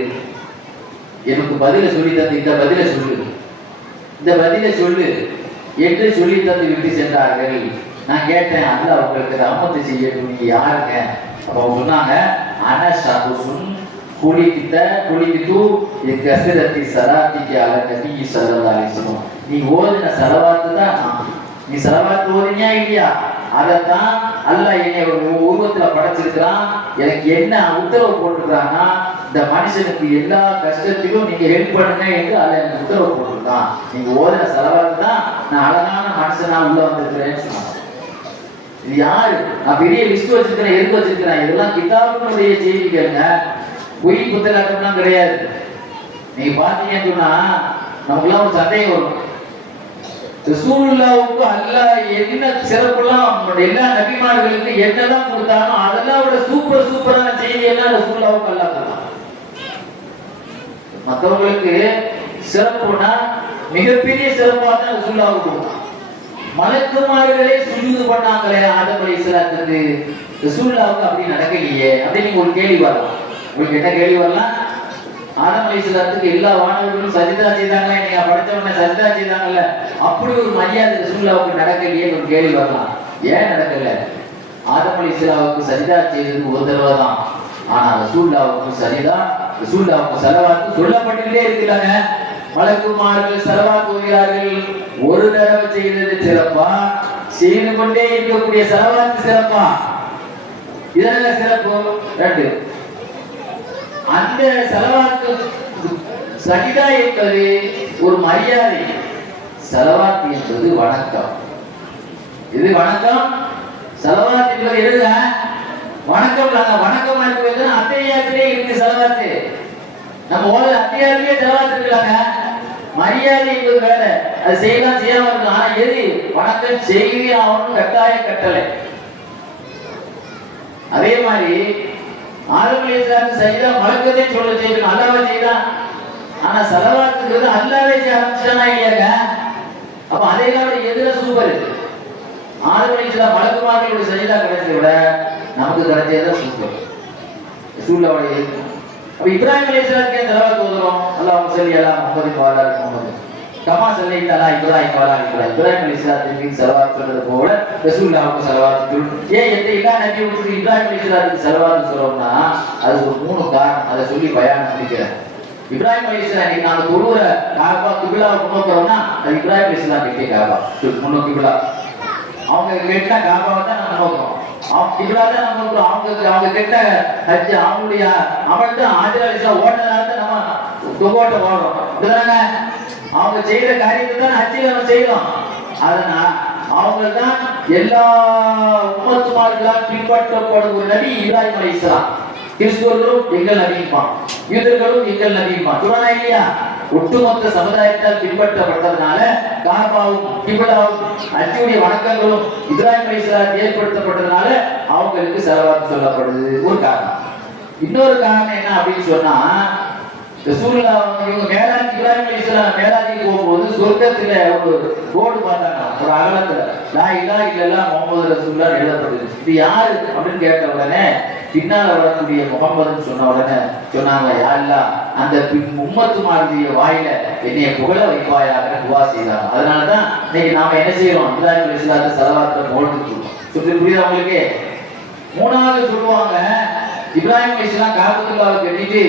எனக்கு பதில சொல்லி தந்து, இந்த பதில சொல்லு, இந்த பதில சொல்லு என்று சொல்லி தந்து விட்டு சென்றார்கள். நான் கேட்டேன், அல்ல அவங்களுக்கு ரஹ்மத்து செய்யட்டும், நீங்க யாருங்க? அப்ப அவங்க சொன்னாங்க, அனஷாபுசுன் குளித்து கசரத்தி சலாத்திக்கு அல நபி ஸல்லல்லாஹு அலைஹி வஸல்லம். நீ ஓதின சலவாத்து தான் நான். நீ சலவாத்து ஓதினியா இல்லையா? அதைத்தான் அல்லாஹ் என்னை ஒரு உருவத்துல படைச்சிருக்கிறான். எனக்கு என்ன உத்தரவு போட்டிருக்கிறான்னா, இந்த மனுஷனுக்கு எல்லா கஷ்டத்திலும் நீங்க ஹெல்ப் பண்ணுங்க என்று அல்லாஹ் எனக்கு உத்தரவு போட்டிருக்கான். நீங்க ஓதின சலவாத்து தான் நான் அழகான மனுஷனா உள்ள வந்திருக்கிறேன்னு சொன்னாங்க. இது யாரு? நான் பெரிய லிஸ்ட் வச்சிருக்கிறேன், எதுக்கு வச்சிருக்கிறேன்? இதெல்லாம் கிதாபுடைய செய்திகள்ங்க, பொய் புத்தகம்லாம் கிடையாது. நீங்க பாத்தீங்கன்னு சொன்னா நமக்குலாம் ஒரு சந்தேகம் வரும், ரசூலுல்லாஹ்வுக்கு அல்லாஹ் என்ன சிறப்புலாம் எல்லா நபிமார்களுக்கு என்னதான் கொடுத்தானோ அதெல்லாம் விட சூப்பரான செய்தி எல்லாம் ரசூலுல்லாஹ்வுக்கு அல்லாஹ் கொடுத்தான். மற்றவங்களுக்கு சிறப்புனா மிகப்பெரிய சிறப்பாக தான் ரசூலுல்லாஹ்வுக்கு கொடுத்தான். மலக்குமார்களே சுஜூது பண்ணாங்களே ஆதம் அலைஹிஸ்ஸலாத்துக்கு, ரசூலுல்லாஹ்வுக்கு அப்படி நடக்கலையே அப்படின்னு நீங்க ஒரு கேள்வி வரலாம். உங்களுக்கு என்ன கேள்வி வரலாம்? ஆதம் அலைஹிஸ்ஸலாத்துக்கு எல்லா வானவர்களும் சஜிதா செய்தாங்க, நீங்க படித்தவங்க சஜிதா செய்தாங்கல்ல, அப்படி ஒரு மரியாதை ரசூலுல்லாஹ்வுக்கு நடக்கலையே ஒரு கேள்வி வரலாம். ஏன் நடக்கல? ஆதம் அலைஹிஸ்ஸலாத்துக்கு சஜிதா செய்தது ஒரு தடவை தான். ஆனா ரசூலுல்லாஹ்வுக்கு ரசூலுல்லாஹ்வுக்கு ஸலவாத் சொல்லப்பட்டுக்கிட்டே இருக்கிறாங்க. மலக்குமார்கள் ஸலவாத் ஓதுகிறார்கள். ஒரு தடவை செய்தது சிறப்பா, செய்து கொண்டே இருக்கக்கூடிய ஸலவாத் சிறப்பா? இதெல்லாம் சிறப்பு. ரெண்டு, அந்த ஸலவாத்து சஜிதா என்பது ஒரு மரியாதை, ஸலவாத் என்பது வணக்கம். இது வணக்கம், ஸலவாத் என்பது எதுங்க? வணக்கம். நாங்க வணக்கமா இருக்கிறது அத்தியாயத்திலே இருக்கு ஸலவாத்து. நம்ம ஓத அத்தியாயத்திலே ஸலவாத் இருக்கலாங்க. மரியாதை என்பது வேற, அது செய்யலாம் செய்யாம இருக்கலாம். ஆனா எது வணக்கம் செய்தி ஆகணும், கட்டாய கட்டளை. அதே மாதிரி ஆதம் அலைஹிஸ்ஸலாம் சஜிதா மலக்கத்தை சொல்ல செய்யணும், அல்லாஹ்வே செய்தான். ஆனா ஸலவாத்துங்கிறது அல்லாஹ்வே செய்ய ஆரம்பிச்சானா இல்லையாங்க? அப்ப அதையெல்லாம் எதுல சூப்பர்? ஆதம் அலைஹிஸ்ஸலாம் மலக்குமார்களோட சஜிதா கிடைச்சதை விட நமக்கு கிடைச்சது சூப்பர். ரசூலுல்லாஹ்வுடைய அப்ப இப்ராஹிம் அலைஹிஸ்ஸலாத்துக்கு ஸலவாத் ஓதுறோம், அல்லாஹும்ம ஸல்லி அலா முஹம்மது வ அலா ஆலி முஹம்மது கமா ஸல்லைத அலா இப்ராஹிம் வ அலா ஆலி இப்ராஹிம். இப்ராஹிம் அலைஹிஸ்ஸலாத்துக்கு ஸலவாத் சொல்றது போல ரசூலுல்லாஹ்வுக்கு ஸலவாத் சொல்லு. ஏன் எல்லா நபியுக்கு இப்ராஹிம் அலைஹிஸ்ஸலாத்துக்கு ஸலவாத் சொல்றோம்னா அதுக்கு ஒரு 3 காரணம். அதை சொல்லி பயான் முடிக்கிறேன். இப்ராஹிம் அலைஹிஸ்ஸலாம் நாங்க தொழுற காபா கிப்லாவை முன்னோக்குறோம்னா அது இப்ராஹிம் அலைஹிஸ்ஸலாம் கிட்டே காபா முன்னோ கிப்லா. அவங்க கேட்டா காபாவை தான் நம்ம நோக்கிறோம், அவங்க கிப்லா தான் நம்ம நோக்கிறோம். அவங்க கேட்ட ஹஜ் அவங்களுடைய அமல் தான் ஆஜர் அலைஹிஸ்ஸலாம் ஓடுறதால தான் நம்ம தொகோட்ட ஓடுறோம். இப்படிதாங்க அவங்க செய்யற காரியத்தை தான் ஹஜ்ஜில் நம்ம செய்யறோம். அதனால் அவங்க தான் எல்லா உம்மத்துமார்களால் பின்பற்றப்படும் ஒரு நபி இப்ராஹிம் அலைஹிஸ்ஸலாம். கிறிஸ்துவர்களும் எங்கள் நபிப்பான், யூதர்களும் எங்கள் நபிப்பான் சொல்றானா இல்லையா? ஒட்டுமொத்த சமுதாயத்தால் பின்பற்றப்பட்டதுனால காபாவும் கிப்லாவும் ஹஜ்ஜுடைய வணக்கங்களும் இப்ராஹிம் அலைஹிஸ்ஸலாம் ஏற்படுத்தப்பட்டதுனால அவங்களுக்கு ஸலவாத் சொல்லப்படுது ஒரு காரணம். இன்னொரு காரணம் என்ன அப்படின்னு சொன்னா, ரசூலுல்லா இவங்க மேலாஜ் இப்ராஹிம் அலைஹிஸ்ஸலாம் மேலாஜுக்கு போகும்போது சொர்க்கத்துல ஒரு போர்டு பார்த்தாங்க, ஒரு அகலத்துல லா இலாஹ இல்லல்லாஹ் முஹம்மது ரசூலுல்லாஹ் எழுதப்பட்டிருந்துச்சு. இது யாரு அப்படின்னு கேட்ட உடனே பின்னால வரக்கூடிய முகம்மதுன்னு சொன்ன உடனே சொன்னாங்க, யா அல்லாஹ் அந்த உம்மத்துமாருடைய வாயில என்னைய புகழ வைப்பாயாக துவா செய்தாங்க. அதனாலதான் இன்னைக்கு நாம என்ன செய்யறோம், இப்ராஹிம் அலைஹிஸ்ஸலாத்து ஸலவாத்தை மௌலிது சொல்றோம். புரியுதா உங்களுக்கு? மூணாவது சொல்லுவாங்க, இப்ராஹிம் அலைஹிஸ்ஸலாம் காபத்துல்லாஹ்வை கட்டிட்டு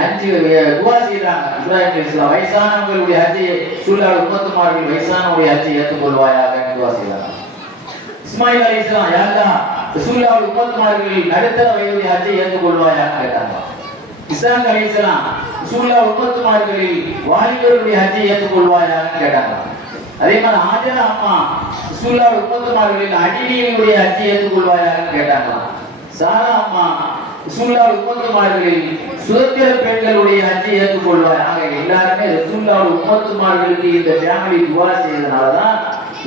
5 துவா செய்யறாங்க. இப்ராஹிம் அலைஹிஸ்ஸலாம் வயசானவங்களுடைய ஹஜ்ஜை ரசூலுல்லாஹ் உம்மத்துமார்கள் வயசானவங்களுடைய ஹஜ்ஜை ஏற்றுக்கொள்வாயாக துவா செய்யறாங்க. இஸ்மாயில் அலைஹிஸ்ஸலாம் யா அல்லாஹ் ரசூலுல்லாஹ் உம்மத்துமார்கள் நடுத்தர வயதுடைய ஹஜ்ஜை ஏற்றுக்கொள்வாயாக கேட்டாங்க. இஸ்ஹாக் அலைஹிஸ்ஸலாம் ரசூலுல்லாஹ் உம்மத்துமார்களில் வாலிபர்களுடைய ஹஜ்ஜை ஏற்றுக்கொள்வாயாக கேட்டாங்க. அதே மாதிரி ஆஜரா அம்மா ரசூலுல்லாஹ் உம்மத்துமார்களில் அடிமைகளுடைய ஹஜ்ஜை ஏற்றுக்கொள்வாயாக கேட்டாங்க. சாரா அம்மா ரசூலுல்லாஹ் உம்மத்துமார்களில் சுதந்திர பெண்களுடைய ஹஜ்ஜை ஏற்றுக்கொள்வார். ஆக எல்லாருமே ரசூலுல்லாஹ் உம்மத்துமார்களுக்கு இந்த ஃபேமிலி துவா செய்ததனாலதான்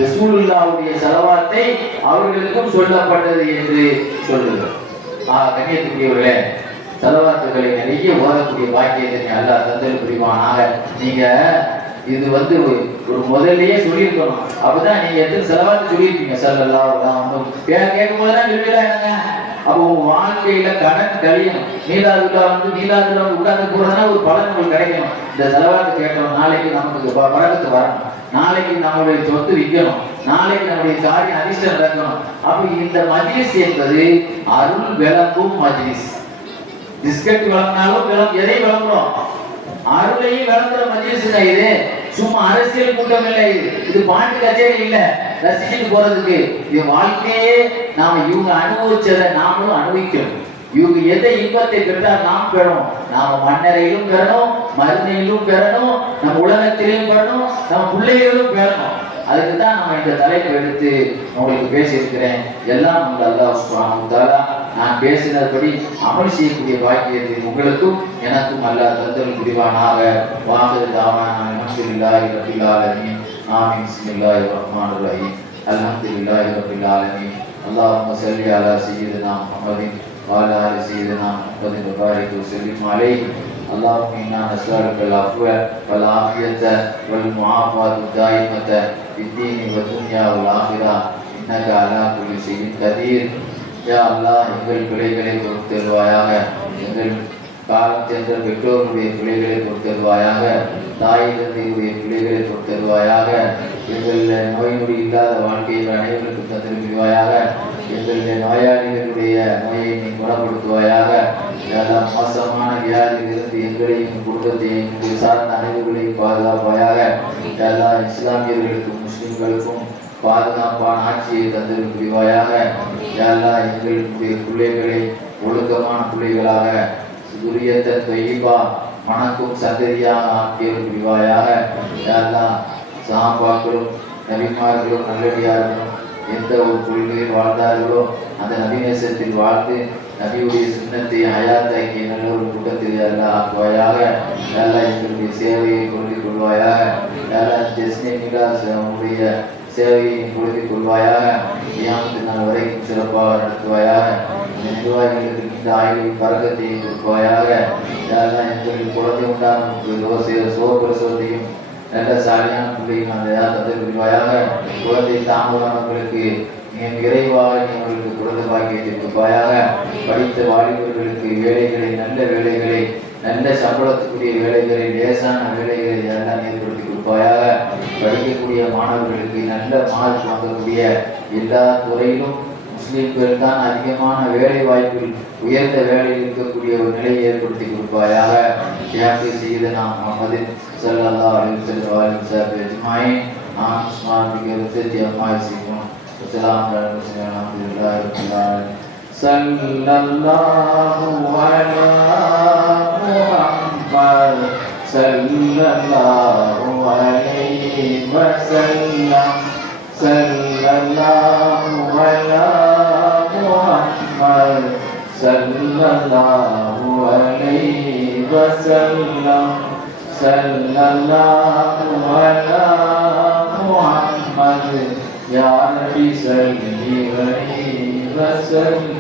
ரசூலுல்லாஹ்வுடைய ஸலவாத்தை அவர்களுக்கும் சொல்லப்பட்டது என்று சொல்லுகிறார். கண்ணியத்துக்குரியவர்களே, ஸலவாத்துகளை நிறைய ஓதக்கூடிய பாக்கியத்தை அல்லாஹ் தந்தல் புரிவானாக. நீங்க இது ஒரு முதல்லயே சொல்லியிருக்கணும். அப்பதான் நீங்க எத்தனை ஸலவாத்து சொல்லியிருப்பீங்க. ஸல்லல்லாஹு அலைஹி வஸல்லம் கேட்கும் போதுதான் சொல்லிடலாம் என்னங்க. அப்போ உங்க வாழ்க்கையில கடன் கழியணும். மீலாதுல்லா மீலாதுல உட்கார்ந்து போறதுனா ஒரு பலன் உங்களுக்கு கிடைக்கணும். இந்த ஸலவாத்து கேட்டோம், நாளைக்கு நமக்கு பரக்கத்து வரணும், நாளைக்கு நம்மளுடைய சொத்து விற்கணும், நாளைக்கு நம்முடைய காரியம் அதிர்ஷ்டம் நடக்கணும். அப்ப இந்த மஜ்லிஸ் என்பது அருள் விளங்கும் மஜ்லிஸ். பிஸ்கட் விளங்கினாலும் எதை விளங்குறோம்? அருளையும் விளங்குற மஜ்லிஸ் தான் இது. சும்மா அரசியல் கூட்டம் இல்லை இது பாட்டு கச்சேரி இல்ல ரசிச்சுட்டு போறதுக்கு. இது வாழ்க்கையே நாம இவங்க அனுபவிச்சதை நாமளும் அனுபவிக்கணும். இவங்க எதை இன்பத்தை பெற்றால் நாம் பெறணும். நாம மண்ணறையிலும் பெறணும், மருந்தையிலும் பெறணும், நம்ம உலகத்திலையும் பெறணும், நம்ம பிள்ளைகளும் பெறணும். அதுக்கு தான் நம்ம இந்த தலைப்பு எடுத்து உங்களுக்கு பேசியிருக்கிறேன். எல்லாம் உங்க அல்லாஹ் சுப்ஹானஹு வ தஆலா நான் பேசினபடி அமல் செய்யக்கூடிய பாக்கியத்தை உங்களுக்கும் எனக்கும் அல்லாஹ் தந்தல் புரிவானாக. வாஹிரு தாவானா அல்ஹம்துலில்லாஹி ரப்பில் ஆலமீன். ஆமீன். பிஸ்மில்லாஹிர் ரஹ்மானிர் ரஹீம். அல்ஹம்துலில்லாஹி ரப்பில் ஆலமீன். அல்லாஹும்ம ஸல்லி அலா சய்யிதினா முஹம்மதின் வ அலா ஆலி சய்யிதினா முஹம்மதின் வ பாரிக் வ ஸல்லிம் அலைஹி. اللهم إنا نسألك العفو والعافية والمعافاة الدائمة في الدين والدنيا والآخرة إنك على كل شيء قدير. யா அல்லாஹ் எங்கள் பிள்ளைகளை பொறுத்தருவாயாக, எங்கள் காலம் சென்ற பெற்றோருடைய பிள்ளைகளை பொறுத்தருவாயாக, தாய் தந்தையுடைய பிள்ளைகளை பொறுத்தருவாயாக, எங்கள் நோய் நொடி இல்லாத வாழ்க்கையை அனைவருக்கும் தந்திருவாயாக, எங்களுடைய நோயாளிகளுடைய நோயை நீ குணப்படுத்துவாயாக. எல்லாம் மோசமான வியாதியிலிருந்து எங்களையும் குடும்பத்தையும் சார்ந்த அனைவர்களையும் பாதுகாப்பாயாக. எல்லா இஸ்லாமியர்களுக்கும் முஸ்லிம்களுக்கும் பாதுகாப்பான ஆட்சியை தந்தது புரிவாயாக. எல்லாம் எங்களுடைய பிள்ளைகளை ஒழுக்கமான பிள்ளைகளாக துரியத்தை தொய்வா மனக்கும் சந்ததியாக ஆக்கியது புரிவாயாக. எல்லாம் சாம்பாக்களும் நபிமார்களும் நல்லடியார்களும் எந்த ஒரு கொள்கையில் வாழ்ந்தார்களோ அந்த நபிநேசத்தில் வாழ்ந்து நபியுடைய சுண்ணத்தை ஹயாத்தாக்கிய நல்ல ஒரு கூட்டத்தில் எல்லாம் ஆக்குவாயாக. எல்லாம் எங்களுடைய சேவையை கொள்ளிக் கொள்வாயாக. எல்லாம் ஜெஸ்னி மீலாவுடைய சேவையை கொடுத்துக் கொள்வாயாக. கியாமத்து நாள் வரைக்கும் சிறப்பாக நடத்துவாயாக. நிர்வாகிகளுக்கு இந்த ஆய்வை பறக்கத்தை கொடுப்பாயாக. எல்லாம் எங்களுக்கு குழந்தை உண்டான சோப்பிரசவத்தையும் நல்ல சாலியான பிள்ளையும் அந்த தந்தை புரிவாயாக. குழந்தை தாமதமானவர்களுக்கு விரைவாக அவர்களுக்கு குழந்தை பாக்கியத்தை கொடுப்பாயாக. படித்த வாலிபர்களுக்கு வேலைகளை நல்ல வேலைகளை நல்ல சம்பளத்துக்குரிய வேலைகளை லேசான வேலைகளை எல்லாம் ஏற்படுத்தி கொடுப்பாயாக. படிக்கக்கூடிய மாணவர்களுக்கு நல்ல மார்க் வாங்கக்கூடிய எல்லா துறையிலும் முஸ்லிம்கள் தான் அதிகமான வேலை வாய்ப்பில் உயர்ந்த வேலையில் இருக்கக்கூடிய ஒரு நிலையை ஏற்படுத்தி கொடுப்பாயாக. தியாகி செய்தனா முஹம்மது ஸல்லல்லாஹு அலைஹி வஸல்லம் அஜ்மாயின். நான் உஸ்மான் பின் அம்மாய் சிக்கும் வஸலாம் அலா முஸ்லிம் அல்ஹம்துலில்லாஹி ரப்பில் ஆலமீன். ஸல்லல்லாஹு அலா முஹம்மத் ஸல்லல்லாஹு அலைஹி வஸல்லம். ஸல்லல்லாஹு அலா முஹம்மத் ஸல்லல்லாஹு அலைஹி வஸல்லம். ஸல்லல்லாஹு அலா முஹம்மத் யா நபி ஸல்லல்லாஹு அலைஹி வஸல்லம்.